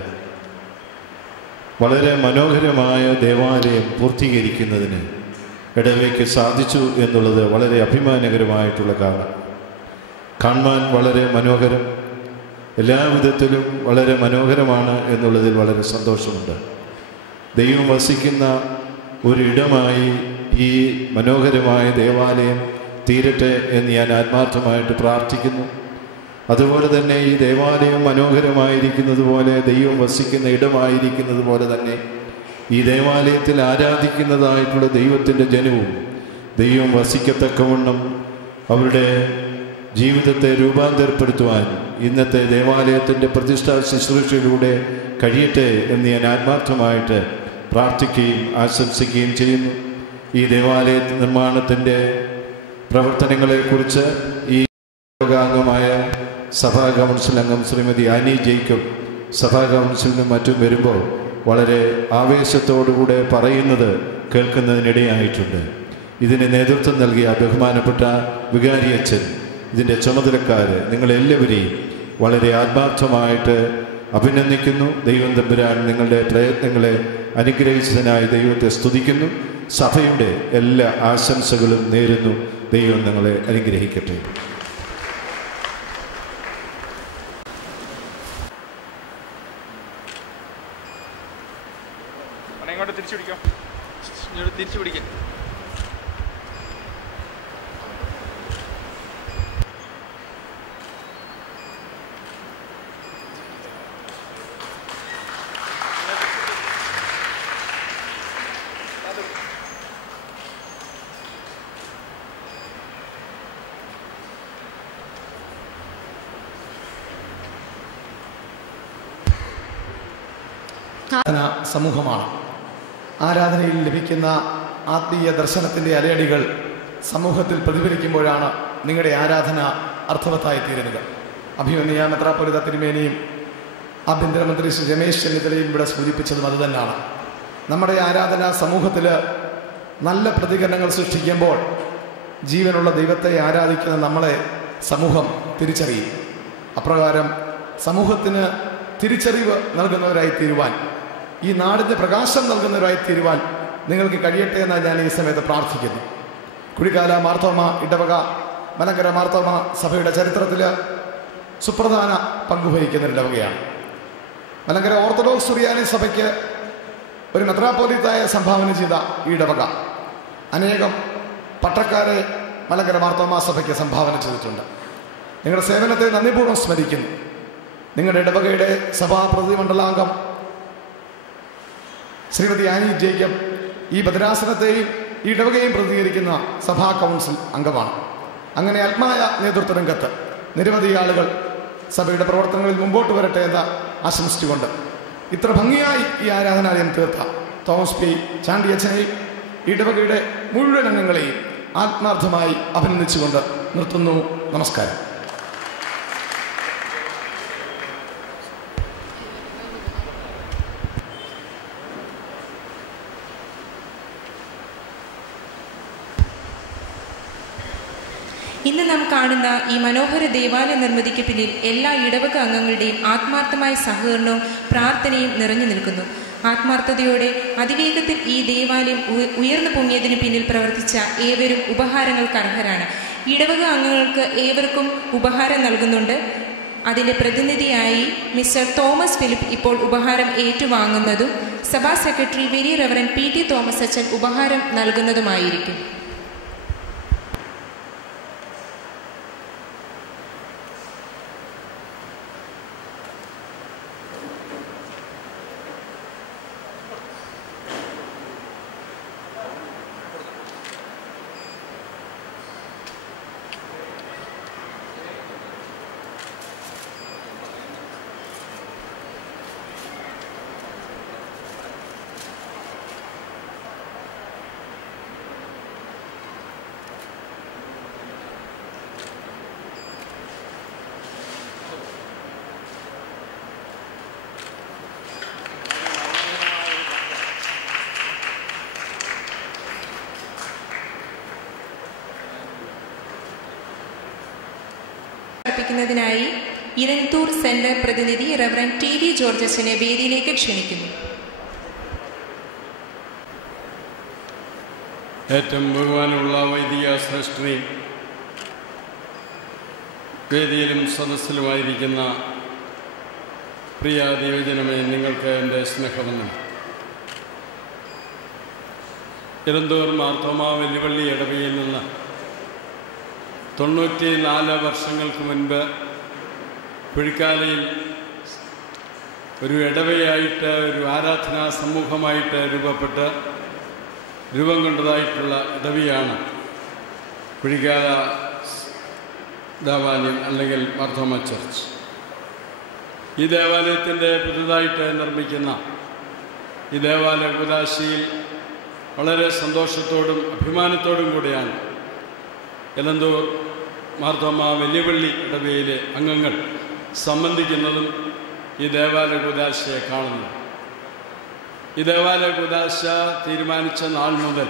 വളരെ മനോഹരമായ ദേവാലയം പൂർത്തീകരിക്കുന്നതിന് ഇടവയ്ക്ക് സാധിച്ചു എന്നുള്ളത് വളരെ അഭിമാനകരമായിട്ടുള്ള കാണാൻ വളരെ മനോഹരം, എല്ലാവിധത്തിലും വളരെ മനോഹരമാണ് എന്നുള്ളതിൽ വളരെ സന്തോഷമുണ്ട്. ദൈവം വസിക്കുന്ന ഒരിടമായി ഈ മനോഹരമായ ദേവാലയം തീരട്ടെ എന്ന് ഞാൻ ആത്മാർത്ഥമായിട്ട് പ്രാർത്ഥിക്കുന്നു. അതുപോലെ തന്നെ ഈ ദേവാലയം മനോഹരമായിരിക്കുന്നത് പോലെ, ദൈവം വസിക്കുന്ന ഇടമായിരിക്കുന്നത് പോലെ തന്നെ ഈ ദേവാലയത്തിൽ ആരാധിക്കുന്നതായിട്ടുള്ള ദൈവത്തിൻ്റെ ജനവും ദൈവം വസിക്കത്തക്കവണ്ണം അവരുടെ ജീവിതത്തെ രൂപാന്തരപ്പെടുത്തുവാൻ ഇന്നത്തെ ദേവാലയത്തിൻ്റെ പ്രതിഷ്ഠാ ശുശ്രൂഷയിലൂടെ കഴിയട്ടെ എന്ന് ഞാൻ ആത്മാർത്ഥമായിട്ട് പ്രാർത്ഥിക്കുകയും ആശംസിക്കുകയും ചെയ്യുന്നു. ഈ ദേവാലയ നിർമ്മാണത്തിൻ്റെ പ്രവർത്തനങ്ങളെക്കുറിച്ച് ഈ അംഗമായ സഭാ കൗൺസിൽ അംഗം ശ്രീമതി ആനി ജേക്കബ് സഭാ കൗൺസിലിനും മറ്റും വരുമ്പോൾ വളരെ ആവേശത്തോടുകൂടെ പറയുന്നത് കേൾക്കുന്നതിനിടയായിട്ടുണ്ട്. ഇതിന് നേതൃത്വം നൽകിയ ബഹുമാനപ്പെട്ട വികാരി അച്ഛൻ, ഇതിൻ്റെ ചുമതലക്കാർ, നിങ്ങളെല്ലാവരെയും വളരെ ആത്മാർത്ഥമായിട്ട് അഭിനന്ദിക്കുന്നു. ദൈവം തമ്പുരാൻ നിങ്ങളുടെ പ്രയത്നങ്ങളെ അനുഗ്രഹിച്ചതിനായി ദൈവത്തെ സ്തുതിക്കുന്നു. സഭയുടെ എല്ലാ ആശംസകളും നേരുന്നു. ദൈവം നിങ്ങളെ അനുഗ്രഹിക്കട്ടെ. തിരിച്ചു പിടിക്കാം. സമൂഹമാണ്. ആരാധനയിൽ ലഭിക്കുന്ന ആത്മീയ ദർശനത്തിൻ്റെ അലയടികൾ സമൂഹത്തിൽ പ്രതിഫലിക്കുമ്പോഴാണ് നിങ്ങളുടെ ആരാധന അർത്ഥവത്തായി തീരുന്നത്. അഭിമന്യ മെത്രാപ്പൊലീത്ത തിരുമേനിയും ആഭ്യന്തരമന്ത്രി ശ്രീ രമേശ് ചെന്നിത്തലയും ഇവിടെ സൂചിപ്പിച്ചതും അതുതന്നെയാണ്. നമ്മുടെ ആരാധന സമൂഹത്തിൽ നല്ല പ്രതികരണങ്ങൾ സൃഷ്ടിക്കുമ്പോൾ ജീവനുള്ള ദൈവത്തെ ആരാധിക്കുന്ന നമ്മളെ സമൂഹം തിരിച്ചറിയും. അപ്രകാരം സമൂഹത്തിന് തിരിച്ചറിവ് നൽകുന്നവരായി തീരുവാൻ, ഈ നാടിൻ്റെ പ്രകാശം നൽകുന്നവരായി തീരുവാൻ നിങ്ങൾക്ക് കഴിയട്ടെ എന്ന് ഞാൻ ഈ സമയത്ത് പ്രാർത്ഥിക്കുന്നു. കുഴിക്കാല മാർത്തോമ ഇടവക മലങ്കര മാർത്തോമ സഭയുടെ ചരിത്രത്തിൽ സുപ്രധാന പങ്കുവഹിക്കുന്ന ഇടവകയാണ്. മലങ്കര ഓർത്തഡോക്സ് സുറിയാനി സഭയ്ക്ക് ഒരു മെത്രാപ്പോലീത്തായ സംഭാവന ചെയ്ത ഈ ഇടവക അനേകം പട്ടക്കാരെ മലങ്കര മാർത്തോമ സഭയ്ക്ക് സംഭാവന ചെയ്തിട്ടുണ്ട്. നിങ്ങളുടെ സേവനത്തെ നന്ദിപൂർവ്വം സ്മരിക്കുന്നു. നിങ്ങളുടെ ഇടവകയുടെ സഭാ പ്രതിമണ്ഡലാംഗം ശ്രീമതി ആനി ജേക്കബ് ഈ ഭദ്രാസനത്തെയും ഈ ഇടവകയും പ്രതിനിധീകരിക്കുന്ന സഭാ കൗൺസിൽ അംഗമാണ്. അങ്ങനെ ആത്മായ നേതൃത്വ രംഗത്ത് നിരവധി ആളുകൾ സഭയുടെ പ്രവർത്തനങ്ങളിൽ മുമ്പോട്ട് വരട്ടെ എന്ന് ആശംസിച്ചുകൊണ്ട് ഇത്ര ഭംഗിയായി ഈ ആരാധനാലയം തീർത്ത തോമസ് പി ചാണ്ടിയച്ഛനെയും ഇടവകയുടെ മുഴുവൻ അംഗങ്ങളെയും ആത്മാർത്ഥമായി അഭിനന്ദിച്ചുകൊണ്ട് നിർത്തുന്നു. നമസ്കാരം. ഇന്ന് നാം കാണുന്ന ഈ മനോഹര ദേവാലയ നിർമ്മിതിക്ക് പിന്നിൽ എല്ലാ ഇടവക അംഗങ്ങളുടെയും ആത്മാർത്ഥമായ സഹകരണവും പ്രാർത്ഥനയും നിറഞ്ഞു നിൽക്കുന്നു. ആത്മാർത്ഥതയോടെ അതിവേഗത്തിൽ ഈ ദേവാലയം ഉയർന്നു പൊങ്ങിയതിന് പിന്നിൽ പ്രവർത്തിച്ച ഏവരും ഉപഹാരങ്ങൾക്ക് അർഹരാണ്. ഇടവക അംഗങ്ങൾക്ക് ഏവർക്കും ഉപഹാരം നൽകുന്നുണ്ട്. അതിൻ്റെ പ്രതിനിധിയായി മിസ്റ്റർ തോമസ് ഫിലിപ്പ് ഇപ്പോൾ ഉപഹാരം ഏറ്റുവാങ്ങുന്നതും സഭാ secretary very reverend P T Thomas അച്ഛൻ ഉപഹാരം നൽകുന്നതുമായിരിക്കും. ിനായി ഇരന്തൂർ സെന്റർ പ്രതിനിധി റവറൻഡ് ടി വി ജോർജ് അച്ഛനെ വേദിയിലേക്ക് ക്ഷണിക്കുന്നു. ഏറ്റവും ബഹുമാനമുള്ള വൈദിക ശ്രേഷ്ഠനെ, വേദിയിലും സദസ്സിലുമായിരിക്കുന്ന പ്രിയ ദൈവജനമേ, നിങ്ങൾക്ക് എൻ്റെ സ്നേഹവന്ദനം. ഇരന്തൂർ മാർത്തോമാ വെല്ലുവള്ളി ഇടവകയിൽ നിന്ന് 94 വർഷങ്ങൾക്ക് മുൻപ് കുഴിക്കാലയിൽ ഒരു ഇടവയായിട്ട്, ഒരു ആരാധനാ സമൂഹമായിട്ട് രൂപം കൊണ്ടതായിട്ടുള്ള ഇടവയാണ് കുഴിക്കാല ദേവാലയം അല്ലെങ്കിൽ മാർത്തോമാ ചർച്ച്. ഈ ദേവാലയത്തിൻ്റെ പുതുതായിട്ട് നിർമ്മിക്കുന്ന ഈ ദേവാലയ കൂദാശയിൽ വളരെ സന്തോഷത്തോടും അഭിമാനത്തോടും കൂടിയാണ് ഇലന്തൂർ മാർത്തോമാ വെല്ലുവള്ളി ഇടവകയിലെ അംഗങ്ങൾ സംബന്ധിക്കുന്നതും ഈ ദേവാലയ കൂദാശയെ കാണുന്നു. ഈ ദേവാലയ കൂദാശ തീരുമാനിച്ച നാൾ മുതൽ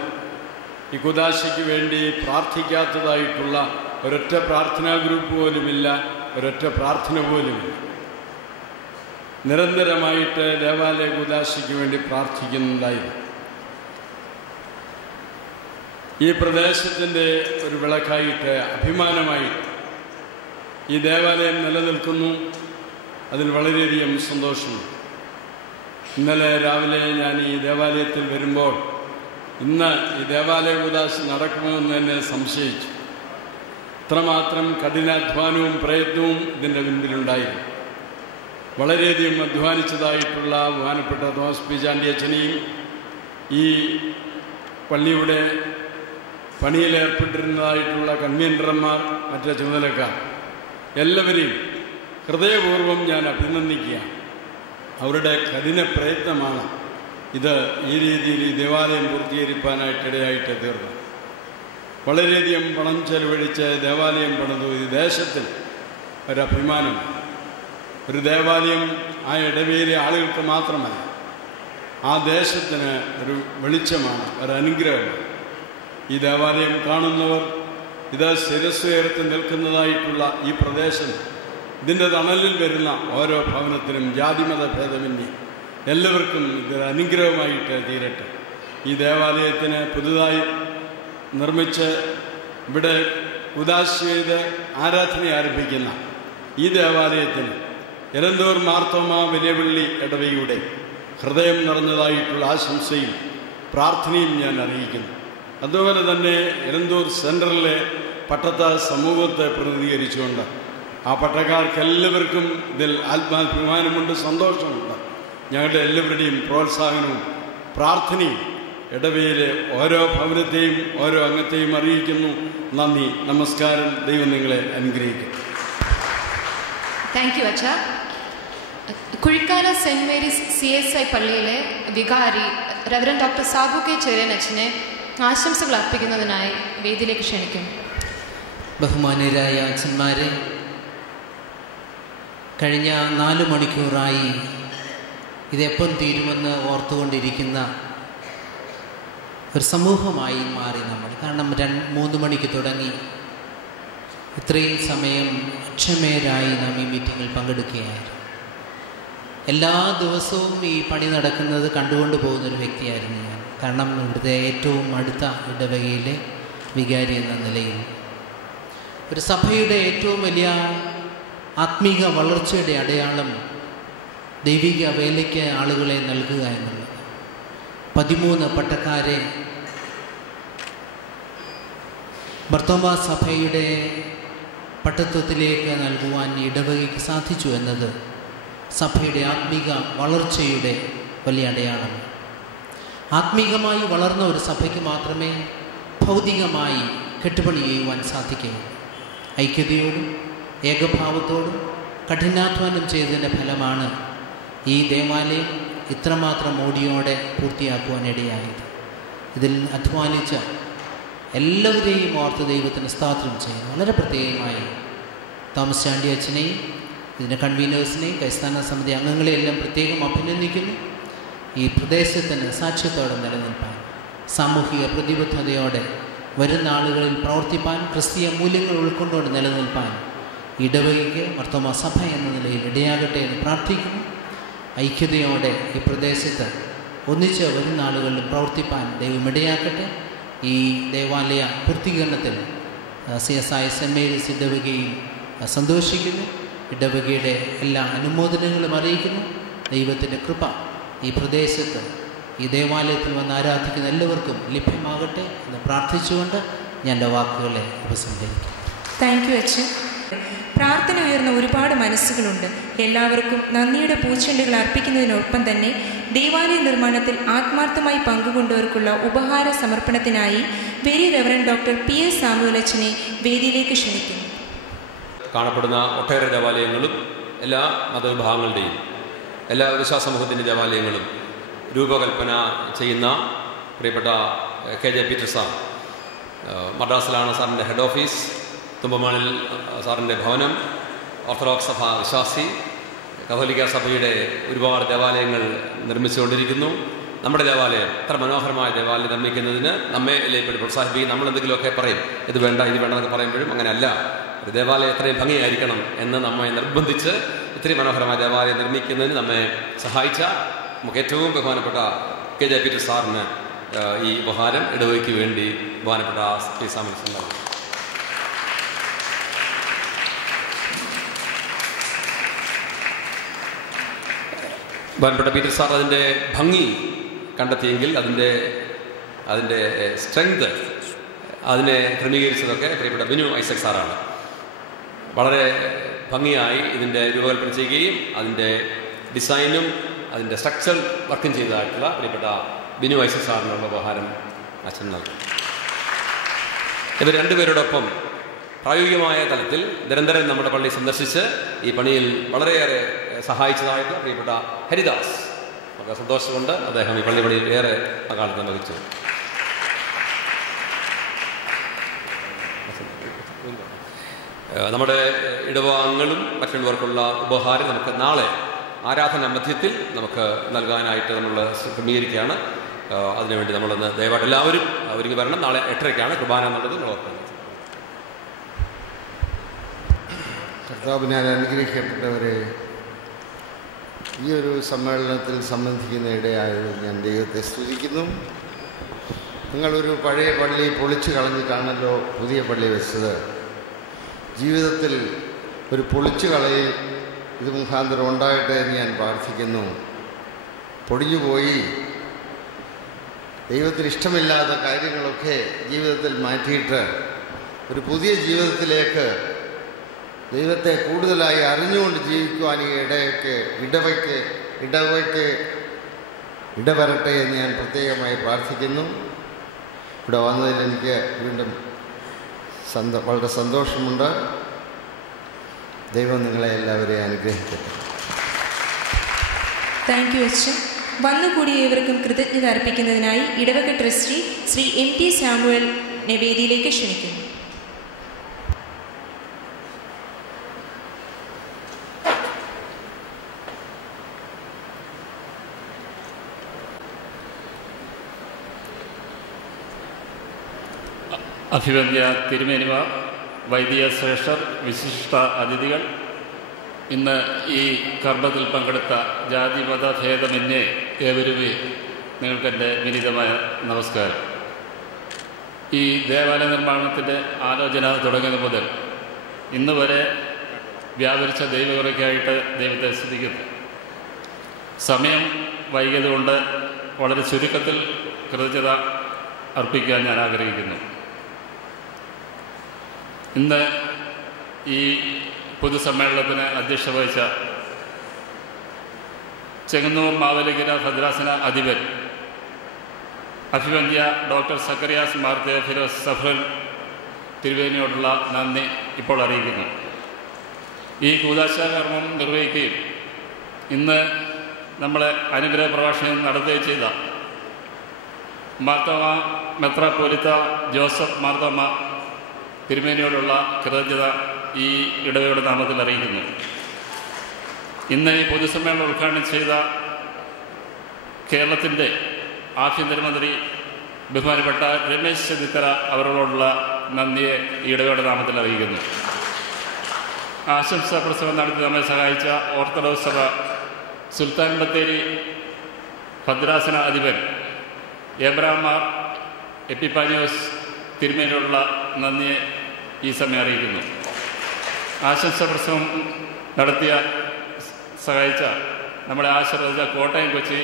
ഈ കൂദാശയ്ക്ക് വേണ്ടി പ്രാർത്ഥിക്കാത്തതായിട്ടുള്ള ഒരൊറ്റ പ്രാർത്ഥനാ ഗ്രൂപ്പ് പോലുമില്ല, ഒരൊറ്റ പ്രാർത്ഥന പോലുമില്ല. നിരന്തരമായിട്ട് ദേവാലയ കൂദാശയ്ക്ക് വേണ്ടി പ്രാർത്ഥിക്കുന്നുണ്ടായിരുന്നു. ഈ പ്രദേശത്തിൻ്റെ ഒരു വിളക്കായിട്ട്, അഭിമാനമായിട്ട് ഈ ദേവാലയം നിലനിൽക്കുന്നു. അതിൽ വളരെയധികം സന്തോഷമുണ്ട്. ഇന്നലെ രാവിലെ ഞാൻ ഈ ദേവാലയത്തിൽ വരുമ്പോൾ ഇന്ന് ഈ ദേവാലയ കൂദാശ നടക്കുമോ എന്ന് തന്നെ സംശയിച്ചു. ഇത്രമാത്രം കഠിനാധ്വാനവും പ്രയത്നവും ഇതിൻ്റെ മുൻപിലുണ്ടായിരുന്നു. വളരെയധികം അധ്വാനിച്ചതായിട്ടുള്ള ബഹുമാനപ്പെട്ട തോമസ് പി ചാണ്ടിയച്ഛനെയും ഈ പള്ളിയുടെ പണിയിലേർപ്പെട്ടിരുന്നതായിട്ടുള്ള കൺവീനർമാർ, മറ്റു ചുമതലക്കാർ എല്ലാവരെയും ഹൃദയപൂർവ്വം ഞാൻ അഭിനന്ദിക്കുകയാണ്. അവരുടെ കഠിന പ്രയത്നമാണ് ഇത് ഈ രീതിയിൽ ഈ ദേവാലയം പൂർത്തീകരിക്കാനായിട്ടിടയായിട്ട് തീർന്നു. വളരെയധികം പണം ചെലവഴിച്ച് ദേവാലയം പണിതു. ഈ ദേശത്തിന് ഒരഭിമാനം. ഒരു ദേവാലയം ആ ഇടവയിലെ ആളുകൾക്ക് മാത്രമല്ല, ആ ദേശത്തിന് ഒരു വെളിച്ചമാണ്, ഒരനുഗ്രഹമാണ്. ഈ ദേവാലയം കാണുന്നവർ, ഇത് ശിരസ്സുയർത്തി നിൽക്കുന്നതായിട്ടുള്ള ഈ പ്രദേശം, ഇതിൻ്റെ തണലിൽ വരുന്ന ഓരോ ഭവനത്തിനും ജാതിമത ഭേദമന്യേ എല്ലാവർക്കും ഇതൊരു അനുഗ്രഹമായിട്ട് തീരട്ടെ. ഈ ദേവാലയത്തിന് പുതുതായി നിർമ്മിച്ച് ഇവിടെ ഉദാശ ചെയ്ത് ആരാധന ആരംഭിക്കുന്ന ഈ ദേവാലയത്തിന് ഇരന്തൂർ മാർത്തോമാ വെല്ലുവള്ളി ഇടവകയുടെ ഹൃദയം നിറഞ്ഞതായിട്ടുള്ള ആശംസയും പ്രാർത്ഥനയും ഞാൻ അറിയിക്കുന്നു. അതുപോലെ തന്നെ ഇരന്തൂർ സെൻട്രലിലെ പട്ടത്ത സമൂഹത്തെ പ്രതിനിധീകരിച്ചുകൊണ്ട് ആ പട്ടക്കാർക്കെല്ലാവർക്കും ഇതിൽ ആത്മാഭിമാനമുണ്ട്, സന്തോഷമുണ്ട്. ഞങ്ങളുടെ എല്ലാവരുടെയും പ്രോത്സാഹനവും പ്രാർത്ഥനയും ഇടവയിലെ ഓരോ ഭവനത്തെയും ഓരോ അംഗത്തെയും അറിയിക്കുന്നു. നന്ദി, നമസ്കാരം. ദൈവം നിങ്ങളെ അനുഗ്രഹിക്കും. താങ്ക് യു അച്ഛ. കുഴിക്കാല സെൻറ് മേരീസ് CSI പള്ളിയിലെ വികാരി reverend doctor Sabu K Cherian അച്ഛനെ ആശംസകൾ അർപ്പിക്കുന്നതിനായി വേദിയിലേക്ക് ക്ഷണിക്കുന്നു. ബഹുമാന്യരായ അച്ഛന്മാരെ, കഴിഞ്ഞ 4 മണിക്കൂറായി ഇതെപ്പം തീരുമെന്ന് ഓർത്തുകൊണ്ടിരിക്കുന്ന ഒരു സമൂഹമായി മാറി നമ്മൾ. കാരണം 3 മണിക്ക് തുടങ്ങി ഇത്രയും സമയം അക്ഷമേരായി നാം ഈ മീറ്റിങ്ങിൽ പങ്കെടുക്കുകയായിരുന്നു. എല്ലാ ദിവസവും ഈ പണി നടക്കുന്നത് കണ്ടുകൊണ്ട് പോകുന്നൊരു വ്യക്തിയായിരുന്നു ഞാൻ. കാരണം ഇവിടുത്തെ ഏറ്റവും അടുത്ത ഇടവകയിലെ വികാരി എന്ന നിലയിൽ ഒരു സഭയുടെ ഏറ്റവും വലിയ ആത്മീക വളർച്ചയുടെ അടയാളം ദൈവിക വേലയ്ക്ക് ആളുകളെ നൽകുക എന്നുള്ളത്. 13 പട്ടക്കാരെ ബർത്തോമാ സഭയുടെ പട്ടത്വത്തിലേക്ക് നൽകുവാൻ ഇടവകയ്ക്ക് സാധിച്ചു എന്നത് സഭയുടെ ആത്മീക വളർച്ചയുടെ വലിയ അടയാളം. ആത്മീകമായി വളർന്ന ഒരു സഭയ്ക്ക് മാത്രമേ ഭൗതികമായി കെട്ടുപണി ചെയ്യുവാൻ സാധിക്കുകയുള്ളൂ. ഐക്യതയോടും ഏകഭാവത്തോടും കഠിനാധ്വാനം ചെയ്തതിൻ്റെ ഫലമാണ് ഈ ദേവാലയം ഇത്രമാത്രം മോടിയോടെ പൂർത്തിയാക്കുവാനിടയായത്. ഇതിൽ അധ്വാനിച്ച എല്ലാവരെയും ഓർത്ത് ദൈവത്തിന് സ്തോത്രം ചെയ്യുന്നു. വളരെ പ്രത്യേകമായി തോമസ് ചാണ്ടി അച്ഛനെയും ഇതിൻ്റെ കൺവീനേഴ്സിനെയും ക്രൈസ്തവ സമിതി അംഗങ്ങളെയെല്ലാം പ്രത്യേകം അഭിനന്ദിക്കുന്നു. ഈ പ്രദേശത്തിന് സാക്ഷ്യത്തോടെ നിലനിൽപ്പാൻ, സാമൂഹിക പ്രതിബദ്ധതയോടെ വരുന്ന ആളുകളിൽ പ്രവർത്തിപ്പാൻ, ക്രിസ്തീയ മൂല്യങ്ങൾ ഉൾക്കൊണ്ടുകൊണ്ട് നിലനിൽപ്പാൻ ഇടവകയ്ക്ക് മർത്തോമാ സഭ എന്ന നിലയിൽ ഇടയാകട്ടെ എന്ന് പ്രാർത്ഥിക്കുന്നു. ഐക്യതയോടെ ഈ പ്രദേശത്ത് ഒന്നിച്ച് വരുന്ന ആളുകളിലും പ്രവർത്തിപ്പാൻ ദൈവം ഇടയാക്കട്ടെ. ഈ ദേവാലയ പൂർത്തീകരണത്തിൽ CSI സെൻറ് മേരീസ് ഇടവകയും സന്തോഷിക്കുന്നു. ഇടവകയുടെ എല്ലാ അനുമോദനങ്ങളും അറിയിക്കുന്നു. ദൈവത്തിൻ്റെ കൃപ ഈ പ്രദേശത്ത് ഈ ദേവാലയത്തിൽ വന്ന് ആരാധിക്കുന്ന എല്ലാവർക്കും ലഭ്യമാകട്ടെ എന്ന് പ്രാർത്ഥിച്ചുകൊണ്ട് ഞാൻ എൻ്റെ വാക്കുകളെ ഉപസംഹരിക്കും. താങ്ക് യു അച്ഛൻ. പ്രാർത്ഥന ഉയർന്ന ഒരുപാട് മനസ്സുകളുണ്ട്. എല്ലാവർക്കും നന്ദിയുടെ പൂച്ചെണ്ടുകൾ അർപ്പിക്കുന്നതിനൊപ്പം തന്നെ ദേവാലയ നിർമ്മാണത്തിൽ ആത്മാർത്ഥമായി പങ്കുകൊണ്ടവർക്കുള്ള ഉപഹാര സമർപ്പണത്തിനായി very reverend doctor PS Samuel അച്ഛനെ വേദിയിലേക്ക് ക്ഷണിക്കുന്നു. കാണപ്പെടുന്ന ഒട്ടേറെ ദേവാലയങ്ങളും എല്ലാ മതവിഭാഗങ്ങളുടെയും എല്ലാ വിശ്വാസ സമൂഹത്തിൻ്റെ ദേവാലയങ്ങളും രൂപകൽപ്പന ചെയ്യുന്ന പ്രിയപ്പെട്ട KJ പീറ്റർ സാർ, മദ്രാസിലാണ് സാറിൻ്റെ ഹെഡ് ഓഫീസ്, തുമ്പമാണിൽ സാറിൻ്റെ ഭവനം, ഓർത്തഡോക്സ് സഭ വിശ്വാസി, കത്തോലിക്ക സഭയുടെ ഒരുപാട് ദേവാലയങ്ങൾ നിർമ്മിച്ചുകൊണ്ടിരിക്കുന്നു. നമ്മുടെ ദേവാലയം ഇത്ര മനോഹരമായ ദേവാലയം നിർമ്മിക്കുന്നതിന് നമ്മെ എല്ലായ്പ്പോഴും പ്രോത്സാഹിപ്പിക്കും. നമ്മളെന്തെങ്കിലുമൊക്കെ പറയും, ഇത് വേണ്ട ഇത് വേണ്ടെന്നൊക്കെ പറയുമ്പോഴും അങ്ങനെയല്ല, ഒരു ദേവാലയം എത്രയും ഭംഗിയായിരിക്കണം എന്ന് നമ്മെ നിർബന്ധിച്ച് ഇത്രയും മനോഹരമായ ദേവാലയം നിർമ്മിക്കുന്നതിന് നമ്മെ സഹായിച്ച നമുക്ക് ഏറ്റവും ബഹുമാനപ്പെട്ട KJ പീറ്റർ സാറിന് ഈ ഉപഹാരം ഇടവകയ്ക്ക് വേണ്ടി ബഹുമാനപ്പെട്ട P. സാമുവൽ ഉണ്ടാകും. ബഹുമാനപ്പെട്ട പീറ്റർ സാർ അതിൻ്റെ ഭംഗി കണ്ടെത്തിയെങ്കിൽ അതിൻ്റെ സ്ട്രെങ്ത് അതിനെ ക്രമീകരിച്ചതൊക്കെ പ്രിയപ്പെട്ട ബിനു ഐസക് സാറാണ്. വളരെ ഭംഗിയായി ഇതിൻ്റെ രൂപകൽപ്പന ചെയ്യുകയും അതിൻ്റെ ഡിസൈനും അതിൻ്റെ സ്ട്രക്ചർ വർക്കും ചെയ്തതായിട്ടുള്ള പ്രിയപ്പെട്ട ബിനു ഐസക് സാറിനുള്ള ഉപഹാരം അച്ഛൻ നൽകും. ഇവർ രണ്ടുപേരോടൊപ്പം പ്രായോഗികമായ തലത്തിൽ നിരന്തരം നമ്മുടെ പള്ളി സന്ദർശിച്ച് ഈ പണിയിൽ വളരെയേറെ സഹായിച്ചതായിട്ട് പ്രിയപ്പെട്ട ഹരിദാസ്, വളരെ സന്തോഷമുണ്ട്. അദ്ദേഹം ഈ പള്ളിയിൽ ഏറെ അകാലത്ത് വഹിച്ചു. നമ്മുടെ ഇടവകങ്ങളും മറ്റുള്ളവർക്കുള്ള ഉപഹാരം നമുക്ക് നാളെ ആരാധന മധ്യത്തിൽ നമുക്ക് നൽകാനായിട്ട് നമ്മൾ ക്രമീകരിക്കുകയാണ്. അതിനുവേണ്ടി നമ്മളൊന്ന് ദയവായിട്ട് എല്ലാവരും ഒരുങ്ങി വരണം. നാളെ 8:30 കുർബാന എന്നുള്ളത് നമ്മൾ ഓർക്കുന്നത്. കർത്താവിനാൽ അനുഗ്രഹിക്കപ്പെട്ടവരെ, ഈ ഒരു സമ്മേളനത്തിൽ സംബന്ധിക്കുന്ന ഇടയായത് ഞാൻ ദൈവത്തെ സ്തുതിക്കുന്നു. നിങ്ങളൊരു പഴയ പള്ളി പൊളിച്ചു കളഞ്ഞിട്ടാണല്ലോ പുതിയ പള്ളി വെച്ചത്. ജീവിതത്തിൽ ഒരു പൊളിച്ചു കളയിൽ ഇത് മുഖാന്തരം ഉണ്ടാകട്ടെ എന്ന് ഞാൻ പ്രാർത്ഥിക്കുന്നു. പൊടിഞ്ഞുപോയി ദൈവത്തിന് ഇഷ്ടമില്ലാത്ത കാര്യങ്ങളൊക്കെ ജീവിതത്തിൽ മാറ്റിയിട്ട് ഒരു പുതിയ ജീവിതത്തിലേക്ക് ദൈവത്തെ കൂടുതലായി അറിഞ്ഞുകൊണ്ട് ജീവിക്കുവാൻ ഈ ഇടവയ്ക്ക് ഇടവരട്ടെ എന്ന് ഞാൻ പ്രത്യേകമായി പ്രാർത്ഥിക്കുന്നു. ഇവിടെ വന്നതിൽ എനിക്ക് വീണ്ടും വളരെ സന്തോഷമുണ്ട്. ദൈവം നിങ്ങളെ എല്ലാവരെയും അനുഗ്രഹിക്കട്ടെ. താങ്ക് യു അച്ഛൻ. വന്നുകൂടിയ ഏവർക്കും കൃതജ്ഞത അർപ്പിക്കുന്നതിനായി ഇടവക ട്രസ്റ്റി ശ്രീ MT സാമുവലിനെ വേദിയിലേക്ക് ക്ഷണിക്കുന്നു. അഭിവന്ദ്യ തിരുമേനിമാർ, വൈദിക ശ്രേഷ്ഠർ, വിശിഷ്ട അതിഥികൾ, ഇന്ന് ഈ കർമ്മത്തിൽ പങ്കെടുത്ത ജാതി മത ഭേദമന്യേ ഏവരുമേ നിങ്ങൾക്കെൻ്റെ വിനീതമായ നമസ്കാരം. ഈ ദേവാലയ നിർമ്മാണത്തിൻ്റെ ആലോചന തുടങ്ങിയത് മുതൽ ഇന്ന് വരെ വ്യാപരിച്ച ദൈവകൃപയ്ക്കായിട്ട് ദൈവത്തെ സ്തുതിക്കുന്നു. സമയം വൈകിയതുകൊണ്ട് വളരെ ചുരുക്കത്തിൽ കൃതജ്ഞത അർപ്പിക്കാൻ ഞാൻ ആഗ്രഹിക്കുന്നു. ഇന്ന് ഈ പൊതുസമ്മേളനത്തിന് അധ്യക്ഷത വഹിച്ച ചെങ്ങന്നൂർ മാവേലിക്കര ഭദ്രാസന അധിപൻ അഭിവന്ദ്യ ഡോക്ടർ സക്കറിയാസ് മാർ തെയോഫിലോസ് സഫ്രൻ തിരുവേനിയോടുള്ള നന്ദി ഇപ്പോൾ അറിയിക്കുന്നു. ഈ കൂദാശാകർമ്മം നിർവഹിക്കുകയും ഇന്ന് നമ്മളെ അനുഗ്രഹ പ്രഭാഷണം നടത്തുകയും ചെയ്ത മാർത്തോമ മെത്രാപ്പോലിത്ത ജോസഫ് മാർത്തോമ തിരുമേനിയോടുള്ള കൃതജ്ഞത ഈ ഇടവയുടെ നാമത്തിൽ അറിയിക്കുന്നു. ഇന്ന് ഈ പൊതുസമ്മേളനം ഉദ്ഘാടനം ചെയ്ത കേരളത്തിൻ്റെ ആഭ്യന്തരമന്ത്രി ബഹുമാനപ്പെട്ട രമേശ് ചെന്നിത്തല അവരോടുള്ള നന്ദിയെ ഈ ഇടവയുടെ നാമത്തിൽ അറിയിക്കുന്നു. ആശംസാ പ്രസംഗം നടത്തി നമ്മെ സഹായിച്ച ഓർത്തഡോക്സ് സഭ സുൽത്താൻ ബത്തേരി ഭദ്രാസന അധിപൻ എബ്രഹാം മാർ എപ്പിപ്പാനിയോസ് തിരുമേനിയോടുള്ള നന്ദിയെ ഈ സമയം അറിയിക്കുന്നു. ആശംസാ പ്രസംഗം നടത്തിയ സഹായിച്ച നമ്മളെ ആശീർവദിച്ച കോട്ടയം കൊച്ചി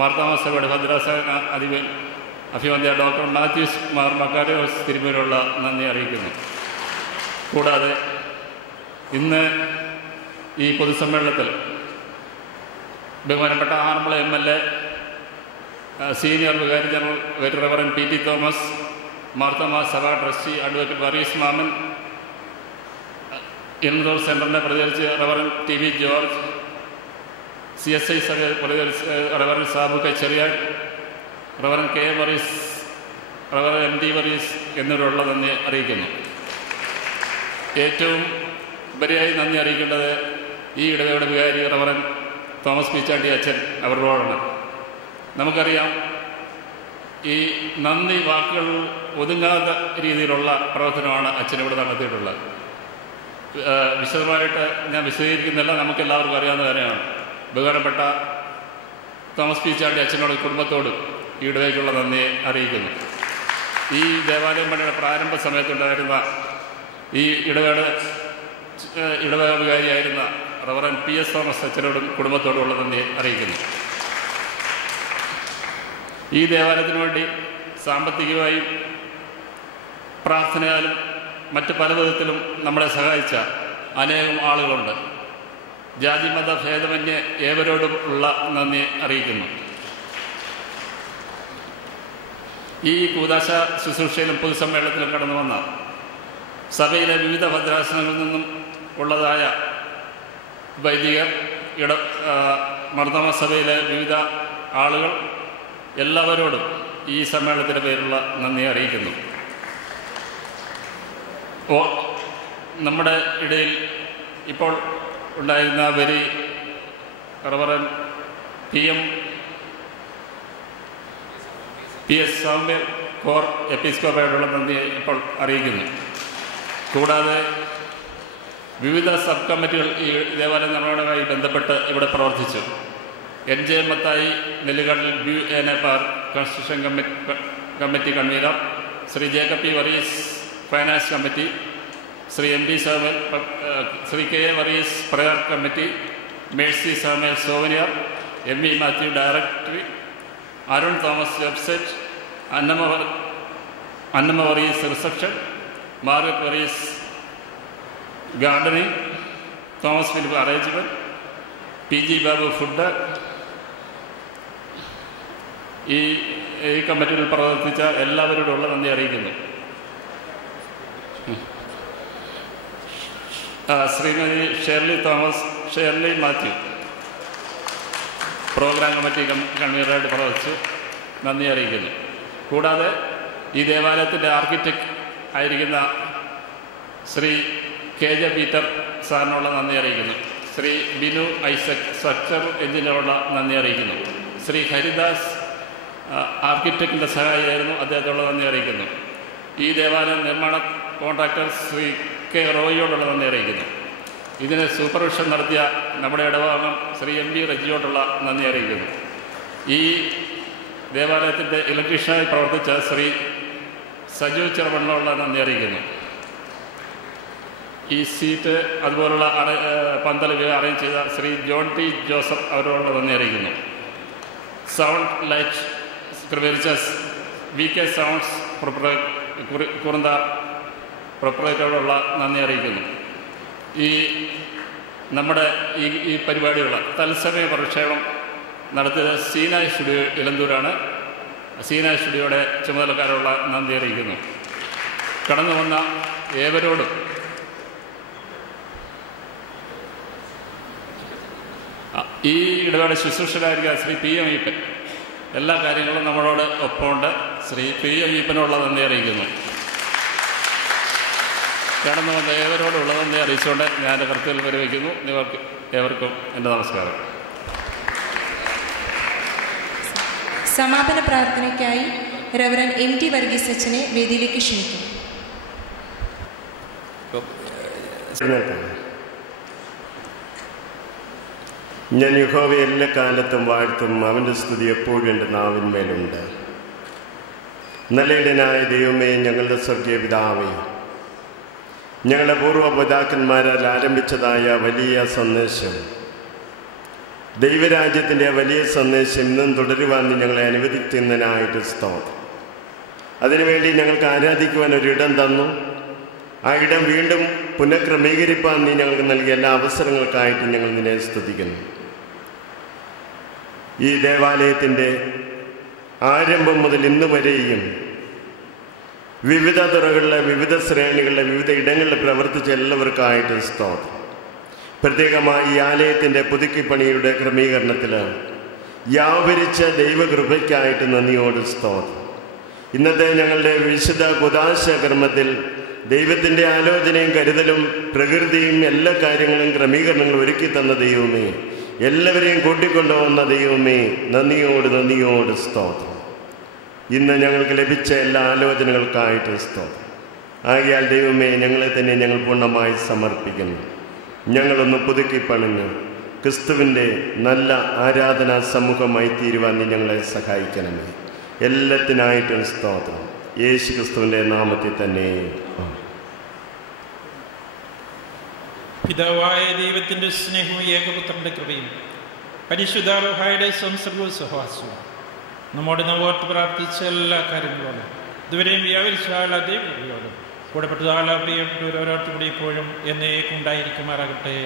മാർത്തോമാ സഭയുടെ ഭദ്രാസന അധിപൻ അഭിവന്ദ്യ ഡോക്ടർ മാത്യൂസ് മാർ മക്കാരിയോസ് തിരുമേനിയോടുള്ള നന്ദി അറിയിക്കുന്നു. കൂടാതെ ഇന്ന് ഈ പൊതുസമ്മേളനത്തിൽ ബഹുമാനപ്പെട്ട ആറന്മുള MLA സീനിയർ വികാരി general reverend PT Thomas, Marthoma സഭ ട്രസ്റ്റി അഡ്വക്കേറ്റ് വർഗീസ് മാമൻ, ഇൻഡോർ സെൻറ്ററിനെ പ്രതികരിച്ച് റവറൻ TV ജോർജ്, CSI സഭ പ്രതികരിച്ച് reverend Sabu Kacheriyan, reverend K Varghese, reverend MD Varghese എന്നിവരുള്ള നന്ദി അറിയിക്കുന്നു. ഏറ്റവും ഉപരിയായി നന്ദി അറിയിക്കേണ്ടത് ഈ ഇടവയുടെ വികാരി റവറൻ തോമസ് പീച്ചാണ്ടി അച്ഛൻ അവരോടാണ്. നമുക്കറിയാം, ഈ നന്ദി വാക്കുകൾ ഒതുങ്ങാത്ത രീതിയിലുള്ള പ്രവർത്തനമാണ് അച്ഛൻ ഇവിടെ നടത്തിയിട്ടുള്ളത്. വിശദമായിട്ട് ഞാൻ വിശദീകരിക്കുന്നില്ല, നമുക്കെല്ലാവർക്കും അറിയാവുന്ന കാര്യമാണ്. ബഹുമാനപ്പെട്ട തോമസ് പീച്ചാണ്ടി അച്ഛനോട് കുടുംബത്തോടും ഈ ഇടവയ്ക്കുള്ള നന്ദിയെ അറിയിക്കുന്നു. ഈ ദേവാലയം പണിയുടെ പ്രാരംഭ സമയത്തുണ്ടായിരുന്ന ഈ ഇടവക വികാരിയായിരുന്ന റവറൻ PS തോമസ് അച്ഛനോടും കുടുംബത്തോടുമുള്ള നന്ദി അറിയിക്കുന്നു. ഈ ദേവാലയത്തിനു വേണ്ടി സാമ്പത്തികമായും പ്രാർത്ഥനയാലും മറ്റ് പല വിധത്തിലും നമ്മളെ സഹായിച്ച അനേകം ആളുകളുണ്ട്. ജാതിമത ഭേദമന്യേ ഏവരോടും ഉള്ള നന്ദി അറിയിക്കുന്നു. ഈ കൂദാശ ശുശ്രൂഷയിലും പൊതുസമ്മേളനത്തിലും കടന്നു വന്ന സഭയിലെ വിവിധ ഭദ്രാസനങ്ങളിൽ നിന്നും ഉള്ളതായ വൈദികർ, മാർത്തോമാ സഭയിലെ വിവിധ ആളുകൾ എല്ലാവരോടും ഈ സമ്മേളനത്തിൻ്റെ പേരിലുള്ള നന്ദി അറിയിക്കുന്നു. നമ്മുടെ ഇടയിൽ ഇപ്പോൾ ഉണ്ടായിരുന്ന വരി റവറൻ PS സാമ്യൽ കോർ എപ്പിസ്കോപ്പയോടുള്ള നന്ദി ഇപ്പോൾ അറിയിക്കുന്നു. കൂടാതെ വിവിധ സബ് കമ്മിറ്റികൾ ഈ ദേവാലയ നിർമ്മാണവുമായി ബന്ധപ്പെട്ട് ഇവിടെ പ്രവർത്തിച്ചു. NJ മത്തായി നെല്ലുകാട്ടിൽ BA നേപ്പാർ construction committee convener, Shri Jacob P Varghese finance committee, Shri MD Samuel, Shri KA Varghese prayer committee, Mercy Samuel souvenir, ME Mathew directory, Arun Thomas website, Annamma Varghese reception, Margaret Varghese gardening, Thomas Philip arrangement, PG Babu food. ഈ കമ്മിറ്റിയിൽ പ്രവർത്തിച്ച എല്ലാവരോടുള്ള നന്ദി അറിയിക്കുന്നു. Shrimati Shirley Thomas, Shirley Mathew program committee കൺവീനറായിട്ട് പ്രവർത്തിച്ചു, നന്ദി അറിയിക്കുന്നു. കൂടാതെ ഈ ദേവാലയത്തിൻ്റെ ആർക്കിടെക്ട് ആയിരിക്കുന്ന ശ്രീ കെ ജെ പീറ്റർ സാറിനുള്ള നന്ദി അറിയിക്കുന്നു. ശ്രീ ബിനു ഐസക് സ്ട്രക്ചർ എഞ്ചിനീയറുള്ള നന്ദി അറിയിക്കുന്നു. ശ്രീ ഹരിദാസ് ആർക്കിടെക്റ്റിൻ്റെ സഹായിയായിരുന്നു, അദ്ദേഹത്തോടുള്ള നന്ദി അറിയിക്കുന്നു. ഈ ദേവാലയം നിർമ്മാണ കോൺട്രാക്ടർ ശ്രീ കെ റോയിയോടുള്ള നന്ദി അറിയിക്കുന്നു. ഇതിന് സൂപ്പർവിഷൻ നടത്തിയ നമ്മുടെ ഇടഭാഗം ശ്രീ എം വി റജിയോടുള്ള നന്ദി അറിയിക്കുന്നു. ഈ ദേവാലയത്തിൻ്റെ ഇലക്ട്രീഷ്യനായി പ്രവർത്തിച്ച ശ്രീ സജു ചെറുവണ്ണുള്ള നന്ദി അറിയിക്കുന്നു. ഈ സീറ്റ് അതുപോലുള്ള പന്തൽ അറേഞ്ച് ചെയ്ത ശ്രീ ജോൺ ടി ജോസഫ് അവരോടുള്ള നന്ദി അറിയിക്കുന്നു. സൗണ്ട് ലൈറ്റ് ക്രമീകരിച്ച വി കെ സൗണ്ട്സ് കുറുന്ത പ്രൊപ്പറേറ്ററോടുള്ള നന്ദി അറിയിക്കുന്നു. ഈ നമ്മുടെ ഈ പരിപാടിയുള്ള തത്സമയ പ്രക്ഷേപണം നടത്തിയത് സീനായ് സ്റ്റുഡിയോ ഇലന്തൂരാണ്. സീനായ് സ്റ്റുഡിയോയുടെ ചുമതലക്കാരോടുള്ള നന്ദി അറിയിക്കുന്നു. കടന്നു വന്ന ഏവരോടും ഈ ഇടവേള ശുശ്രൂഷകരായിരിക്കുക ശ്രീ പി എം ഈപ്പൻ എല്ലാ കാര്യങ്ങളും നമ്മളോട് ഒപ്പമുണ്ട്. ശ്രീ പി എം ഈപ്പനുള്ള നന്ദി അറിയിക്കുന്നു. കടന്നു വന്ന ഏവരോടുള്ള നന്ദി അറിയിച്ചുകൊണ്ട് ഞാൻ എൻ്റെ കർത്തവ്യം പരിവയ്ക്കുന്നു. നിങ്ങൾക്ക് ഏവർക്കും എൻ്റെ നമസ്കാരം. സമാപന പ്രാർത്ഥനയ്ക്കായി റവറൻ എം ടി വർഗീസ് അച്ഛനെ വേദിയിലേക്ക് ക്ഷണിക്കും. ഞാൻ യഹോവയെ എല്ലാ കാലത്തും വാഴ്ത്തും, അവൻ്റെ സ്തുതി എപ്പോഴും എൻ്റെ നാവിന്മേലുണ്ട്. നല്ലയിടനായ ദൈവമേ, ഞങ്ങളുടെ സ്വർഗീയ പിതാവേ, ഞങ്ങളുടെ പൂർവ്വപിതാക്കന്മാരാൽ ആരംഭിച്ചതായ വലിയ സന്ദേശം, ദൈവരാജ്യത്തിൻ്റെ വലിയ സന്ദേശം ഇന്നും തുടരുവാൻ നീ ഞങ്ങളെ അനുവദിക്കുന്നതിനായിട്ട് സ്തോത്രം. അതിനുവേണ്ടി ഞങ്ങൾക്ക് ആരാധിക്കുവാൻ ഒരിടം തന്നു. ആ ഇടം വീണ്ടും പുനഃക്രമീകരിപ്പാൻ നീ ഞങ്ങൾക്ക് നൽകിയ എല്ലാ അവസരങ്ങൾക്കായിട്ട് ഞങ്ങൾ നിന്നെ സ്തുതിക്കുന്നു. ഈ ദേവാലയത്തിൻ്റെ ആരംഭം മുതൽ ഇന്ന് വരെയും വിവിധ തുറകളിലെ വിവിധ ശ്രേണികളിലെ വിവിധ ഇടങ്ങളിൽ പ്രവർത്തിച്ച എല്ലാവർക്കായിട്ട് സ്തോത്രം. പ്രത്യേകമായി ഈ ആലയത്തിൻ്റെ പുതുക്കിപ്പണിയുടെ ക്രമീകരണത്തിൽ വ്യാപരിച്ച ദൈവകൃപയ്ക്കായിട്ട് നന്ദിയോട് സ്തോത്രം. ഇന്നത്തെ ഞങ്ങളുടെ വിശുദ്ധ കുദാശ കർമ്മത്തിൽ ദൈവത്തിൻ്റെ ആലോചനയും കരുതലും പ്രകൃതിയും എല്ലാ കാര്യങ്ങളും ക്രമീകരണങ്ങളും ഒരുക്കി തന്ന ദൈവമേ, എല്ലാവരെയും കൂട്ടിക്കൊണ്ടുവന്ന ദൈവമേ, നന്ദിയോട് സ്തോത്രം. ഇന്ന് ഞങ്ങൾക്ക് ലഭിച്ച എല്ലാ ആലോചനകൾക്കായിട്ട് സ്തോത്രം. ആകയാൽ ദൈവമേ, ഞങ്ങളെ തന്നെ ഞങ്ങൾ പൂർണ്ണമായി സമർപ്പിക്കുന്നു. ഞങ്ങളൊന്ന് പുതുക്കി പണിഞ്ഞ് ക്രിസ്തുവിൻ്റെ നല്ല ആരാധനാ സമൂഹമായി തീരുവാൻ നീ ഞങ്ങളെ സഹായിക്കണമേ. എല്ലാത്തിനായിട്ടും സ്തോത്രം. യേശു ക്രിസ്തുവിൻ്റെ നാമത്തിൽ തന്നെ. പിതാവായ ദൈവത്തിൻ്റെ സ്നേഹവും ഏകപുത്രൻ്റെ കൃപയും പരിശുദ്ധ റൂഹായുടെ സംസർഗവും സഹവാസവും നമ്മോട് ഓർത്ത് പ്രാർത്ഥിച്ച എല്ലാ കാര്യങ്ങളോടും ഇതുവരെയും വ്യാപരിച്ച ആളാ ദൈവയോടും കൂടെപ്പെട്ട ആളാ പ്രിയപ്പെട്ടവരോരോരുത്തരും കൂടി ഇപ്പോഴും എന്നേക്കും ഉണ്ടായിരിക്കുമാറാകട്ടെ.